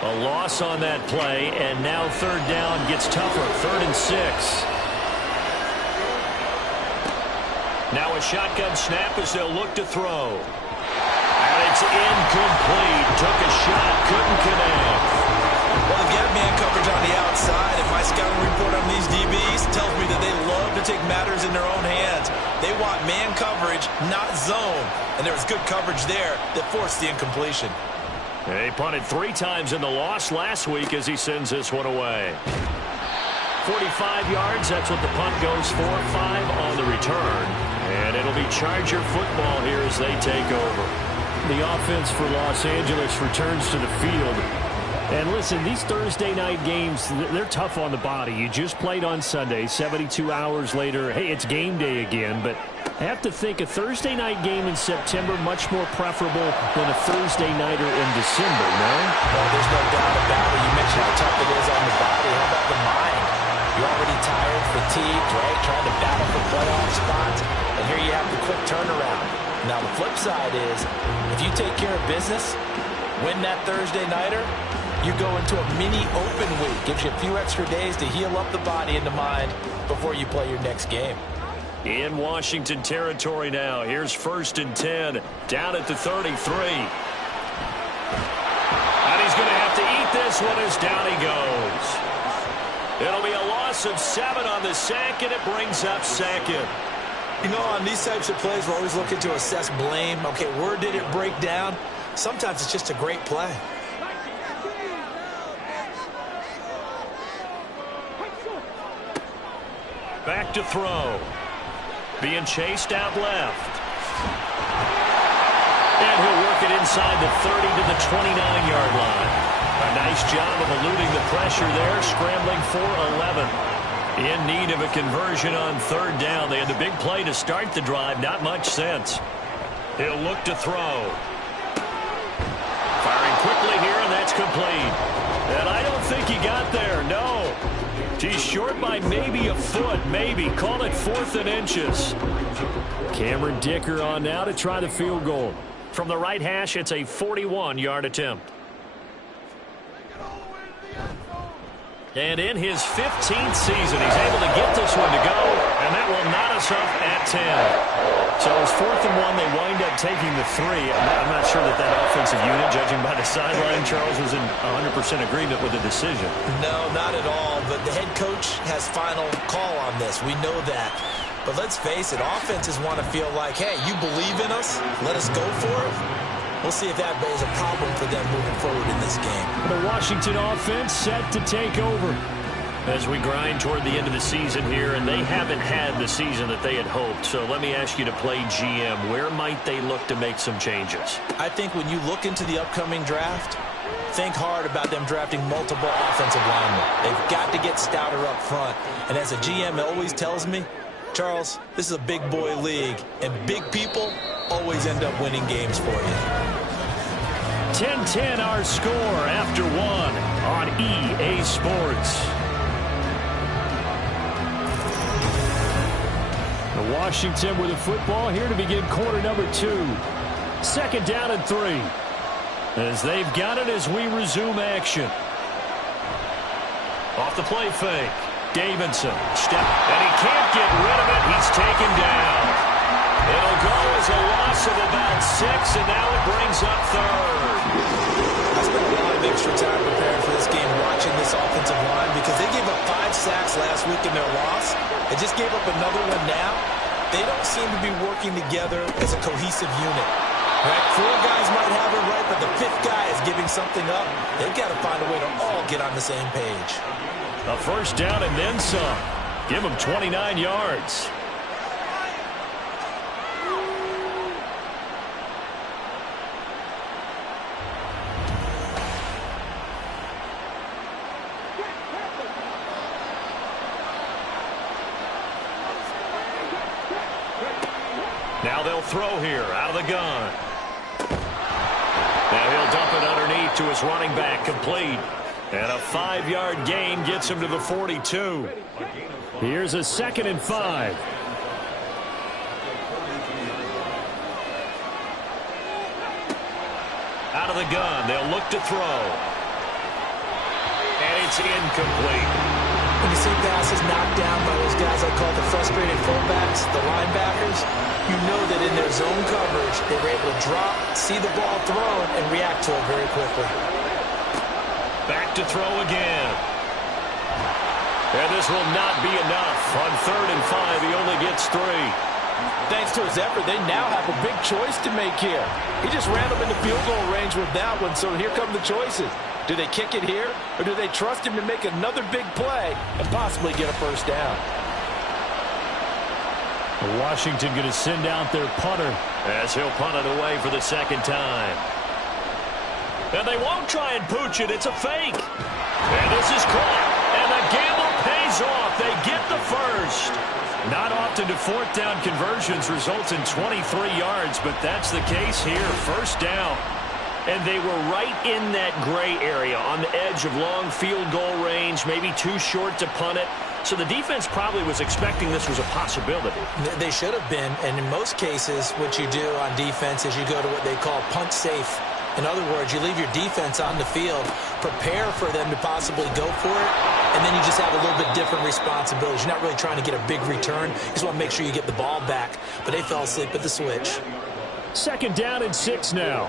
A loss on that play, and now third down gets tougher. 3rd and 6. Now a shotgun snap as they'll look to throw. And it's incomplete. Took a shot, couldn't connect. Well, they've got man coverage on the outside, and my scouting report on these DBs tells me that they love to take matters in their own hands. They want man coverage, not zone. And there was good coverage there that forced the incompletion. He punted 3 times in the loss last week as he sends this one away. 45 yards, that's what the punt goes for. 5 on the return. And it'll be Charger football here as they take over. The offense for Los Angeles returns to the field. And listen, these Thursday night games, they're tough on the body. You just played on Sunday, 72 hours later. Hey, it's game day again, but I have to think a Thursday night game in September much more preferable than a Thursday nighter in December, no? Well, there's no doubt about it. You mentioned how tough it is on the body. How about the mind? You're already tired, fatigued, right? Trying to battle for playoff spots. And here you have the quick turnaround. Now, the flip side is, if you take care of business, win that Thursday nighter, you go into a mini open week. Gives you a few extra days to heal up the body and the mind before you play your next game. In Washington territory now. Here's 1st and 10. Down at the 33. And he's going to have to eat this one as down he goes. It'll be a loss of 7 on the sack, and it brings up 2nd. You know, on these types of plays, we're always looking to assess blame. Okay, where did it break down? Sometimes it's just a great play. Back to throw. Being chased out left. And he'll work it inside the 30 to the 29-yard line. A nice job of eluding the pressure there, scrambling for 11. In need of a conversion on 3rd down. They had the big play to start the drive. Not much sense. He'll look to throw. Firing quickly here, and that's complete. And I don't think he got there, no. He's short by maybe a foot, maybe. Call it 4th and inches. Cameron Dicker on now to try the field goal. From the right hash, it's a 41-yard attempt. And in his 15th season, he's able to get this one to go, and that will knot us up at 10. So it's 4th and 1. They wind up taking the 3. I'm not sure that offensive unit, judging by the sideline, Charles, was in 100% agreement with the decision. No, not at all. But the head coach has final call on this. We know that. But let's face it, offenses want to feel like, hey, you believe in us? Let us go for it. We'll see if that is a problem for them moving forward in this game. The Washington offense set to take over. As we grind toward the end of the season here, and they haven't had the season that they had hoped. So let me ask you to play GM. Where might they look to make some changes? I think when you look into the upcoming draft, think hard about them drafting multiple offensive linemen. They've got to get stouter up front. And as a GM always tells me, Charles, this is a big boy league, and big people always end up winning games for you. 10-10 our score after 1 on EA Sports. Washington with the football here to begin quarter number 2. Second down and 3. As they've got it as we resume action. Off the play fake. Davidson. Step. And he can't get rid of it. He's taken down. It'll go as a loss of about 6, and now it brings up third. I spent a lot of extra time preparing for this game watching this offensive line because they gave up 5 sacks last week in their loss. They just gave up another one now. They don't seem to be working together as a cohesive unit. Right? 4 guys might have it right, but the 5th guy is giving something up. They've got to find a way to all get on the same page. A first down and then some. Give them 29 yards. Now they'll throw here out of the gun. Now he'll dump it underneath to his running back, complete. And a 5-yard gain gets him to the 42. Here's a 2nd and 5. Out of the gun, they'll look to throw. And it's incomplete. When you see passes knocked down by those guys I call the frustrated fullbacks, the linebackers, you know that in their zone coverage, they were able to drop, see the ball thrown, and react to it very quickly. Back to throw again. And this will not be enough. On 3rd and 5, he only gets 3. Thanks to his effort, they now have a big choice to make here. He just ran them into field goal range with that one, so here come the choices. Do they kick it here, or do they trust him to make another big play and possibly get a first down? Washington going to send out their punter. As he'll punt it away for the 2nd time. And they won't try and pooch it. It's a fake. And this is caught. And the gamble pays off. They get the first. Not often do 4th down conversions result in 23 yards, but that's the case here. First down. And they were right in that gray area on the edge of long field goal range, maybe too short to punt it. So the defense probably was expecting this was a possibility. They should have been, and in most cases, what you do on defense is you go to what they call punt safe. In other words, you leave your defense on the field, prepare for them to possibly go for it, and then you just have a little bit different responsibilities. You're not really trying to get a big return. You just want to make sure you get the ball back. But they fell asleep at the switch. 2nd down and 6 now.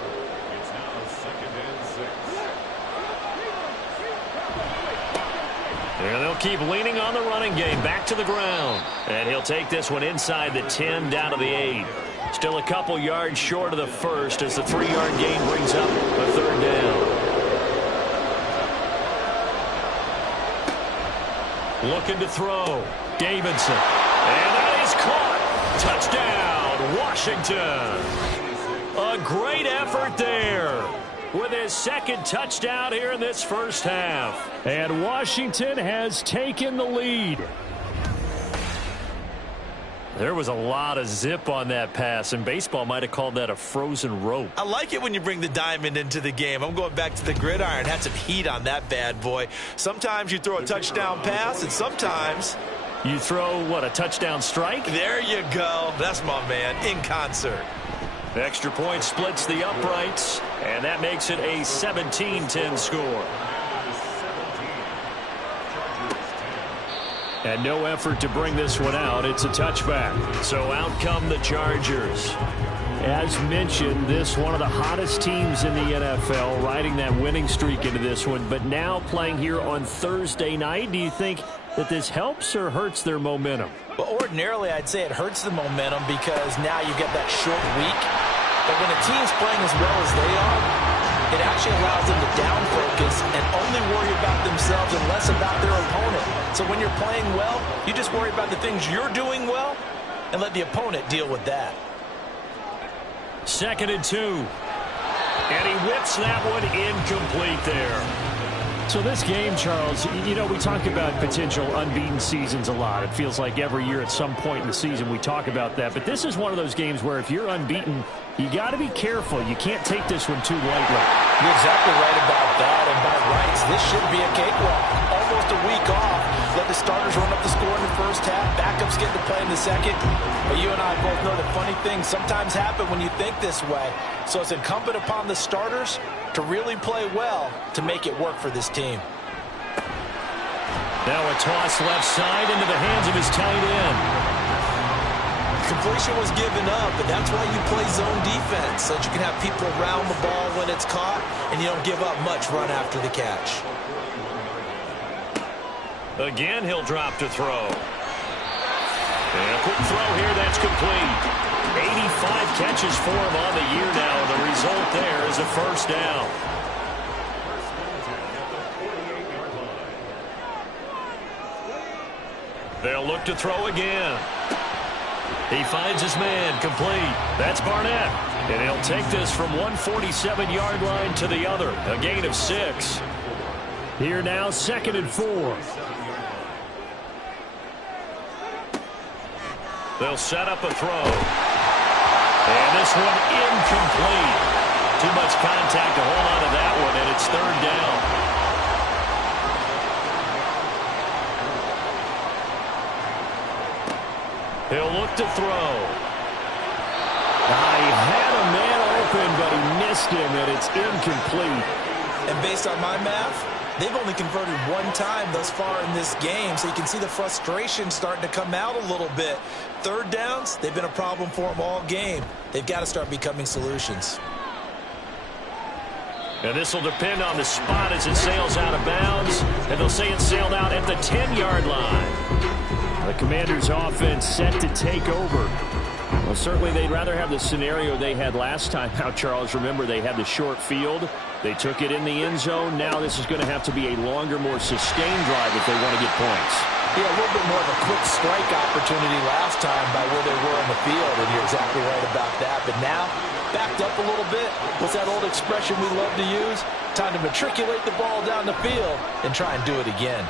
And they'll keep leaning on the running game. Back to the ground. And he'll take this one inside the 10, down to the 8. Still a couple yards short of the first as the 3-yard gain brings up a 3rd down. Looking to throw. Davidson. And that is caught. Touchdown, Washington. A great effort there with his 2nd touchdown here in this first half. And Washington has taken the lead. There was a lot of zip on that pass, and baseball might have called that a frozen rope. I like it when you bring the diamond into the game. I'm going back to the gridiron. Had some heat on that bad boy. Sometimes you throw a touchdown pass, and sometimes you throw, what, a touchdown strike? There you go. That's my man, in concert. Extra point splits the uprights, and that makes it a 17-10 score. And no effort to bring this one out. It's a touchback. So out come the Chargers. As mentioned, this one of the hottest teams in the NFL, riding that winning streak into this one, but now playing here on Thursday night. Do you think that this helps or hurts their momentum? Well, ordinarily, I'd say it hurts the momentum because now you get that short week. But when a team's playing as well as they are, it actually allows them to down focus and only worry about themselves and less about their opponent. So when you're playing well, you just worry about the things you're doing well and let the opponent deal with that. 2nd and 2. And he whips that one incomplete there. So this game, Charles, you know, we talk about potential unbeaten seasons a lot. It feels like every year at some point in the season we talk about that. But this is one of those games where if you're unbeaten, you got to be careful. You can't take this one too lightly. You're exactly right about that. And by rights, this should be a cakewalk. Almost a week off. Let the starters run up the score in the first half. Backups get to play in the second. But you and I both know that funny things sometimes happen when you think this way. So it's incumbent upon the starters to really play well to make it work for this team. Now a toss left side into the hands of his tight end. Completion was given up, but that's why you play zone defense, so that you can have people around the ball when it's caught, and you don't give up much run after the catch. Again, he'll drop to throw. And a quick throw here, that's complete. 85 catches for him on the year now. The result there is a first down. They'll look to throw again. He finds his man, complete. That's Barnett. And he'll take this from 147-yard line to the other. A gain of 6. Here now, 2nd and 4. They'll set up a throw. And this one incomplete. Too much contact to hold on to that one, and it's 3rd down. He'll look to throw. He had a man open, but he missed him, and it's incomplete. And based on my math, they've only converted 1 time thus far in this game, so you can see the frustration starting to come out a little bit. 3rd downs, they've been a problem for them all game. They've got to start becoming solutions. And this will depend on the spot as it sails out of bounds, and they'll say it sailed out at the 10-yard line. The Commanders' offense set to take over. Well, certainly they'd rather have the scenario they had last time out, Charles. Remember, they had the short field. They took it in the end zone. Now this is going to have to be a longer, more sustained drive if they want to get points. Yeah, a little bit more of a quick strike opportunity last time by where they were on the field, and you're exactly right about that. But now, backed up a little bit. What's that old expression we love to use? Time to matriculate the ball down the field and try and do it again.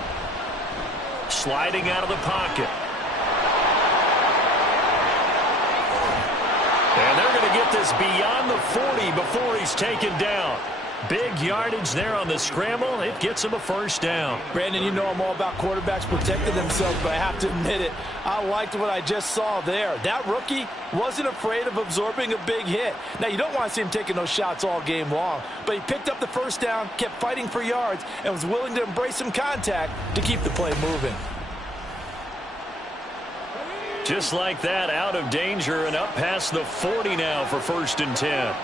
Sliding out of the pocket. And they're going to get this beyond the 40 before he's taken down. Big yardage there on the scramble. It gets him a first down. Brandon, you know I'm all about quarterbacks protecting themselves, but I have to admit it. I liked what I just saw there. That rookie wasn't afraid of absorbing a big hit. Now, you don't want to see him taking those shots all game long, but he picked up the first down, kept fighting for yards, and was willing to embrace some contact to keep the play moving. Just like that, out of danger and up past the 40 now for 1st and 10.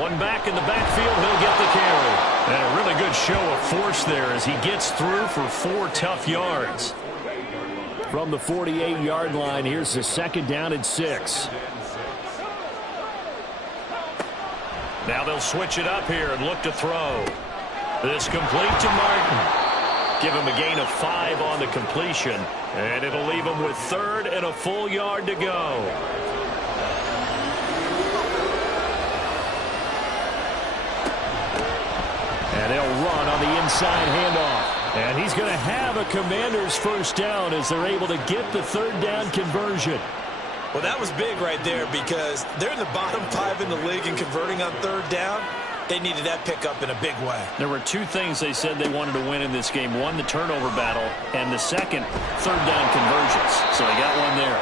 One back in the backfield, he'll get the carry. And a really good show of force there as he gets through for 4 tough yards. From the 48-yard line, here's the 2nd down and 6. Now they'll switch it up here and look to throw. This complete to Martin. Give him a gain of 5 on the completion. And it'll leave him with 3rd and a full yard to go. And they'll run on the inside handoff. And he's going to have a Commander's first down as they're able to get the 3rd down conversion. Well, that was big right there because they're in the bottom 5 in the league in converting on 3rd down. They needed that pickup in a big way. There were 2 things they said they wanted to win in this game. One, the turnover battle, and the second, 3rd down conversions. So they got one there.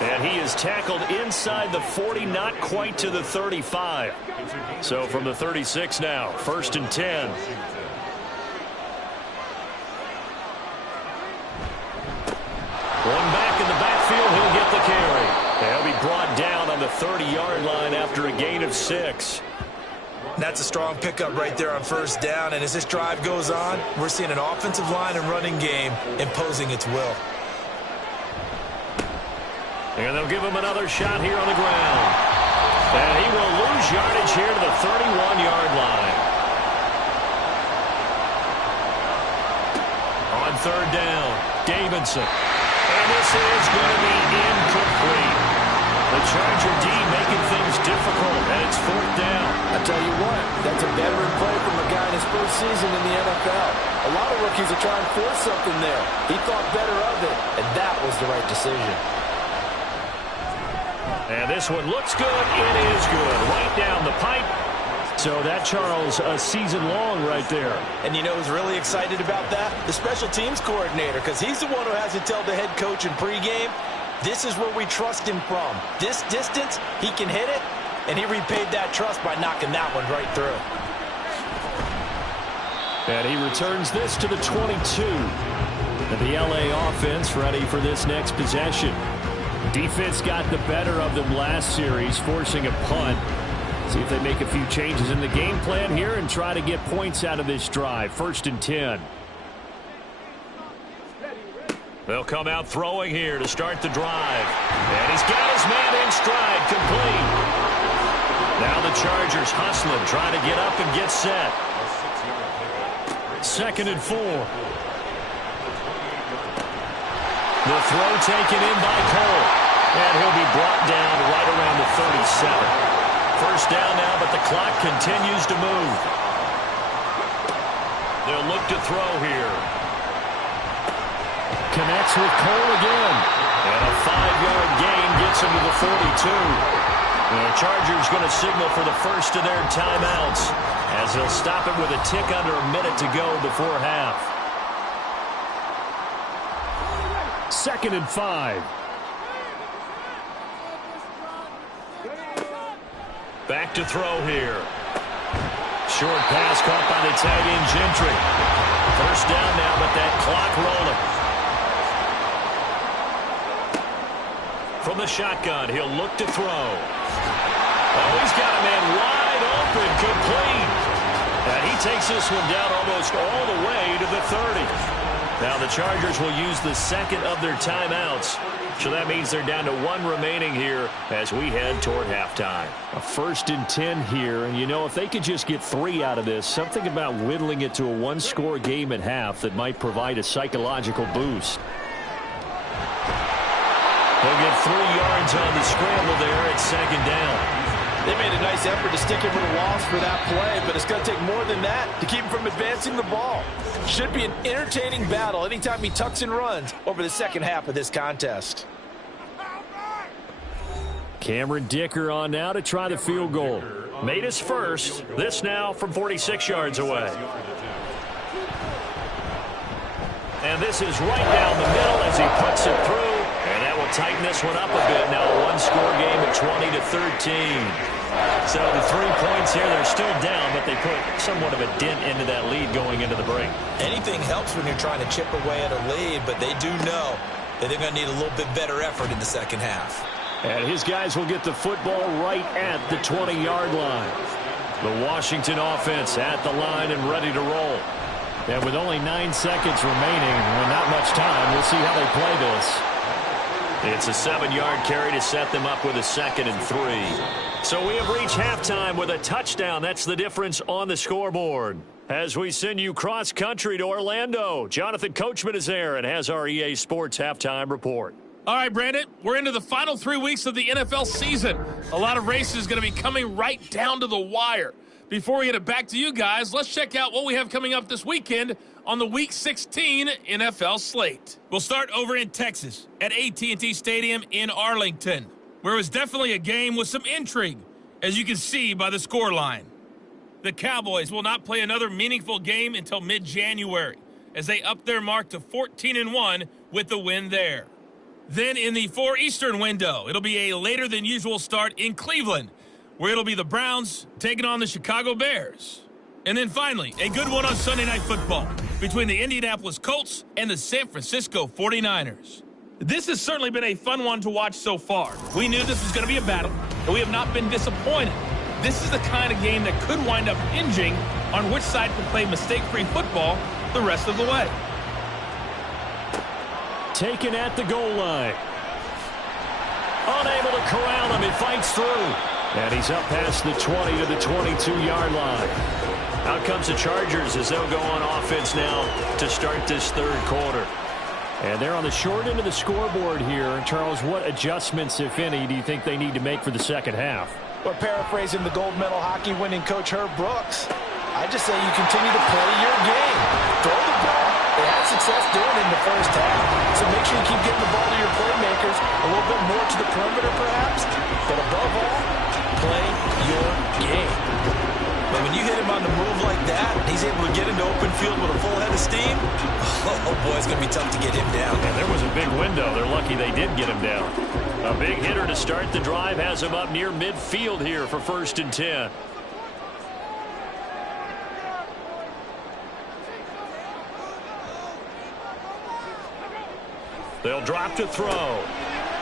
And he is tackled inside the 40, not quite to the 35. So from the 36 now, 1st and 10. One back in the backfield, he'll get the carry. He'll be brought down on the 30-yard line after a gain of 6. That's a strong pickup right there on 1st down. And as this drive goes on, we're seeing an offensive line and running game imposing its will. And they'll give him another shot here on the ground. And he will lose yardage here to the 31-yard line. On 3rd down, Davidson. And this is going to be incomplete. The Charger D making things difficult, and it's 4th down. I tell you what, that's a veteran play from a guy in his first season in the NFL. A lot of rookies are trying to force something there. He thought better of it, and that was the right decision. And this one looks good. It is good. Right down the pipe. So that, Charles, a season long right there. And you know who's really excited about that? The special teams coordinator, because he's the one who has to tell the head coach in pregame, this is where we trust him from. This distance, he can hit it, and he repaid that trust by knocking that one right through. And he returns this to the 22. And the LA offense ready for this next possession. Defense got the better of them last series, forcing a punt. See if they make a few changes in the game plan here and try to get points out of this drive. 1st and 10. They'll come out throwing here to start the drive. And he's got his man in stride, complete. Now the Chargers hustling, trying to get up and get set. 2nd and 4. The throw taken in by Cole. And he'll be brought down right around the 37. 1st down now, but the clock continues to move. They'll look to throw here. Connects with Cole again. And a 5-yard gain gets him to the 42. And the Chargers going to signal for the first of their timeouts as they'll stop it with a tick under a minute to go before half. 2nd and 5. Back to throw here. Short pass caught by the tight end Gentry. 1st down now, but that clock rolling. From the shotgun, he'll look to throw. Oh, he's got a man wide open, complete. And he takes this one down almost all the way to the 30. Now the Chargers will use the second of their timeouts. So that means they're down to 1 remaining here as we head toward halftime. A 1st and 10 here, and you know, if they could just get 3 out of this, something about whittling it to a 1-score game at half that might provide a psychological boost. They'll get 3 yards on the scramble there at 2nd down. They made a nice effort to stick him with a loss for that play, but it's going to take more than that to keep him from advancing the ball. Should be an entertaining battle anytime he tucks and runs over the second half of this contest. Cameron Dicker on now to try the field goal. Made his first. This now from 46 yards away. And this is right down the middle as he puts it through. And that will tighten this one up a bit. Now a 1-score game at 20-13. So the 3 points here, they're still down, but they put somewhat of a dent into that lead going into the break. Anything helps when you're trying to chip away at a lead, but they do know that they're going to need a little bit better effort in the second half. And his guys will get the football right at the 20-yard line. The Washington offense at the line and ready to roll. And with only 9 seconds remaining and not much time, we'll see how they play this. It's a 7-yard carry to set them up with a 2nd and 3. So we have reached halftime with a touchdown. That's the difference on the scoreboard. As we send you cross-country to Orlando, Jonathan Coachman is there and has our EA Sports halftime report. All right, Brandon, we're into the final 3 weeks of the NFL season. A lot of races going to be coming right down to the wire. Before we get it back to you guys, let's check out what we have coming up this weekend on the Week 16 NFL slate. We'll start over in Texas at AT&T Stadium in Arlington, where it was definitely a game with some intrigue, as you can see by the scoreline. The Cowboys will not play another meaningful game until mid-January, as they up their mark to 14-1 with the win there. Then in the 4 Eastern window, it'll be a later-than-usual start in Cleveland, where it'll be the Browns taking on the Chicago Bears. And then finally, a good one on Sunday Night Football between the Indianapolis Colts and the San Francisco 49ers. This has certainly been a fun one to watch so far. We knew this was going to be a battle, and we have not been disappointed. This is the kind of game that could wind up hinging on which side can play mistake-free football the rest of the way. Taken at the goal line. Unable to corral him, he fights through. And he's up past the 20 to the 22-yard line. Out comes the Chargers as they'll go on offense now to start this third quarter. And they're on the short end of the scoreboard here. Charles, what adjustments, if any, do you think they need to make for the second half? Well, paraphrasing the gold medal hockey winning coach Herb Brooks, I just say you continue to play your game. Throw the ball. They had success doing it in the first half. So make sure you keep getting the ball to your playmakers, a little bit more to the perimeter perhaps. But above all, play your game. He's able to get into open field with a full head of steam. Oh, boy, it's going to be tough to get him down. And there was a big window. They're lucky they did get him down. A big hitter to start the drive has him up near midfield here for 1st and 10. They'll drop to throw.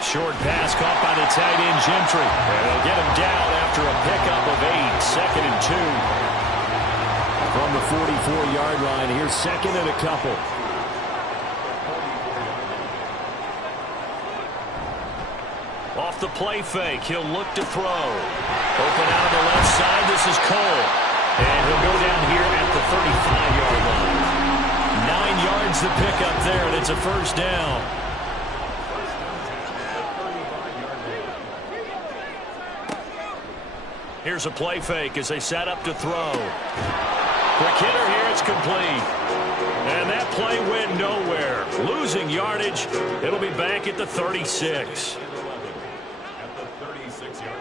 Short pass caught by the tight end Gentry. And they'll get him down after a pickup of 8. 2nd and 2. From the 44-yard line, here's 2nd and a couple. Off the play fake, he'll look to throw. Open out on the left side, this is Cole. And he'll go down here at the 35-yard line. 9 yards to pick up there, and it's a 1st down. Here's a play fake as they set up to throw. Quick hitter here, it's complete. And that play went nowhere. Losing yardage. It'll be back at the 36. At the 36-yard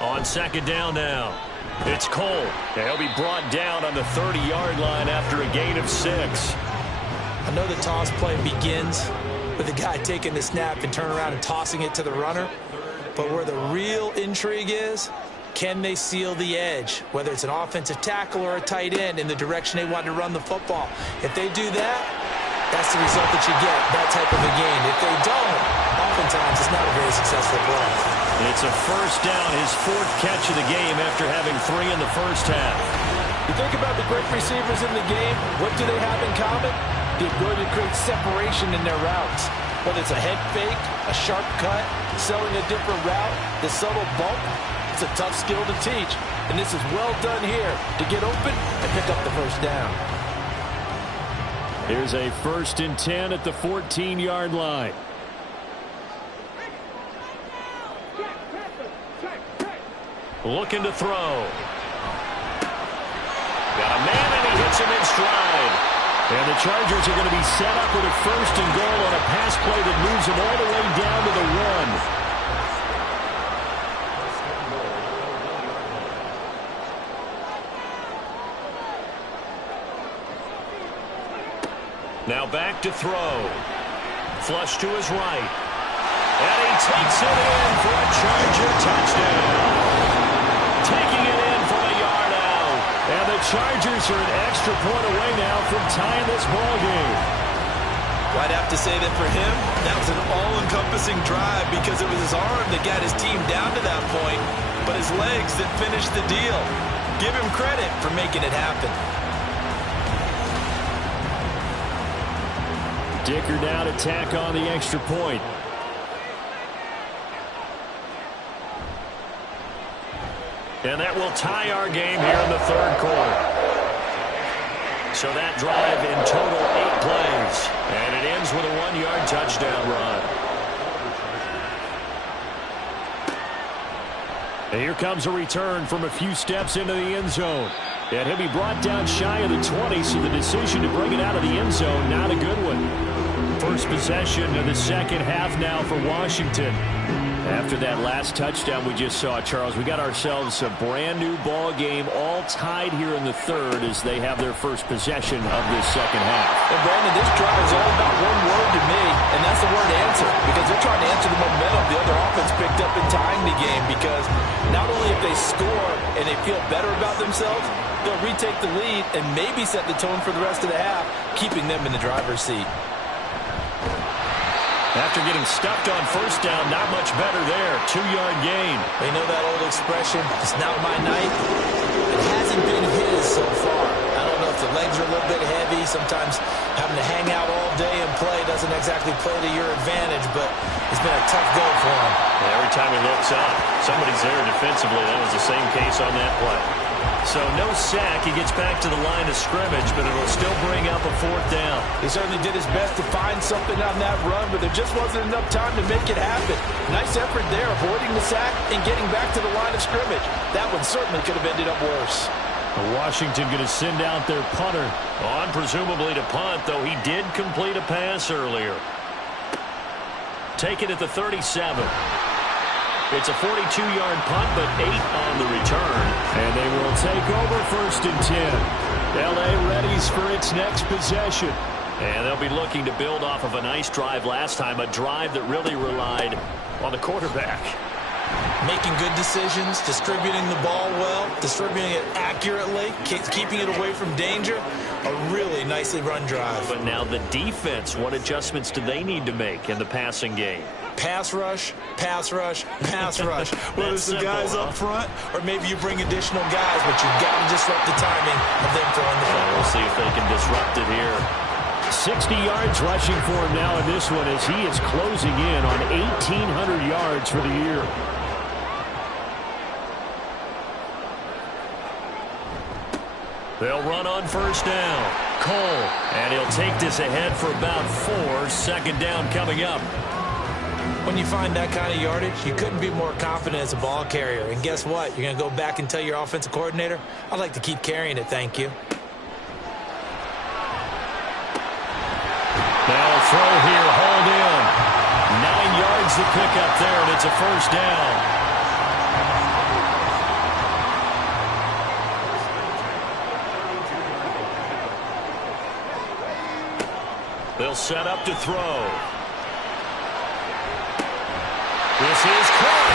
line. On 2nd down now. It's Cole. And he'll be brought down on the 30-yard line after a gain of 6. I know the toss play begins with the guy taking the snap and turn around and tossing it to the runner. But where the real intrigue is, can they seal the edge, whether it's an offensive tackle or a tight end, in the direction they want to run the football? If they do that, that's the result that you get, that type of a gain. If they don't, oftentimes it's not a very successful play. It's a 1st down, his 4th catch of the game after having 3 in the 1st half. You think about the great receivers in the game, what do they have in common? The ability to create separation in their routes. Whether it's a head fake, a sharp cut, selling a different route, the subtle bump, it's a tough skill to teach. And this is well done here to get open and pick up the 1st down. Here's a 1st and 10 at the 14-yard line. Looking to throw. Got a man and he hits him in stride. And the Chargers are going to be set up with a 1st and goal on a pass play that moves them all the way down to the 1. Now back to throw. Flush to his right. And he takes it in for a Charger touchdown. Taking it in from a yard out. And the Chargers are an extra point away now from tying this ball game. Well, I'd have to say that for him, that was an all-encompassing drive because it was his arm that got his team down to that point, but his legs that finished the deal. Give him credit for making it happen. Dicker now to tack on the extra point. And that will tie our game here in the 3rd quarter. So that drive in total 8 plays. And it ends with a 1-yard touchdown run. And here comes a return from a few steps into the end zone. And he'll be brought down shy of the 20, so the decision to bring it out of the end zone, not a good one. First possession of the 2nd half now for Washington. After that last touchdown we just saw, Charles, we got ourselves a brand-new ball game, all tied here in the 3rd as they have their first possession of this 2nd half. And, Brandon, this drive is all about one word to me, and that's the word answer, because they're trying to answer the momentum the other offense picked up in tying the game, because not only if they score and they feel better about themselves, they'll retake the lead and maybe set the tone for the rest of the half, keeping them in the driver's seat. After getting stuffed on 1st down, not much better there. 2-yard gain. They know that old expression, it's not my night. It hasn't been his so far. I don't know if the legs are a little bit heavy. Sometimes having to hang out all day and play doesn't exactly play to your advantage, but it's been a tough go for him. Every time he looks up, somebody's there defensively. That was the same case on that play. So no sack. He gets back to the line of scrimmage, but it'll still bring up a 4th down. He certainly did his best to find something on that run, but there just wasn't enough time to make it happen. Nice effort there, avoiding the sack and getting back to the line of scrimmage. That one certainly could have ended up worse. Washington going to send out their punter. On presumably to punt, though he did complete a pass earlier. Take it at the 37. It's a 42-yard punt, but 8 on the return. And they will take over 1st and 10. L.A. readies for its next possession. And they'll be looking to build off of a nice drive last time, a drive that really relied on the quarterback. Making good decisions, distributing the ball well, distributing it accurately, keeping it away from danger. A really nicely run drive. But now the defense, what adjustments do they need to make in the passing game? Pass rush, pass rush, pass rush. Whether it's the guys up front or maybe you bring additional guys, but you've got to disrupt the timing of them throwing the football. We'll see if they can disrupt it here. 60 yards rushing for him now in this one as he is closing in on 1,800 yards for the year. They'll run on 1st down. Cole, and he'll take this ahead for about 4. 2nd down coming up. When you find that kind of yardage, you couldn't be more confident as a ball carrier. And guess what? You're going to go back and tell your offensive coordinator, I'd like to keep carrying it, thank you. They'll throw here, hold in. 9 yards to pick up there, and it's a 1st down. They'll set up to throw. This is caught.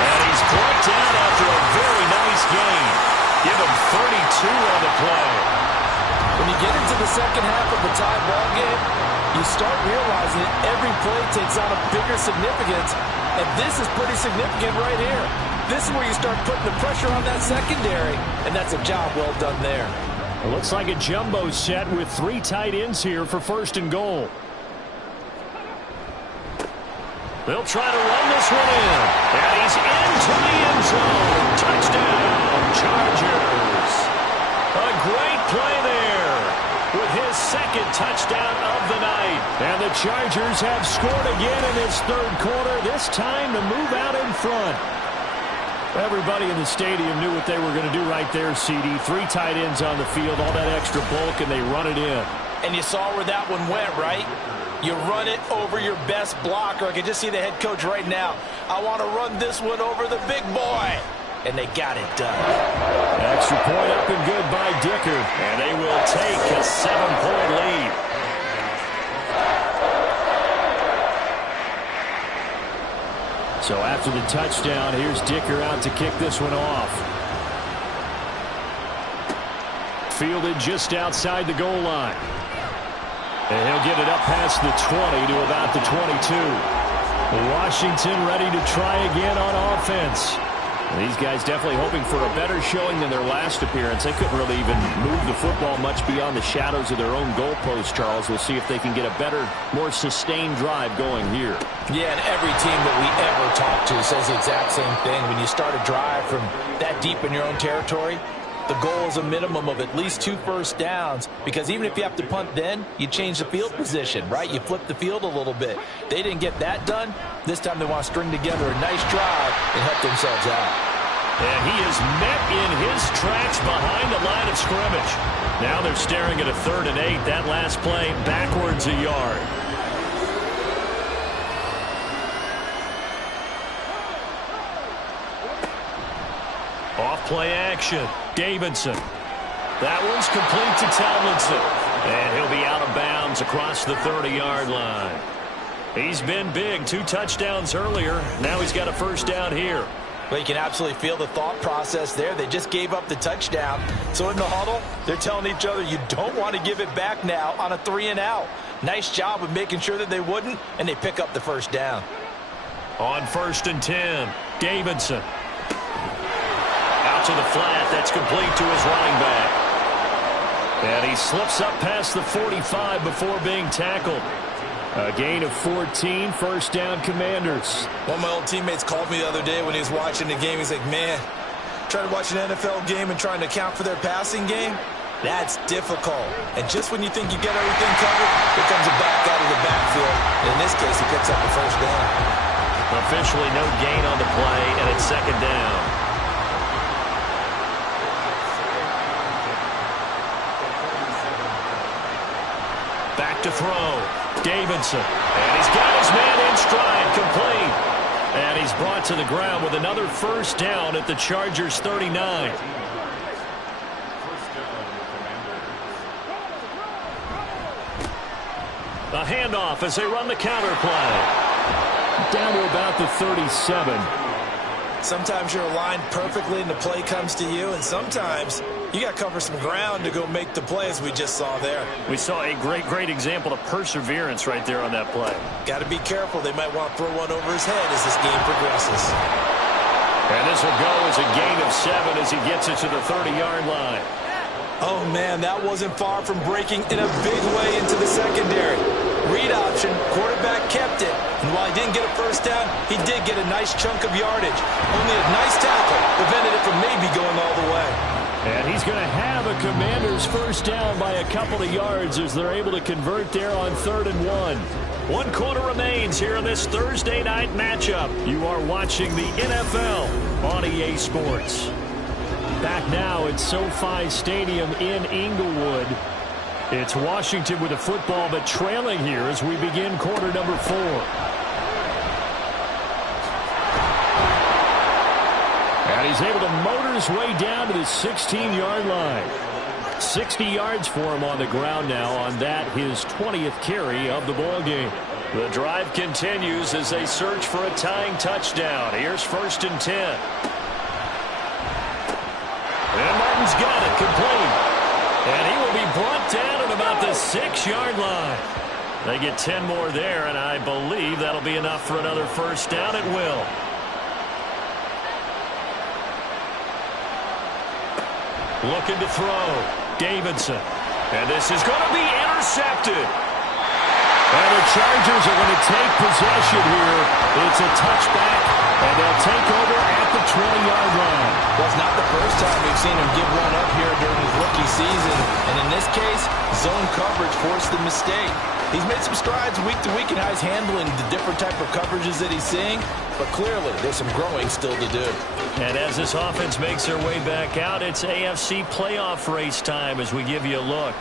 And he's brought down after a very nice gain. Give him 32 on the play. When you get into the second half of a tie ball game, you start realizing that every play takes on a bigger significance. And this is pretty significant right here. This is where you start putting the pressure on that secondary. And that's a job well done there. It looks like a jumbo set with 3 tight ends here for 1st and goal. They'll try to run this one in. And he's into the end zone. Touchdown, Chargers. A great play there with his 2nd touchdown of the night. And the Chargers have scored again in this 3rd quarter, this time to move out in front. Everybody in the stadium knew what they were going to do right there, CD. 3 tight ends on the field, all that extra bulk, and they run it in. And you saw where that one went, right? You run it over your best blocker. I can just see the head coach right now. I want to run this one over the big boy. And they got it done. Extra point up and good by Dicker. And they will take a 7-point lead. So after the touchdown, here's Dicker out to kick this one off. Fielded just outside the goal line. And he'll get it up past the 20 to about the 22. Washington ready to try again on offense. These guys definitely hoping for a better showing than their last appearance. They couldn't really even move the football much beyond the shadows of their own goalpost, Charles. We'll see if they can get a better, more sustained drive going here. Yeah, and every team that we ever talk to says the exact same thing. When you start a drive from that deep in your own territory, the goal is a minimum of at least 2 first downs, because even if you have to punt then, you change the field position, right? You flip the field a little bit. They didn't get that done. This time they want to string together a nice drive and help themselves out. And he is met in his tracks behind the line of scrimmage. Now they're staring at a 3rd and 8. That last play backwards a yard. Off play action. Davidson. That one's complete to Tomlinson. And he'll be out of bounds across the 30-yard line. He's been big. 2 touchdowns earlier. Now he's got a 1st down here. Well, you can absolutely feel the thought process there. They just gave up the touchdown. So in the huddle, they're telling each other, you don't want to give it back now on a 3 and out. Nice job of making sure that they wouldn't, and they pick up the 1st down. On 1st and 10, Davidson. Out to the flat. That's complete to his running back. And he slips up past the 45 before being tackled. A gain of 14, 1st down Commanders. One of my old teammates called me the other day when he was watching the game. He's like, man, trying to watch an NFL game and trying to account for their passing game, that's difficult. And just when you think you get everything covered, here comes a back out of the backfield. In this case, he picks up the 1st down. Officially no gain on the play, and it's 2nd down. Back to throw. Davidson. And he's got his man in stride, complete. And he's brought to the ground with another first down at the Chargers' 39. A handoff as they run the counter play. Down to about the 37. Sometimes you're aligned perfectly and the play comes to you, and sometimes you got to cover some ground to go make the play, as we just saw there. We saw a great example of perseverance right there on that play. Got to be careful. They might want to throw one over his head as this game progresses. And this will go as a gain of 7 as he gets it to the 30-yard line. Oh, man, that wasn't far from breaking in a big way into the secondary. Read option, quarterback kept it, and while he didn't get a first down, he did get a nice chunk of yardage. Only a nice tackle prevented it from maybe going all the way. And he's going to have a Commanders first down by a couple of yards as they're able to convert there on 3rd and 1. 1 quarter remains here in this Thursday night matchup. You are watching the NFL on EA Sports. Back now at SoFi Stadium in Inglewood. It's Washington with a football, but trailing here as we begin quarter number 4. And he's able to motor his way down to the 16-yard line. 60 yards for him on the ground now on that, his 20th carry of the ball game. The drive continues as they search for a tying touchdown. Here's 1st and 10. And Martin's got it, complete. And he will be brought down at about the 6-yard line. They get 10 more there, and I believe that'll be enough for another first down. It will. Looking to throw. Davidson. And this is going to be intercepted. And the Chargers are going to take possession here. It's a touchback, and they'll take over at the 20-yard line. Well, it's not the first time we've seen him give one up here during his rookie season. And in this case, zone coverage forced the mistake. He's made some strides week to week in how he's handling the different type of coverages that he's seeing. But clearly, there's some growing still to do. And as this offense makes their way back out, it's AFC playoff race time as we give you a look.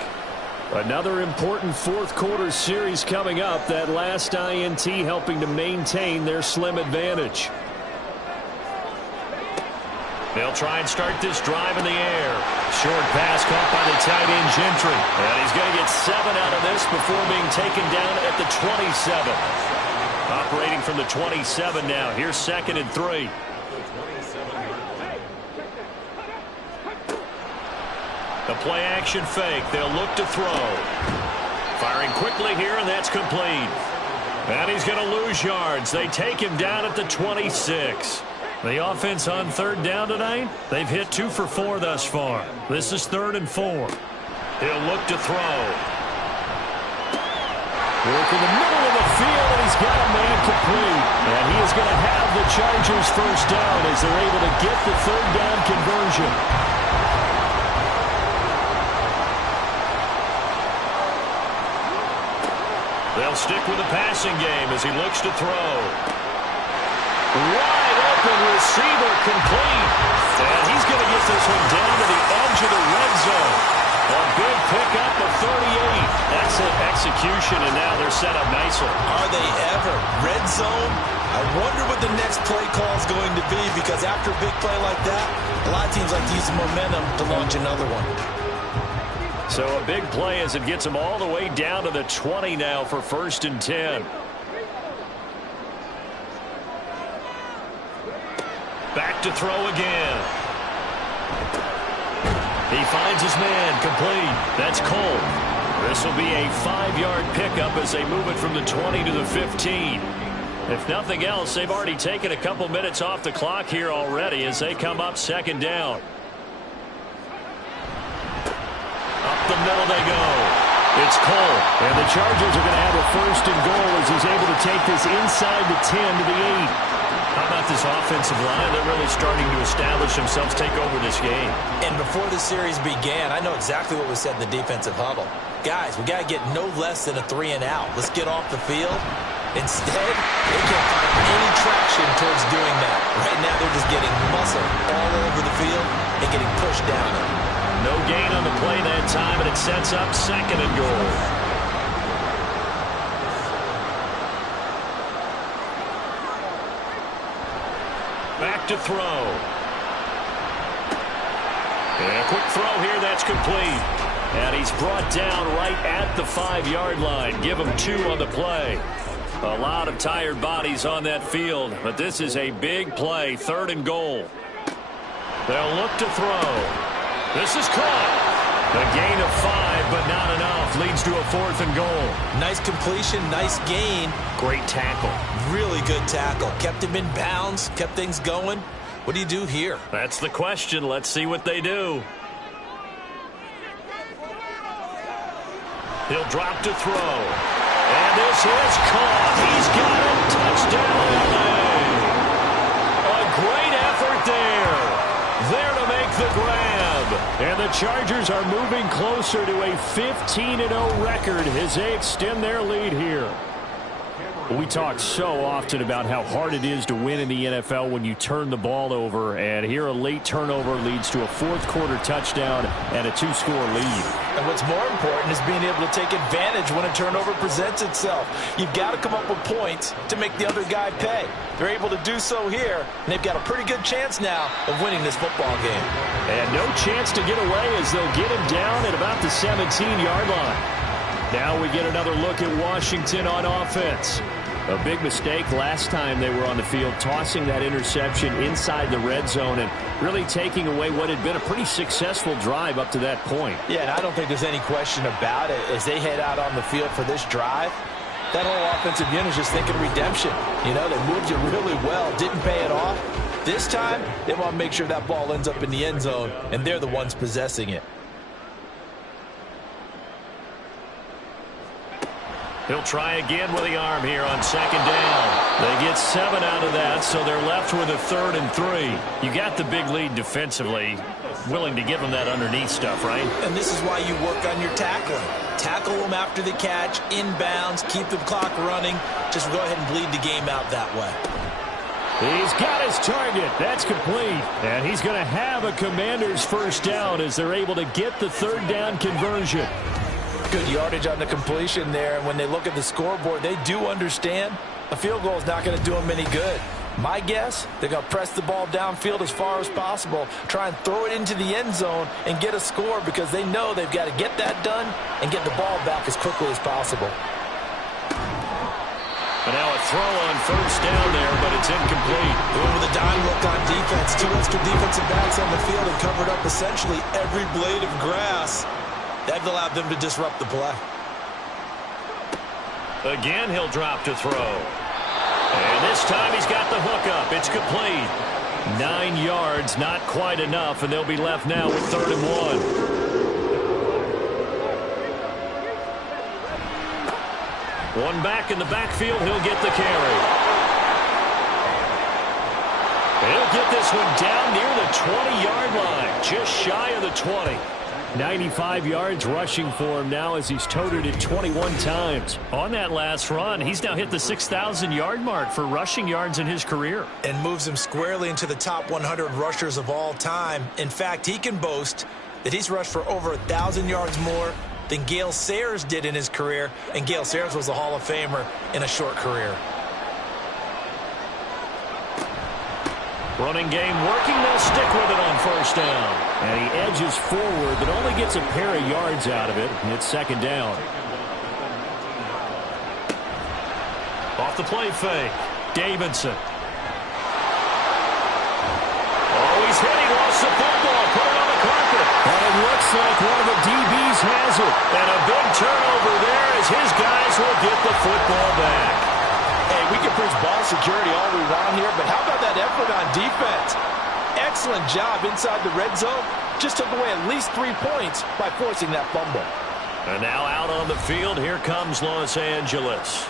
Another important 4th quarter series coming up. That last INT helping to maintain their slim advantage. They'll try and start this drive in the air. Short pass caught by the tight end Gentry. And he's going to get 7 out of this before being taken down at the 27. Operating from the 27 now. Here's 2nd and 3. The play action fake. They'll look to throw. Firing quickly here, and that's complete. And he's going to lose yards. They take him down at the 26. The offense on 3rd down tonight, they've hit 2 for 4 thus far. This is 3rd and 4. He'll look to throw. Work in the middle of the field, and he's got a man complete. And he is going to have the Chargers first down as they're able to get the 3rd down conversion. They'll stick with the passing game as he looks to throw. Wide open receiver complete. And he's going to get this one down to the edge of the red zone. A big pickup of 38. Excellent execution, and now they're set up nicely. Are they ever? Red zone? I wonder what the next play call is going to be, because after a big play like that, a lot of teams like to use the momentum to launch another one. So a big play as it gets them all the way down to the 20 now for 1st and 10. Back to throw again. He finds his man, complete. That's Cole. This will be a 5-yard pickup as they move it from the 20 to the 15. If nothing else, they've already taken a couple minutes off the clock here already as they come up 2nd down. Up the middle they go. It's Cole. And the Chargers are going to have a 1st and goal as he's able to take this inside the 10 to the 8. How about this offensive line? They're really starting to establish themselves, take over this game. And before the series began, I know exactly what was said in the defensive huddle. Guys, we got to get no less than a 3 and out. Let's get off the field. Instead, they can't find any traction towards doing that. Right now, they're just getting muscle all over the field and getting pushed down. No gain on the play that time, and it sets up 2nd and goal. Back to throw. And a quick throw here, that's complete. And he's brought down right at the 5-yard line. Give him 2 on the play. A lot of tired bodies on that field, but this is a big play, 3rd and goal. They'll look to throw. This is caught. A gain of 5, but not enough. Leads to a 4th and goal. Nice completion, nice gain. Great tackle. Really good tackle. Kept him in bounds, kept things going. What do you do here? That's the question. Let's see what they do. He'll drop to throw. And this is caught. He's got it. Touchdown, LA. A great effort there. There to make the grab. And the Chargers are moving closer to a 15-0 record as they extend their lead here. We talk so often about how hard it is to win in the NFL when you turn the ball over, and here a late turnover leads to a 4th-quarter touchdown and a 2-score lead. And what's more important is being able to take advantage when a turnover presents itself. You've got to come up with points to make the other guy pay. They're able to do so here, and they've got a pretty good chance now of winning this football game. And no chance to get away as they'll get him down at about the 17-yard line. Now we get another look at Washington on offense. A big mistake last time they were on the field, tossing that interception inside the red zone and really taking away what had been a pretty successful drive up to that point. Yeah, and I don't think there's any question about it. As they head out on the field for this drive, that whole offensive unit is just thinking redemption. You know, they moved it really well, didn't pay it off. This time, they want to make sure that ball ends up in the end zone, and they're the ones possessing it. He'll try again with the arm here on 2nd down. They get 7 out of that, so they're left with a 3rd and 3. You got the big lead defensively. Willing to give them that underneath stuff, right? And this is why you work on your tackling. Tackle them after the catch, inbounds, keep the clock running. Just go ahead and bleed the game out that way. He's got his target. That's complete. And he's going to have a Commander's 1st down as they're able to get the 3rd down conversion. Good yardage on the completion there, and when they look at the scoreboard, they do understand a field goal is not going to do them any good. My guess, they're going to press the ball downfield as far as possible, try and throw it into the end zone and get a score because they know they've got to get that done and get the ball back as quickly as possible. And now a throw on 1st down there, but it's incomplete. Going with a dime look on defense. 2 extra defensive backs on the field and covered up essentially every blade of grass. That allowed them to disrupt the play. Again, he'll drop to throw. And this time he's got the hook up. It's complete. 9 yards, not quite enough, and they'll be left now with 3rd and 1. One back in the backfield, he'll get the carry. He'll get this one down near the 20-yard line, just shy of the 20. 95 yards rushing for him now as he's toted it 21 times. On that last run, he's now hit the 6,000-yard mark for rushing yards in his career. And moves him squarely into the top 100 rushers of all time. In fact, he can boast that he's rushed for over 1,000 yards more than Gale Sayers did in his career. And Gale Sayers was a Hall of Famer in a short career. Running game working, they'll stick with it on 1st down. And he edges forward, but only gets a pair of yards out of it. And it's 2nd down. Off the play fake, Davidson. Oh, he's hit. He lost the football. Put it on the carpet. And it looks like one of the DBs has it. And a big turnover there as his guys will get the football back. Hey, we can preach ball security all we want here, but how about that effort on defense? Excellent job inside the red zone. Just took away at least 3 points by forcing that fumble. And now out on the field, here comes Los Angeles.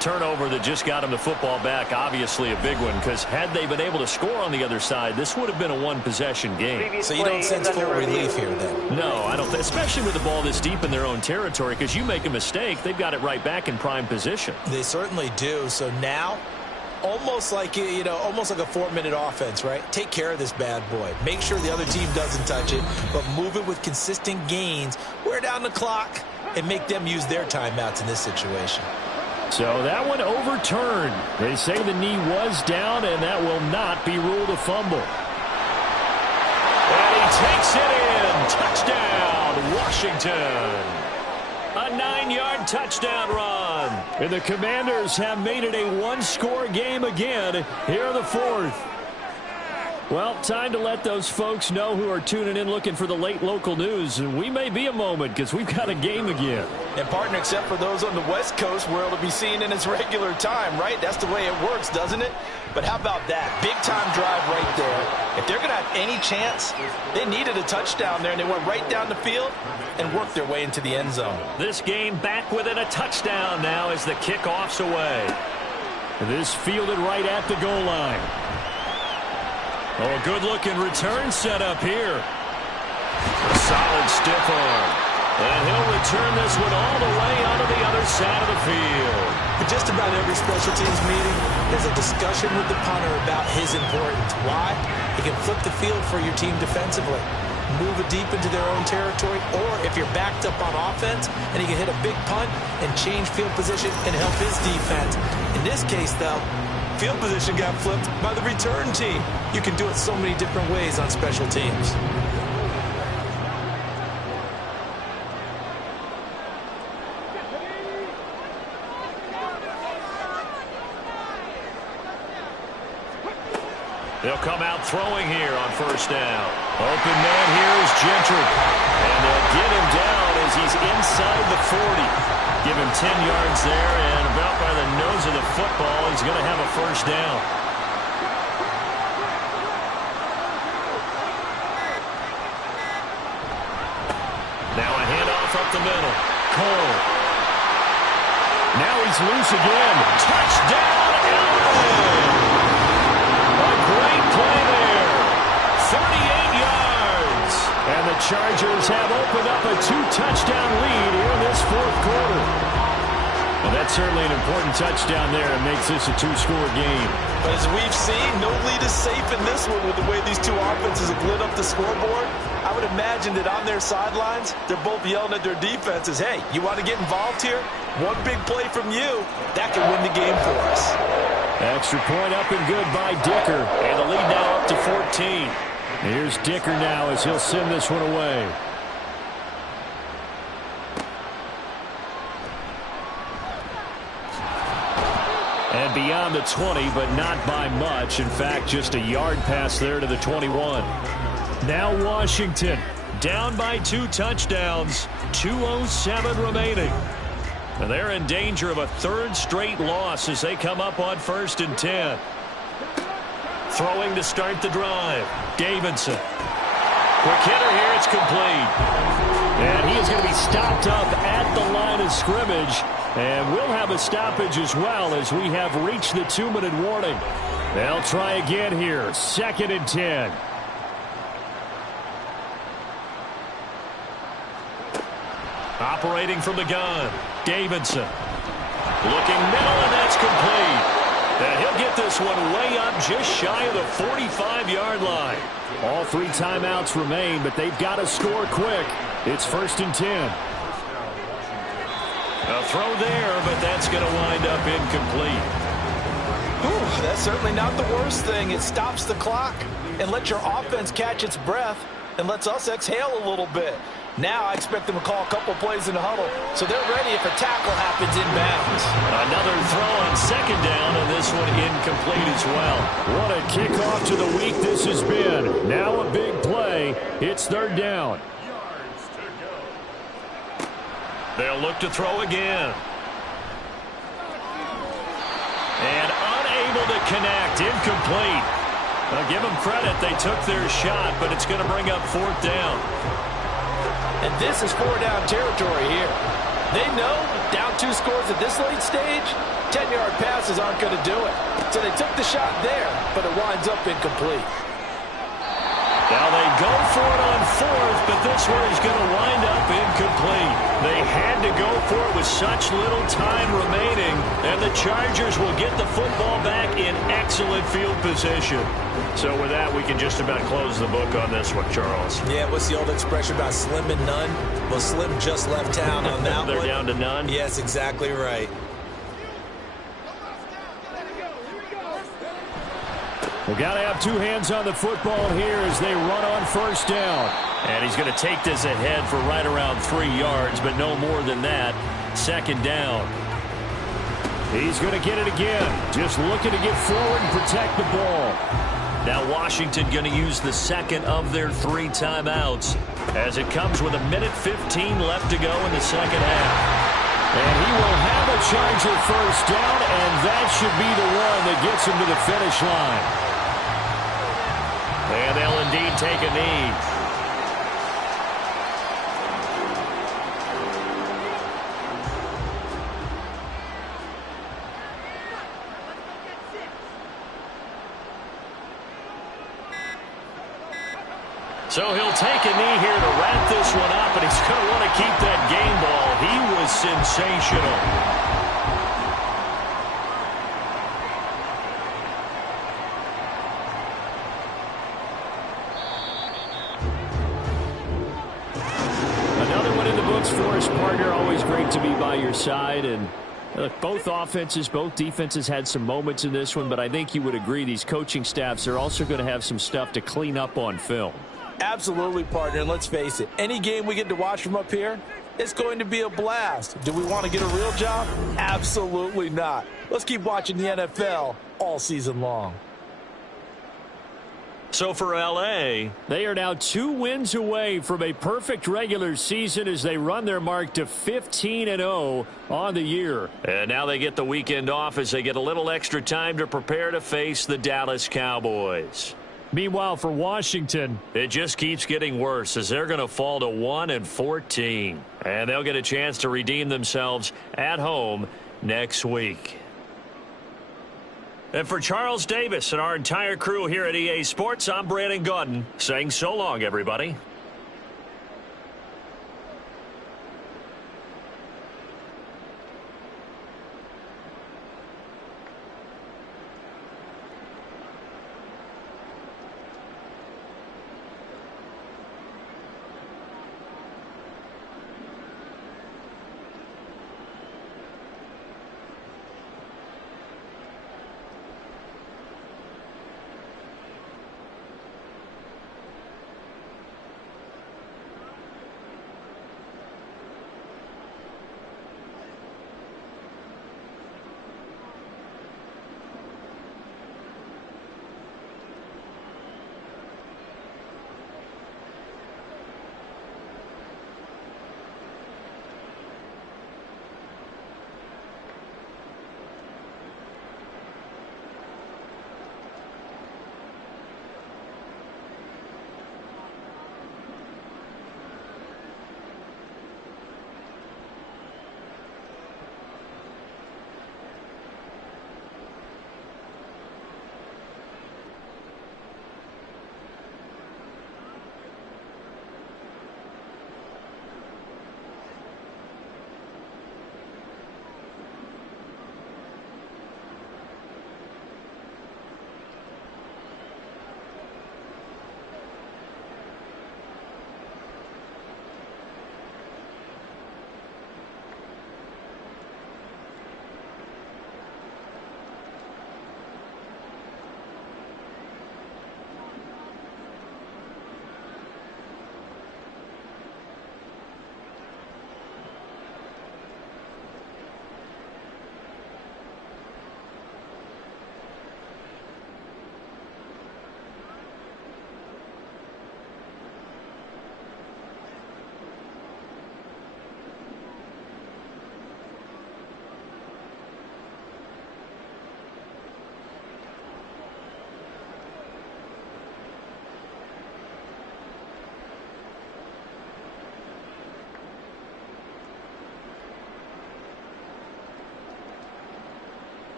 Turnover that just got him the football back, obviously a big one, because had they been able to score on the other side, this would have been a one-possession game. So you don't sense full relief here, then? No, I don't. Especially with the ball this deep in their own territory, because you make a mistake, they've got it right back in prime position. They certainly do. So now, almost like a 4-minute offense, right? Take care of this bad boy. Make sure the other team doesn't touch it, but move it with consistent gains. Wear down the clock and make them use their timeouts in this situation. So that one overturned. They say the knee was down, and that will not be ruled a fumble. And he takes it in. Touchdown, Washington. A 9-yard touchdown run. And the Commanders have made it a one-score game again here in the fourth. Well, time to let those folks know who are tuning in looking for the late local news. We may be a moment because we've got a game again. And, partner, except for those on the West Coast where it'll be seen in its regular time, right? That's the way it works, doesn't it? But how about that? Big-time drive right there. If they're going to have any chance, they needed a touchdown there, and they went right down the field and worked their way into the end zone. This game back within a touchdown now as the kickoff's away. This fielded right at the goal line. Oh, a good-looking return set up here. A solid stiff arm. And he'll return this one all the way onto the other side of the field. At just about every special teams meeting, there's a discussion with the punter about his importance. Why? He can flip the field for your team defensively, move it deep into their own territory, or if you're backed up on offense, and he can hit a big punt and change field position and help his defense. In this case, though, field position got flipped by the return team. You can do it so many different ways on special teams. They'll come out throwing here on first down. Open man here is Gentry. And they'll get him down as he's inside the 40. Give him 10 yards there, and about by the nose of the football, he's going to have a first down. Now a handoff up the middle. Cole. Now he's loose again. Touchdown, Allen! A great play there. 38 yards. And the Chargers have opened up a 2-touchdown lead here in this fourth quarter. Well, that's certainly an important touchdown there. It makes this a 2-score game. But as we've seen, no lead is safe in this one with the way these two offenses have lit up the scoreboard. I would imagine that on their sidelines, they're both yelling at their defenses, hey, you want to get involved here? One big play from you, that can win the game for us. Extra point up and good by Dicker. And the lead now up to 14. Here's Dicker now as he'll send this one away. And beyond the 20, but not by much. In fact, just a yard pass there to the 21. Now Washington down by 2 touchdowns. 2:07 remaining. And they're in danger of a third straight loss as they come up on 1st and 10. Throwing to start the drive. Davidson. Quick hitter here. It's complete. And he is going to be stopped up at the line of scrimmage. And we'll have a stoppage as well as we have reached the 2-minute warning. They'll try again here. 2nd and 10. Operating from the gun. Davidson. Looking middle, and that's complete. And he'll get this one way up just shy of the 45-yard line. All 3 timeouts remain, but they've got to score quick. It's 1st and 10. A throw there, but that's going to wind up incomplete. Whew, that's certainly not the worst thing. It stops the clock and lets your offense catch its breath and lets us exhale a little bit. Now I expect them to call a couple plays in the huddle, so they're ready if a tackle happens inbounds. Another throw on 2nd down, and this one incomplete as well. What a kickoff to the week this has been. Now a big play. It's 3rd down. They'll look to throw again. And unable to connect. Incomplete. I'll give them credit. They took their shot, but it's going to bring up 4th down. And this is 4-down territory here. They know down 2 scores at this late stage, 10-yard passes aren't going to do it. So they took the shot there, but it winds up incomplete. Now they go for it on 4th, but this one is going to wind up incomplete. They had to go for it with such little time remaining, and the Chargers will get the football back in excellent field position. So with that, we can just about close the book on this one, Charles. Yeah, what's the old expression about slim and none? Well, Slim just left town on that They're one. down to none? Yes, exactly right. We've got to have two hands on the football here as they run on first down. And he's going to take this ahead for right around 3 yards, but no more than that. Second down. He's going to get it again. Just looking to get forward and protect the ball. Now Washington going to use the second of their 3 timeouts as it comes with 1:15 left to go in the second half. And he will have a Charger first down, and that should be the one that gets him to the finish line. And they'll indeed take a knee. So he'll take a knee here to wrap this one up, and he's going to want to keep that game ball. He was sensational. Another one in the books for his partner. Always great to be by your side. And look, both offenses, both defenses had some moments in this one, but I think you would agree these coaching staffs are also going to have some stuff to clean up on film. Absolutely, partner, and let's face it, any game we get to watch from up here, it's going to be a blast. Do we want to get a real job? Absolutely not. Let's keep watching the NFL all season long. So for L.A., they are now 2 wins away from a perfect regular season as they run their mark to 15-0 on the year. And now they get the weekend off as they get a little extra time to prepare to face the Dallas Cowboys. Meanwhile, for Washington, it just keeps getting worse as they're going to fall to 1-14. And they'll get a chance to redeem themselves at home next week. And for Charles Davis and our entire crew here at EA Sports, I'm Brandon Gaudin saying so long, everybody.